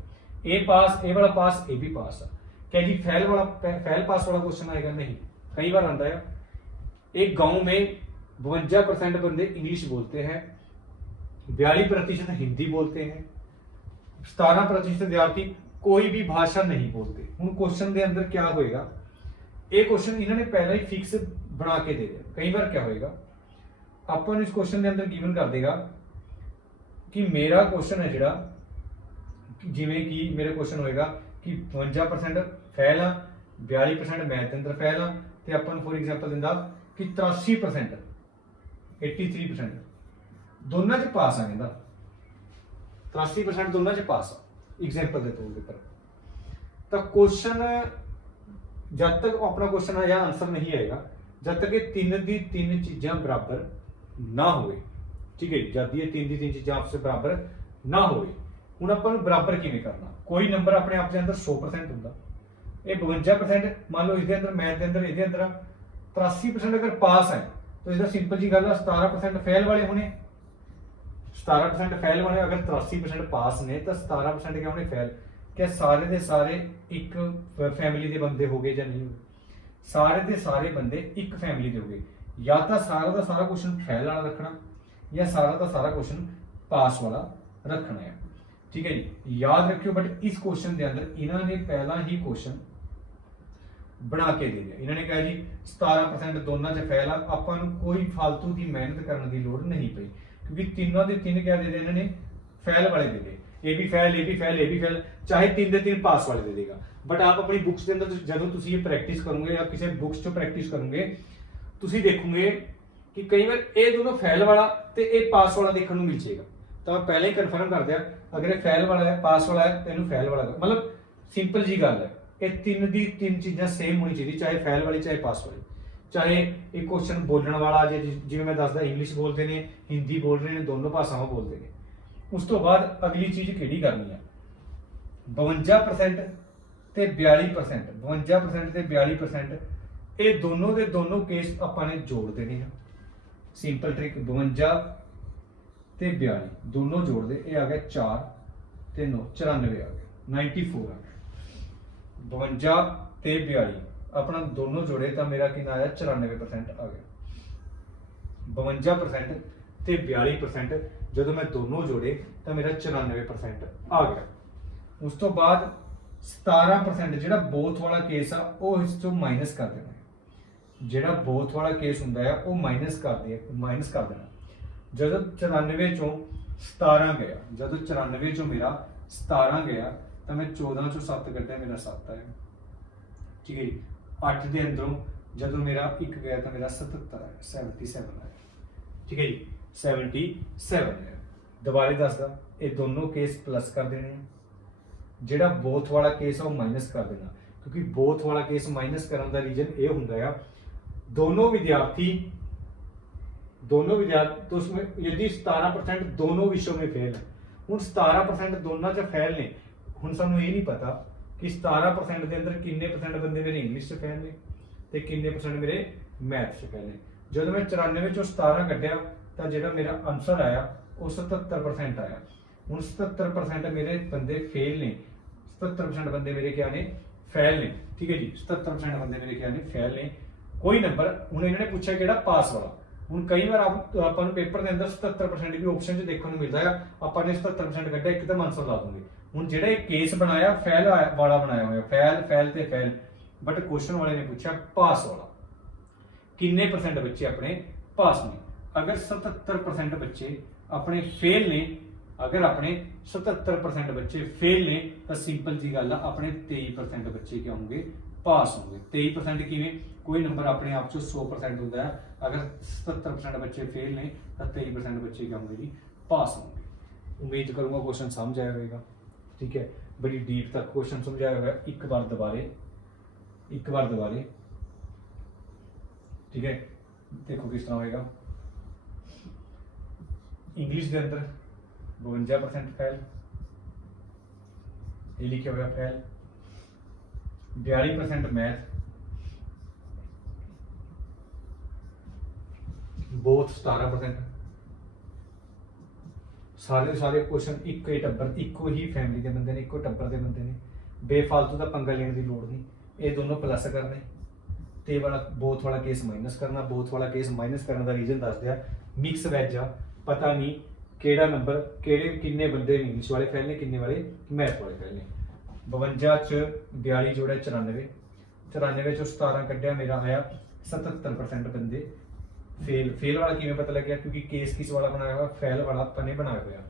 ए पास, ए वाला पास, ए भी पास है। क्या जी फेल पास वाला क्वेश्चन आएगा? नहीं। कई बार आता है। एक गांव में 52% बंदे इंग्लिश बोलते हैं, 42% हिंदी बोलते हैं, 17% विद्यार्थी कोई भी भाषा नहीं बोलते। हुण क्वेश्चन के अंदर क्या होएगा, एक क्वेश्चन इन्होंने पहले ही फिक्स बना के दे दिया। कई बार क्या होएगा, अपन इस क्वेश्चन के अंदर गिवन कर देगा कि मेरा क्वेश्चन है जिहड़ा, जिवें कि मेरा क्वेश्चन होएगा कि 52% फेल आ, 42% मैथ के अंदर फेल आ, ते अपन फॉर एग्जाम्पल दिंदा कि 83% 83% दोनों च पास आ जांदा, 83% दोनों च पास आ एग्जाम्पल के तौर पर। तो क्वेश्चन जब तक अपना क्वेश्चन या आंसर नहीं आएगा, जब तक ये तीन दी तीन चीज़ां बराबर ना होए, ठीक है, जब ये तीन दी तीन चीज़ां आपस बराबर ना होए। हुण आपां नूं बराबर किवें करना, कोई नंबर अपने आप के अंदर 100% हुंदा, ये 52% मान लो इसके अंदर मैथ के अंदर ये अंदर 83% अगर पास है तो इसका सिंपल जी गल है 17% फेल वाले होने, 17% फेल होने। अगर 83% पास ने तो 17% क्या होने फेल। क्या सारे दे सारे एक फैमिली के बंदे हो गए या नहीं? सारे दे सारे बंदे एक फैमिली के हो गए। या तो सारा का सारा क्वेश्चन फेल वाला रखना या सारा का सारा क्वेश्चन पास वाला रखना है, ठीक है जी। याद रखियो, बट इस क्वेश्चन के अंदर इन्होंने पहला ही क्वेश्चन बना के दे दिया। इन्होंने कहा जी 17% दोनों च फेल आ, आपां नूं कोई फालतू की मेहनत करने की लोड़ नहीं पई, क्योंकि तीनों के तीन क्या दे दे इन्होंने फेल वाले दे दे। ए भी फेल, ए भी फेल, ए भी फेल, चाहे तीन दे तीन पास वाले दे देगा। बट आप अपनी बुक्स के अंदर जब तुम ये प्रैक्टिस करोगे या किसी बुक्स चो प्रैक्टिस करोगे, तुम देखोगे कि कई बार ये दोनों फेल वाला तो ये पास वाला देखने को मिल जाएगा। तो आप पहले ही कन्फर्म कर दिया, अगर ये फेल वाला है पास वाला है तो इन्हू फेल वाला, मतलब सिंपल जी गल है। ये तीन दी तीन चीज़ां सेम होनी चाहिए, चाहे फेल वाली चाहे पास वाली। चाहे एक क्वेश्चन बोलने वाला जिवें मैं दसदा इंग्लिश बोलते हैं, हिंदी बोल रहे हैं, दोनों भाषावां बोलते हैं। उस तो बाद अगली चीज़ किहड़ी करनी है, 52% ते 42%, 52% ते 42%, ये दोनों के दोनों केस आपां जोड़ देने हैं। सिंपल ट्रिक, 52 ते 42 दोनों जोड़ दे, ये आ गया 4 ते 9 94 आ गया, 94 आ गया। 52 ते 42 अपना दोनों जोड़े तो मेरा कितना आया 94% आ गया। 52% ते 42% जो मैं दोनों जोड़े तो मेरा 94% आ गया। उस तो बाद 17% जो बोथ वाला केस आ वो इस तो माइनस कर देना, जो बोथ वाला केस होंगे वो माइनस कर देना। जो 94 चों 17 गया, जो 94 चों मेरा 17 गया तो मैं 14 चों 7 कटा, मेरा 7 आया, ठीक है जी। 8 के अंदरों जो मेरा 1 गया तो मेरा 77 आया, 77 आया, ठीक है जी, 77 आया। दोबारे दसदा, ये दोनों केस प्लस कर देने, जोड़ा बोथ वाला केस है वो माइनस कर देना, क्योंकि बोथ वाला केस माइनस करने का रीजन ये होंगे दोनों विद्यार्थी तो उसमें यदि 17% दोनों विषयों में फेल है। हूँ 17% दोनों च फेल ने, हूँ सूँ ये नहीं पता कि 17% के अंदर किन्ने % बंदे मेरे इंग्लिश से फेल ने तो किन्ने % मेरे मैथ से फेल ने। जो मैं 94 चों 17 कढ़िया तो जो मेरा आंसर आया वो 77% आया। हूँ 77% मेरे बंदे फेल ने, 77% बंदे मेरे क्या ने फेल ने, ठीक है जी। 77% बंदे मेरे क्या ने फेल ने। कोई नंबर हूँ इन्होंने पूछा कि पास वाला, हूँ कई बार आपको पेपर के अंदर 77% भी ऑप्शन देखने को मिलता है, आपने 77% कढ़िया एकदम आंसर ला दूंगे। हूँ जो केस बनाया फेल वाला बनाया हुआ, फेल फेल ते फेल, बट क्वेश्चन वाले ने पूछा पास वाला, किन्ने % बच्चे अपने पास ने। अगर 77% बच्चे अपने फेल ने, अगर अपने 77% बच्चे फेल ने तो सिंपल जी गल अपने 23% बच्चे क्या होंगे पास होंगे। 23% किवें, कोई नंबर अपने आप 100% होता है, अगर 77% बच्चे फेल ने तो 23% बच्चे क्या होंगे जी पास होंगे। उम्मीद करूंगा क्वेश्चन समझ आया होगा, ठीक है। बड़ी डीप तक क्वेश्चन समझाया होगा, एक बार दोबारे, ठीक है। देखो किस तरह होगा। इंग्लिश के अंदर 52% फेल, ये लिखे हुआ फेल। 42% math, both 17%। सारे क्वेश्चन एक ही टब्बर, इको ही फैमिली के बंदे ने, इको टब्बर के बंदे ने, बेफालतू का पंगा लेने की लोड़ नहीं। ये दोनों प्लस करने ते वाला बोथ वाला केस माइनस करना। बोथ वाला केस माइनस करने का रीजन दस दिया, मिक्स वैज आ, पता नहीं केड़ा नंबर किन्ने बंदे इंग्लिश वाले फेल ने, किन्ने वाले मैथ वाले फेल ने। 52 च 42 जोड़ा 94, 94 चो 17 कढ़िया, मेरा आया 77% बंदे फेल। फेल वाला किमें पता लग गया, क्योंकि केस किस वाला बनाया हुआ, फेल वाला अपने बनाया हुआ।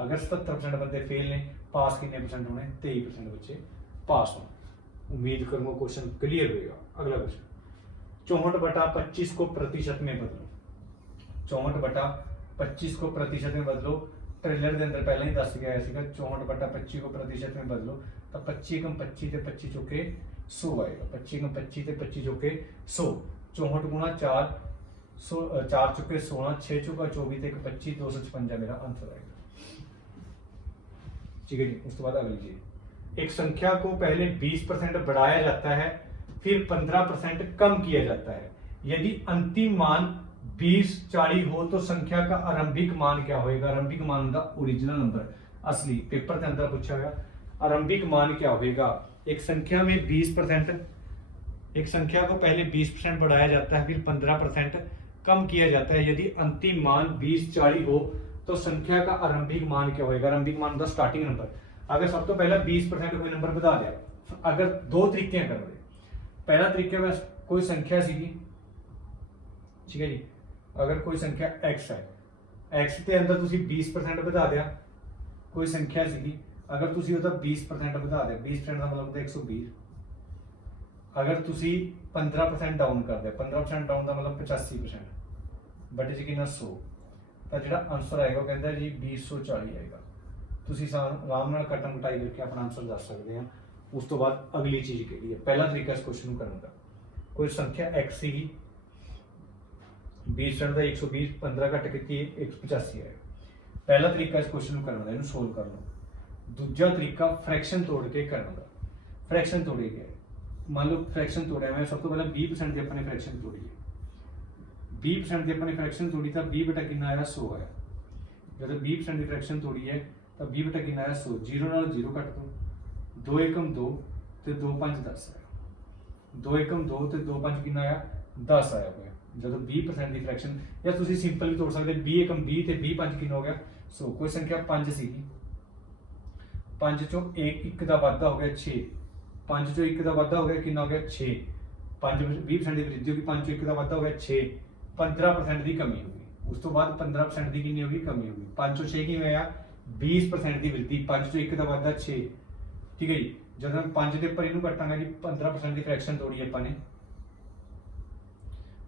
अगर 77% बंदे फेल ने, पास किन्ने % होने, 23% बच्चे पास होने। उम्मीद करूंगा क्वेश्चन क्लियर होगा। अगला क्वेश्चन, 64/25 को प्रतिशत में बदलो। 64/25 को प्रतिशत में बदलो। ट्रेलर के अंदर पहले ही दस गया 64/25 को प्रतिशत में बदलो। तो 25 एकम 25 ते 25 चौके 100 आएगा। 25 एकम 25 ते 25 चौके 100, 64 गुणा 4, 4 चौके 16, 6 चौका 24 ते 25, 256 मेरा आंसर आएगा। ठीक है जी। उस तो बाद अगली चीज, एक संख्या को पहले 20% बढ़ाया जाता है, फिर 15% कम किया जाता है। यदि अंतिम मान 20 40 हो तो संख्या का आरंभिक मान क्या होगा? आरंभिक मान होगा ओरिजिनल नंबर, असली। पेपर के अंदर पूछा गया आरंभिक मान क्या होगा? एक संख्या में 20%, एक संख्या को पहले 20% बढ़ाया जाता है, फिर 15% कम किया जाता है। यदि अंतिम मान 20 40 हो तो संख्या का आरंभिक मान क्या होगा? आरंभिक मान होगा स्टार्टिंग नंबर। अगर सब तो पहला 20% कोई नंबर बता दिया, अगर दो तरीके करोगे। पहला तरीके में कोई संख्या सीगी, ठीक है जी, अगर कोई संख्या x है, x के अंदर तुसी 20% बता दिया, कोई संख्या सीगी, अगर तुसी ਉਹਦਾ 20% ਵਧਾ ਦਿਆ, 20% ਦਾ ਮਤਲਬ ਹੁੰਦਾ 120। अगर तुसी 15% डाउन कर दिया, 15% डाउन का मतलब 85%, बटे जी कितना 100, तो जो आंसर आएगा वो कहता है जी 2040 आएगा। तुसी आराम नाल कटन कटाई करके अपना आंसर दस सकते हैं। उस तो बाद अगली चीज केड़ी है, पहला तरीका इस क्वेश्चन करने का, कोई संख्या x सीगी, 20% का 120, 15 घट के 185 आएगा। पहला तरीका इस क्वेश्चन करने का, इन्हें सोल्व कर लो। दूजा तरीका फ्रैक्शन तोड़ के करने का। फ्रैक्शन तोड़े गया, मान लो फ्रैक्शन तोड़ा मैं सब तो पहले 20% की अपने फ्रैक्शन तोड़ी है, 20% की अपनी फ्रैक्शन तोड़ी तो 20 बटा कितना आया 100 आया। जब 20% की फ्रैक्शन तोड़ी है तो 20 बटा कितना आया 100, 0 नाल 0 कट दो, 2 एकम 2 ते 2 5 10 आया, 2 एकम 2 ते 2 5 कितना आया 10 आया होया। जब 20% की फ्रैक्शन, या तुसी सिंपल भी तोड़ सकते, 20 एकम 20 ते 20 5 कितना हो गया 100। कोई संख्या 5 सीगी, 5 चो 1 का वाधा हो गया 6, 5 चो 1 का वाधा हो गया कितना हो गया 6, 5 20% की वृद्धि होगी, 5 चो 1 का वाधा हो गया 6, 15% की कमी होगी। उस तो बाद 15% की कितनी होगी कमी होगी। 5 चो 6 की होया 20% की वृद्धि, 5 चो 1 का वाधा 6, ठीक है जी। जब हम 5 के उपर इनू कटांगे जी 15% की फ्रैक्शन तोड़ी है अपने,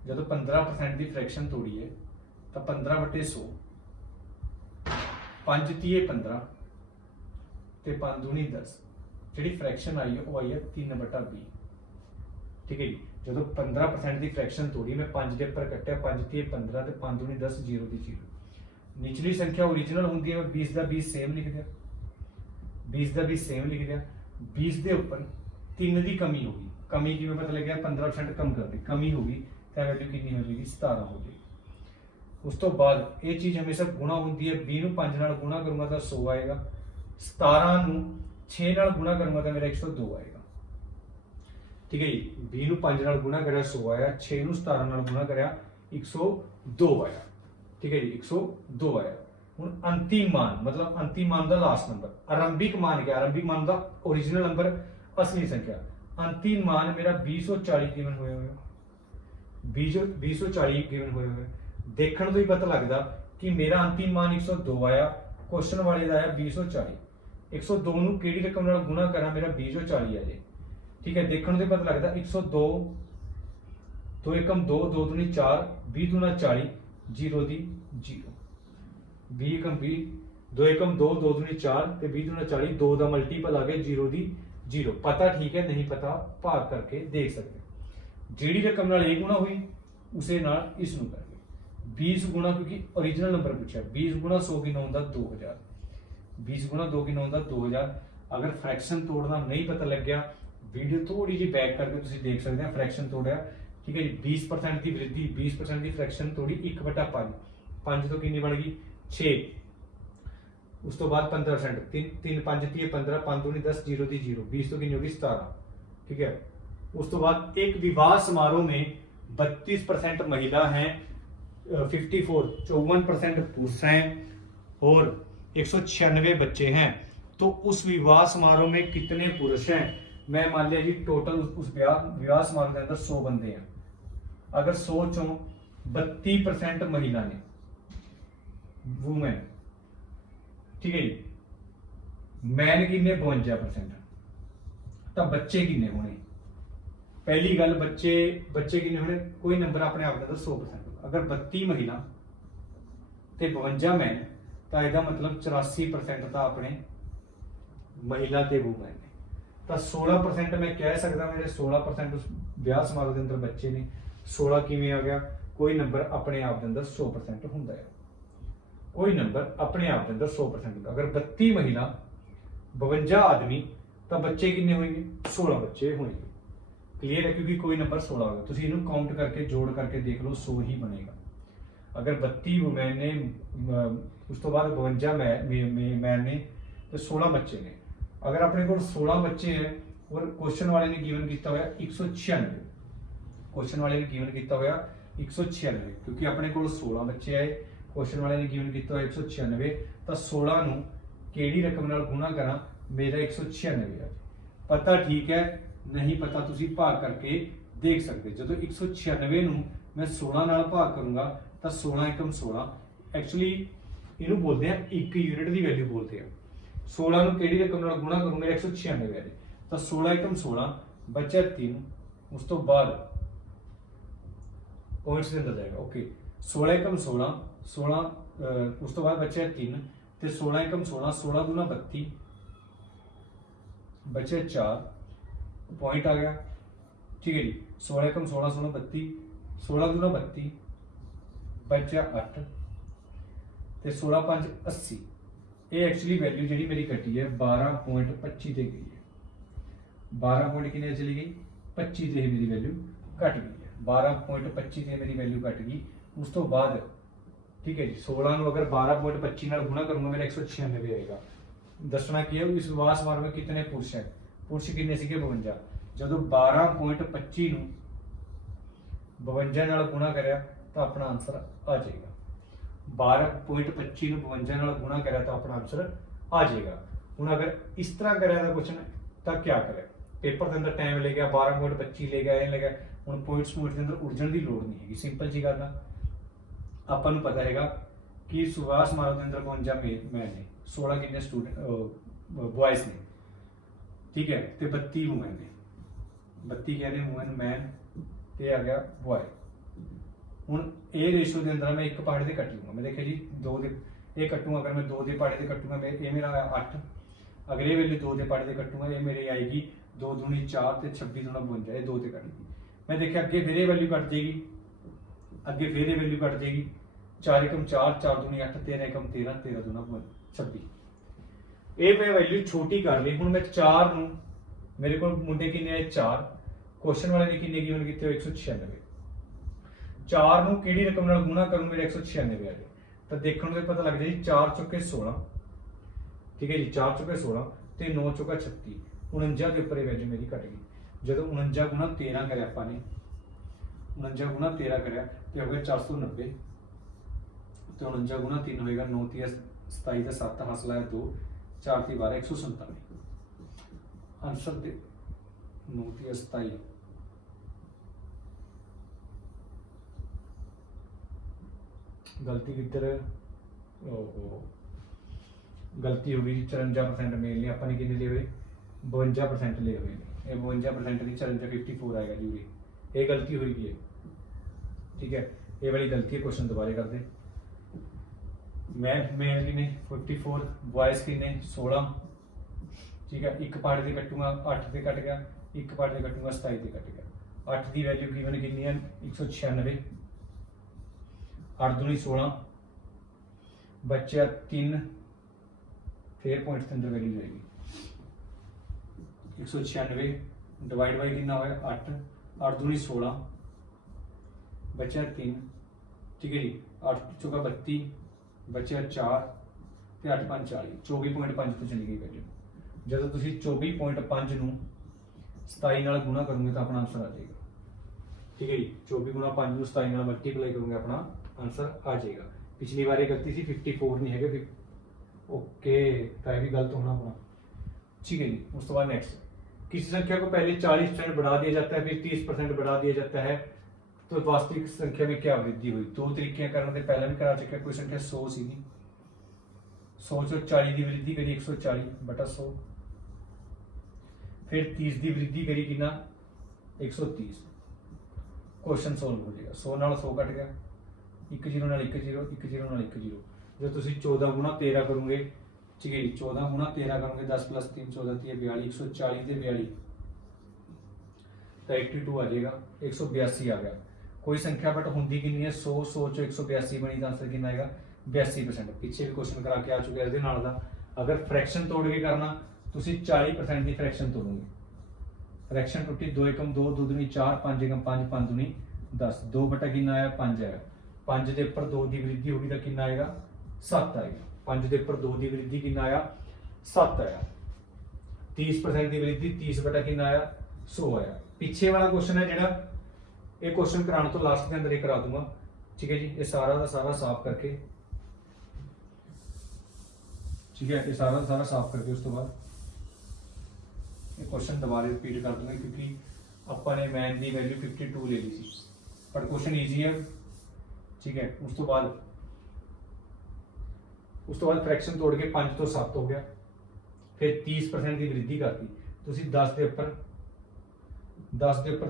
जब 15% की फ्रैक्शन तोड़ी है तो 15 बटे 100, 5 30 15 ते 5 दूनी 10, जी फ्रैक्शन आई है वो आई है 3 बटा 20, ठीक है जी। जो 15% की फ्रैक्शन तोड़ी मैं 5 के उपर कट्टिया, 5 30 15 ते 5 दूनी 10, 0 की 0। निचली संख्या ओरिजिनल होंगी है, मैं 20 का 20 सेम लिख दिया, 20 का 20 सेम लिख दिया। 20 के उपर 3 की कमी होगी, कमी की पता लग गया 15% कम कर दी, कमी होगी तो वैल्यू कितनी हो जाएगी 17 हो जाएगी। उस तो बाद ये चीज़ हमेशा गुणा होती है, 20 को 5 नाल गुणा करूंगा तो 100 आएगा, 17 को 6 नाल गुणा करूंगा तो मेरा 102 आएगा, ठीक है जी। 20 को 5 नाल गुणा कराया 100 आया, 6 को 17 नाल गुणा कराया 102 आया, ठीक है जी 102 आया। हुण अंतिम मान मतलब अंतिम मान का लास्ट नंबर, आरंभिक मान क्या? आरंभिक मान का ओरिजिनल नंबर असली संख्या। अंतिम मान मेरा 2040 गिवन होया होया, 2040 गिवन होया होया। देखने तो ही पता लगता कि मेरा अंतिम मान 102 आया, क्वेश्चन वाले का आया 2040। 102 ਨੂੰ ਕਿਹੜੀ रकम ਨਾਲ गुणा करा मेरा 2040 आ जाए, ठीक है। देखने से पता लगता 102, 2 एकम 2, 2 दूनी 4, 20 दूना 40, 0 दी 0, 20 एकम 20, 2 एकम 2, 2 दूनी 4 ते 20 दूना 40, 2 का मल्टीपल आ गया 0 दी 0। पता ठीक है, नहीं पता भाग करके देख सकते। जेड़ी रकम नाल ए गुणा हुई उसे नाल इस नूं करके 20 गुणा, क्योंकि ओरिजिनल नंबर पूछा, 20 गुणा 100 की नौ 2000, 20 गुणा 2 की नौ 2000। अगर फ्रैक्शन तोड़ना नहीं पता लग गया, वीडियो थोड़ी जी बैक करके तुम देख सकते हैं फ्रैक्शन तोड़ा, ठीक है जी। 20% की वृद्धि, 20% की फ्रैक्शन तोड़ी 1/5, 5 तो कितनी बन गई 6, उस तो बाद 15%, 3 5 30 15, 5 दूनी 10, 0 दी 0, 20 तो कितनी होगी 17, ठीक है। उस तो बाद एक विवाह समारोह में 32% महिला हैं, 54% पुरुष हैं और 196 बच्चे हैं, तो उस विवाह समारोह में कितने पुरुष हैं? मैं मान लिया जी टोटल उस विवाह समारोह के अंदर 100 बंदे हैं, अगर 100 चों 32% महिला ने, वुमेन, ठीक है जी। मैन किन्ने 52%, तो बच्चे किन्ने होने? पहली गल बच्चे किन्ने होने? कोई नंबर अपने आप का 100%, अगर 32 महिला ते 52 मैन, तो यदा मतलब 84% तो अपने महिला ते वूमेन ने। ਤਾਂ 16% ਮੈਂ ਕਹਿ ਸਕਦਾ ਮੇਰੇ 16% ਉਸ ਵਿਆਹ ਸਮਾਰੋਹ ਦੇ ਅੰਦਰ ਬੱਚੇ ਨੇ। 16 ਕਿਵੇਂ ਆ ਗਿਆ? ਕੋਈ ਨੰਬਰ ਆਪਣੇ ਆਪ ਦੇ ਅੰਦਰ 100% ਹੁੰਦਾ ਹੈ, ਕੋਈ ਨੰਬਰ ਆਪਣੇ ਆਪ ਦੇ ਅੰਦਰ 100% ਹੁੰਦਾ। ਅਗਰ 32 ਮਹਿਲਾ 52 ਆਦਮੀ ਤਾਂ ਬੱਚੇ ਕਿੰਨੇ ਹੋਣਗੇ? 16 ਬੱਚੇ ਹੋਣਗੇ। ਕਲੀਅਰ ਹੈ? ਕਿਉਂਕਿ ਕੋਈ ਨੰਬਰ 16 ਹੋਗਾ, ਤੁਸੀਂ ਇਹਨੂੰ ਕਾਊਂਟ ਕਰਕੇ ਜੋੜ ਕਰਕੇ ਦੇਖ ਲਓ 100 ਹੀ ਬਣੇਗਾ। ਅਗਰ 32 ਵੂਮੈਨ ਨੇ ਉਸ ਤੋਂ ਬਾਅਦ 52 ਮੈਨ ਨੇ ਤੇ 16 ਬੱਚੇ ਨੇ। ਅਗਰ ਆਪਣੇ ਕੋਲ 16 ਬੱਚੇ ਹੈ ਔਰ ਕੁਐਸਚਨ ਵਾਲੇ ਨੇ ਗਿਵਨ ਕੀਤਾ ਹੋਇਆ 196, ਕੁਐਸਚਨ ਵਾਲੇ ਨੇ ਗਿਵਨ ਕੀਤਾ ਹੋਇਆ 196, ਕਿਉਂਕਿ ਆਪਣੇ ਕੋਲ 16 ਬੱਚੇ ਆਏ, ਕੁਐਸਚਨ ਵਾਲੇ ਨੇ ਗਿਵਨ ਕੀਤਾ ਹੋਇਆ 196, ਤਾਂ 16 ਨੂੰ ਕਿਹੜੀ ਰਕਮ ਨਾਲ ਗੁਣਾ ਕਰਾਂ? ਮੇਰਾ 196 ਆ। ਪਤਾ ਠੀਕ ਹੈ, ਨਹੀਂ ਪਤਾ ਤੁਸੀਂ ਭਾਗ ਕਰਕੇ ਦੇਖ ਸਕਦੇ। ਜਦੋਂ 196 ਨੂੰ ਮੈਂ 16 ਨਾਲ ਭਾਗ ਕਰੂੰਗਾ ਤਾਂ 16 ਏਕਮ 16, ਐਕਚੁਅਲੀ ਇਹਨੂੰ ਬੋਲਦੇ ਆ 1 ਯੂਨਿਟ ਦੀ ਵੈਲਿਊ ਬੋਲਦੇ ਆ। 16 ਨੂੰ ਕਿਹੜੀ ਰਕਮ ਨਾਲ ਗੁਣਾ ਕਰੂੰ? ਮੇਰਾ 196 ਹੈ, ਤਾਂ 16 ਏਕਮ 16 ਬਚਿਆ 3, ਉਸ ਤੋਂ ਬਾਅਦ ਪੁਆਇੰਟਸ ਦੇ ਅੰਦਰ ਜਾਏਗਾ। ਓਕੇ, 16 ਏਕਮ 16 16 ਉਸ ਤੋਂ ਬਾਅਦ ਬਚਿਆ 3 ਤੇ 16 ਏਕਮ 16 16 ਦੂਣਾ 32 बचे 4 पॉइंट आ गया। ठीक है जी, 16 एकम 16 16 32 16 दूना 32 बचा 8 ते 16 5 80। ये एक्चुअली वैल्यू जी मेरी कटी है 12.25 ते गई है। 12 पॉइंट कितने चली गई? 25 ते मेरी वैल्यू घट गई है। 12.25 ते मेरी वैल्यू घट गई। उस तो बाद ठीक है जी, 16 ਨੂੰ अगर 12.25 ਨਾਲ ਗੁਣਾ ਕਰੂੰਗਾ मेरा 196 आएगा। दसना की है इस विवाह समारोह में कितने पुरुष है? पुरुष कितने सीगे? 52। ਜਦੋਂ 12.25 ਨੂੰ 52 ਨਾਲ ਗੁਣਾ ਕਰਿਆ ਤਾਂ ਆਪਣਾ ਆਨਸਰ ਆ ਜਾਏਗਾ। 12.25 ਨੂੰ 52 ਨਾਲ ਗੁਣਾ ਕਰਿਆ ਤਾਂ ਆਪਣਾ ਆਨਸਰ ਆ ਜਾਏਗਾ। ਹੁਣ ਅਗਰ ਇਸ ਤਰ੍ਹਾਂ ਕਰਿਆ ਤਾਂ ਕੁਐਸਚਨ ਤਾਂ ਕੀ ਕਰਿਆ? ਪੇਪਰ ਦੇ ਅੰਦਰ ਟਾਈਮ ਲੱਗਿਆ, 12.25 ਲੈ ਗਿਆ, ਇਹ ਲੈ ਗਿਆ। ਹੁਣ ਪੁਆਇੰਟਸ ਦੇ ਅੰਦਰ ਉਲਝਣ ਦੀ ਲੋੜ ਨਹੀਂ ਹੈਗੀ, ਸਿੰਪਲ ਜੀ ਗੱਲ ਆ। ਆਪਾਂ ਨੂੰ ਪਤਾ ਹੈਗਾ ਕਿ ਵਿਵਾਹ ਸਮਾਰੋਹ ਦੇ ਅੰਦਰ 52 ਮੈਂ ਨੇ, 16 ਕਿੰਨੇ ਸਟੂਡੈਂਟ ਬॉयਜ਼ ਨੇ, ठीक है, ਤੇ 32 ਵੂਮਨ ਨੇ। 32 ਕਹਿੰਦੇ ਵੂਮਨ ਮੈਨ ਤੇ ਆ ਗਿਆ ਬॉय। ਹੁਣ ਇਹ ਰੇਸ਼ੋ ਦੇ ਅੰਦਰ ਮੈਂ ਇੱਕ ਪਹਾੜੇ ਤੇ ਕੱਟ ਲੂੰਗਾ। ਮੈਂ ਦੇਖਿਆ ਜੀ 2 ਦੇ ਇਹ ਕੱਟੂਗਾ, ਅਗਰ ਮੈਂ 2 ਦੇ ਪਹਾੜੇ ਤੇ ਕੱਟੂਗਾ ਮੈਂ ਇਹ ਮੇਰਾ ਆਇਆ 8। ਅਗਰ ਇਹ ਵੇਲੇ 2 ਦੇ ਪਹਾੜੇ ਤੇ ਕੱਟੂਗਾ ਇਹ ਮੇਰੇ ਆਏਗੀ 2 दूनी 4 ਤੇ 26 दूना 52, ਇਹ 2 ਤੇ ਕੱਟ ਗਈ। ਮੈਂ ਦੇਖਿਆ ਅੱਗੇ ਫਿਰ ਇਹ ਵੈਲਿਊ ਕੱਟ ਜਾਏਗੀ, ਅੱਗੇ ਫਿਰ ਇਹ ਵੈਲਿਊ ਕੱਟ ਜਾਏਗੀ। 4 एकम 4 4 दूनी 8 13 एकम 13 13 दूना 26। ਇਹ ਮੈਂ ਵੈਲਿਊ ਛੋਟੀ ਕਰ ਲਈ। ਹੁਣ ਮੈਂ 4 ਨੂੰ, ਮੇਰੇ ਕੋਲ ਮੁੰਡੇ ਕਿੰਨੇ ਆਏ? 4। ਕੁਐਸਚਨ ਵਾਲੇ ਨੇ ਕਿੰਨੇ ਗਿਵਨ ਕੀਤੇ? 196। 4 ਨੂੰ ਕਿਹੜੀ ਰਕਮ ਨਾਲ ਗੁਣਾ ਕਰੂੰ? ਮੇਰੇ 196 ਆ ਜਾਏ। ਤਾਂ ਦੇਖਣ ਨੂੰ ਪਤਾ ਲੱਗ ਜਾਏ 4 ਚੁੱਕੇ 16, ਠੀਕ ਹੈ ਜੀ, 4 ਚੁੱਕੇ 16 ਤੇ 9 ਚੁੱਕਾ 36। 49 ਦੇ ਉੱਪਰ ਇਹ ਵੈਲਿਊ ਮੇਰੀ ਘਟ ਗਈ। ਜਦੋਂ 49 ਗੁਣਾ 13 ਕਰਿਆ ਆਪਾਂ ਨੇ, 49 ਗੁਣਾ 13 ਕਰਿਆ ਤੇ ਹੋ ਗਿਆ 490 ਤੇ 49 ਗੁਣਾ 3 ਹੋਏਗਾ 9 3 27 ਤੇ 7 ਹਾਸਲ ਆਇਆ 2 4 3 12 197। आंसर दे 9 3 27। गलती किधर? ओहो, गलती हो गई। 54% मेल ने अपन कितने लिए हुए? 52% लिए हुए। ये 52% की 54 आएगा जी। ये गलती हुई है, ठीक है, ये वाली गलती है। क्वेश्चन दोबारा कर दे। मेल ने 54, बॉयज की ने 16, ठीक है। एक पहाड़ से कटूंगा 8 से कट गया, एक पहाड़ से कटूंगा 27 से कट गया। 8 की वैल्यू गिवन कितनी है? 196। 8 दूनी 16 बच्चा 3, फिर पॉइंट के अंदर वैल्यू जाएगी 196 डिवाइड बाई कितना होगा 8। 8 दूनी 16 बच्चा 3, ठीक है जी। 8 चौका 32 बच्चा 4 ਤੇ 8 5 40 24.5 ਤੋਂ ਚਲੀ ਗਈ ਵੈਲਿਊ। ਜਦੋਂ ਤੁਸੀਂ 24.5 ਨੂੰ 27 ਨਾਲ ਗੁਣਾ ਕਰੋਗੇ ਤਾਂ ਆਪਣਾ ਆਨਸਰ ਆ ਜਾਏਗਾ, ठीक है जी। 24 गुणा 5 ਨੂੰ 27 ਨਾਲ ਮਲਟੀਪਲਾਈ ਕਰੋਗੇ ਆਪਣਾ ਆਨਸਰ ਆ ਜਾਏਗਾ। ਪਿਛਲੀ ਵਾਰ ਇਹ ਗਲਤੀ ਸੀ 54 नहीं है, ओके, तो ये भी गलत होना अपना, ठीक है जी। उस तो बाद नेक्स्ट, किसी संख्या को पहले 40% बढ़ा दिया जाता है, फिर 30% बढ़ा दिया जाता है, तो वास्तविक संख्या में क्या वृद्धि हुई? 2 तरीके करने से पहले भी करा चुके। कोई संख्या 100 सी 100 चो 40 की वृद्धि करी 140 बटा 100, फिर 30 की वृद्धि करी कि 130। क्वेश्चन सोल्व हो जाएगा। 100 नाल 100 कट गया, 1 0 नाल 1 0, 1 0 नाल 1 0। जो तुम 14 गुणा 13 करोगे ठीक है जी। 14 गुणा 13 करोगे 10 + 3 14 3 42 140 ਤੇ 42 ਤਾਂ 82 ਆ ਜਾਏਗਾ 182 ਆ ਗਿਆ। ਕੋਈ ਸੰਖਿਆ ਬਟ ਹੁੰਦੀ ਕਿੰਨੀ ਹੈ 100 100 ਚੋਂ 182 ਬਣੀ ਤਾਂ ਆਨਸਰ ਕਿੰਨਾ ਆਏਗਾ 82%। ਪਿੱਛੇ ਵੀ ਕੁਐਸਚਨ ਕਰਾ ਕੇ ਆ ਚੁੱਕੇ ਇਹਦੇ ਨਾਲ ਦਾ। ਅਗਰ ਫ੍ਰੈਕਸ਼ਨ ਤੋੜ ਕੇ ਕਰਨਾ ਤੁਸੀਂ 40% ਦੀ ਫ੍ਰੈਕਸ਼ਨ ਤੋੜੋਗੇ। ਫ੍ਰੈਕਸ਼ਨ ਟੁੱਟੀ 2 ਏਕਮ 2 2 दूनी 4 5 ਏਕਮ 5 5 दूनी 10 2 ਬਟਾ ਕਿੰਨਾ ਆਇਆ 5 ਆਇਆ। 5 ਦੇ ਉੱਪਰ 2 ਦੀ ਵ੍ਰਿੱਧੀ ਹੋਗੀ ਤਾਂ ਕਿੰਨਾ ਆਏਗਾ 7 ਆਏਗਾ। 5 ਦੇ ਉੱਪਰ 2 ਦੀ ਵ੍ਰਿੱਧੀ ਕਿੰਨਾ ਆਇਆ 7 ਆਇਆ। 30% ਦੀ ਵ੍ਰਿੱਧੀ 30 ਬਟਾ ਕਿੰਨਾ ਆਇਆ 100 ਆਇਆ। ਪਿੱਛੇ ਵਾਲਾ ਕੁਐਸਚਨ ਹੈ ਜਿਹੜਾ ਇਹ ਕੁਐਸਚਨ ਕਰਾਉਣ ਤੋਂ ਲਾਸਟ ਦੇ ਅੰਦਰ ਇਹ ਕਰਾ ਦੂੰਗਾ। ठीक है जी। ये सारा का सारा साफ करके ठीक है ये सारा का सारा साफ करके उस तो बाद ये क्वेश्चन दोबारा रिपीट कर दूंगा क्योंकि अपन ने मैन की वैल्यू 52 ले ली थी पर क्वेश्चन ईजी है। ठीक है उस तो बाद फ्रैक्शन तोड़ के 5 तो 7 हो गया। फिर 30% की वृद्धि करती तुसी 10 के उपर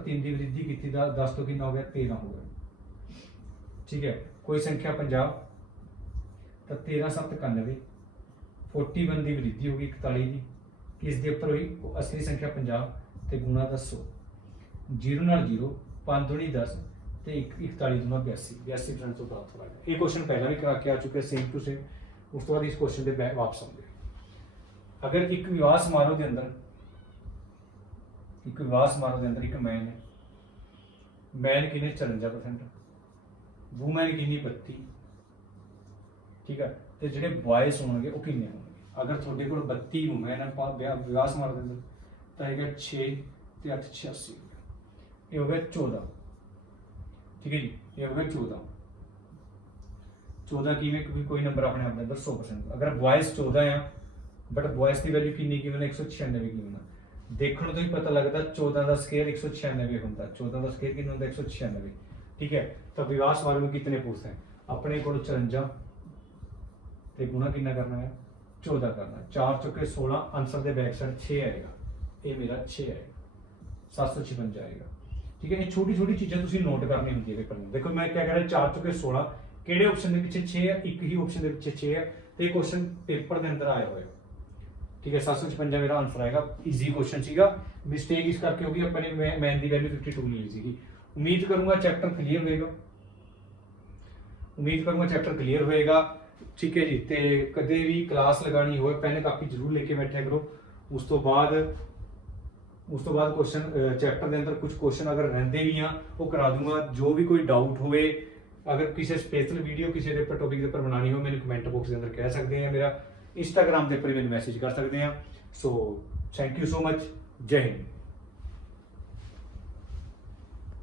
3 की वृद्धि की 10 तो कितना हो गया 13 हो गया। ठीक है कोई संख्या 50 तो 13 7 91 41 की वृद्धि होगी 41 की किस दे उपर हुई असली संख्या 50 ते गुणा 100 0 नाल 0 5 दूनी 10 ते 41 दूना 82% तो प्राप्त होगा। ये क्वेश्चन पहला भी करा के आ चुके सेम टू सेम। उस तो बाद इस क्वेश्चन के वापस आएंगे। अगर एक विवाह समारोह के अंदर एक मैन है मैन किन्ने 54% वूमैन किन्नी 32 ठीक है तो ਜਿਹੜੇ ਬॉयਜ਼ ਹੋਣਗੇ ਉਹ ਕਿੰਨੇ ਹੋਣਗੇ। ਅਗਰ ਤੁਹਾਡੇ ਕੋਲ 32 ਵੂਮੈਨ ਹੈ ਵਿਆਹ ਸਮਾਰੋਹ ਦੇ ਅੰਦਰ ਤਾਂ ਹੈਗਾ 6 ਤੇ 8 86 ਇਹ ਹੋ ਗਿਆ 14 ਠੀਕ ਹੈ ਜੀ। ਇਹ ਹੋ ਗਿਆ 14 ਕਿਵੇਂ ਕੋਈ ਨੰਬਰ ਆਪਣੇ ਆਪ ਦੇ ਅੰਦਰ 100%। ਅਗਰ ਬॉयਜ਼ 14 ਆ ਬਟ ਬॉयਜ਼ ਦੀ ਵੈਲਿਊ ਕਿੰਨੀ ਕਿਵੇਂ 196 ਕਿਵੇਂ ਨਾ ਦੇਖਣ ਤੋਂ ਹੀ ਪਤਾ ਲੱਗਦਾ 14 ਦਾ ਸਕੁਅਰ 196 ਹੁੰਦਾ। 14 ਦਾ ਸਕੁਅਰ ਕਿੰਨਾ ਹੁੰਦਾ 196 ठीक है। तो विवाह समारोह में कितने पूछते हैं अपने को 54 ते गुणा कितना करना है 14 करना 4 चौके 16 आंसर दे बैक साइड 6 आएगा। ये मेरा 6 आएगा 756 आएगा। ठीक है ये छोटी छोटी चीजें तुसी नोट करनी होंगी पेपर में। देखो मैं क्या कह रहा 4 चौके 16 किहड़े ऑप्शन के पीछे 6 है एक ही ऑप्शन के पीछे 6 है तो ये क्वेश्चन पेपर के अंदर आया हुआ है। ठीक है 756 मेरा आंसर आएगा। ईजी क्वेश्चन सीगा मिस्टेक इस करके होगी अपने मैन की वैल्यू 52 नहीं ली। उम्मीद करूंगा चैप्टर क्लीयर होएगा। ठीक है जी। तो कदे भी क्लास लगानी हो पेन कापी जरूर लेके बैठा करो। उस तो बाद क्वेश्चन चैप्टर के अंदर कुछ क्वेश्चन अगर रहते भी हैं वो करा दूंगा। जो भी कोई डाउट होए अगर किसी स्पेशल वीडियो किसी टॉपिक के उपर बनानी हो मैंने कमेंट बॉक्स के अंदर कह सकते हैं। मेरा इंस्टाग्राम के उपर मैंने मैसेज कर सकते हैं। So thank you so much. जय हिंद।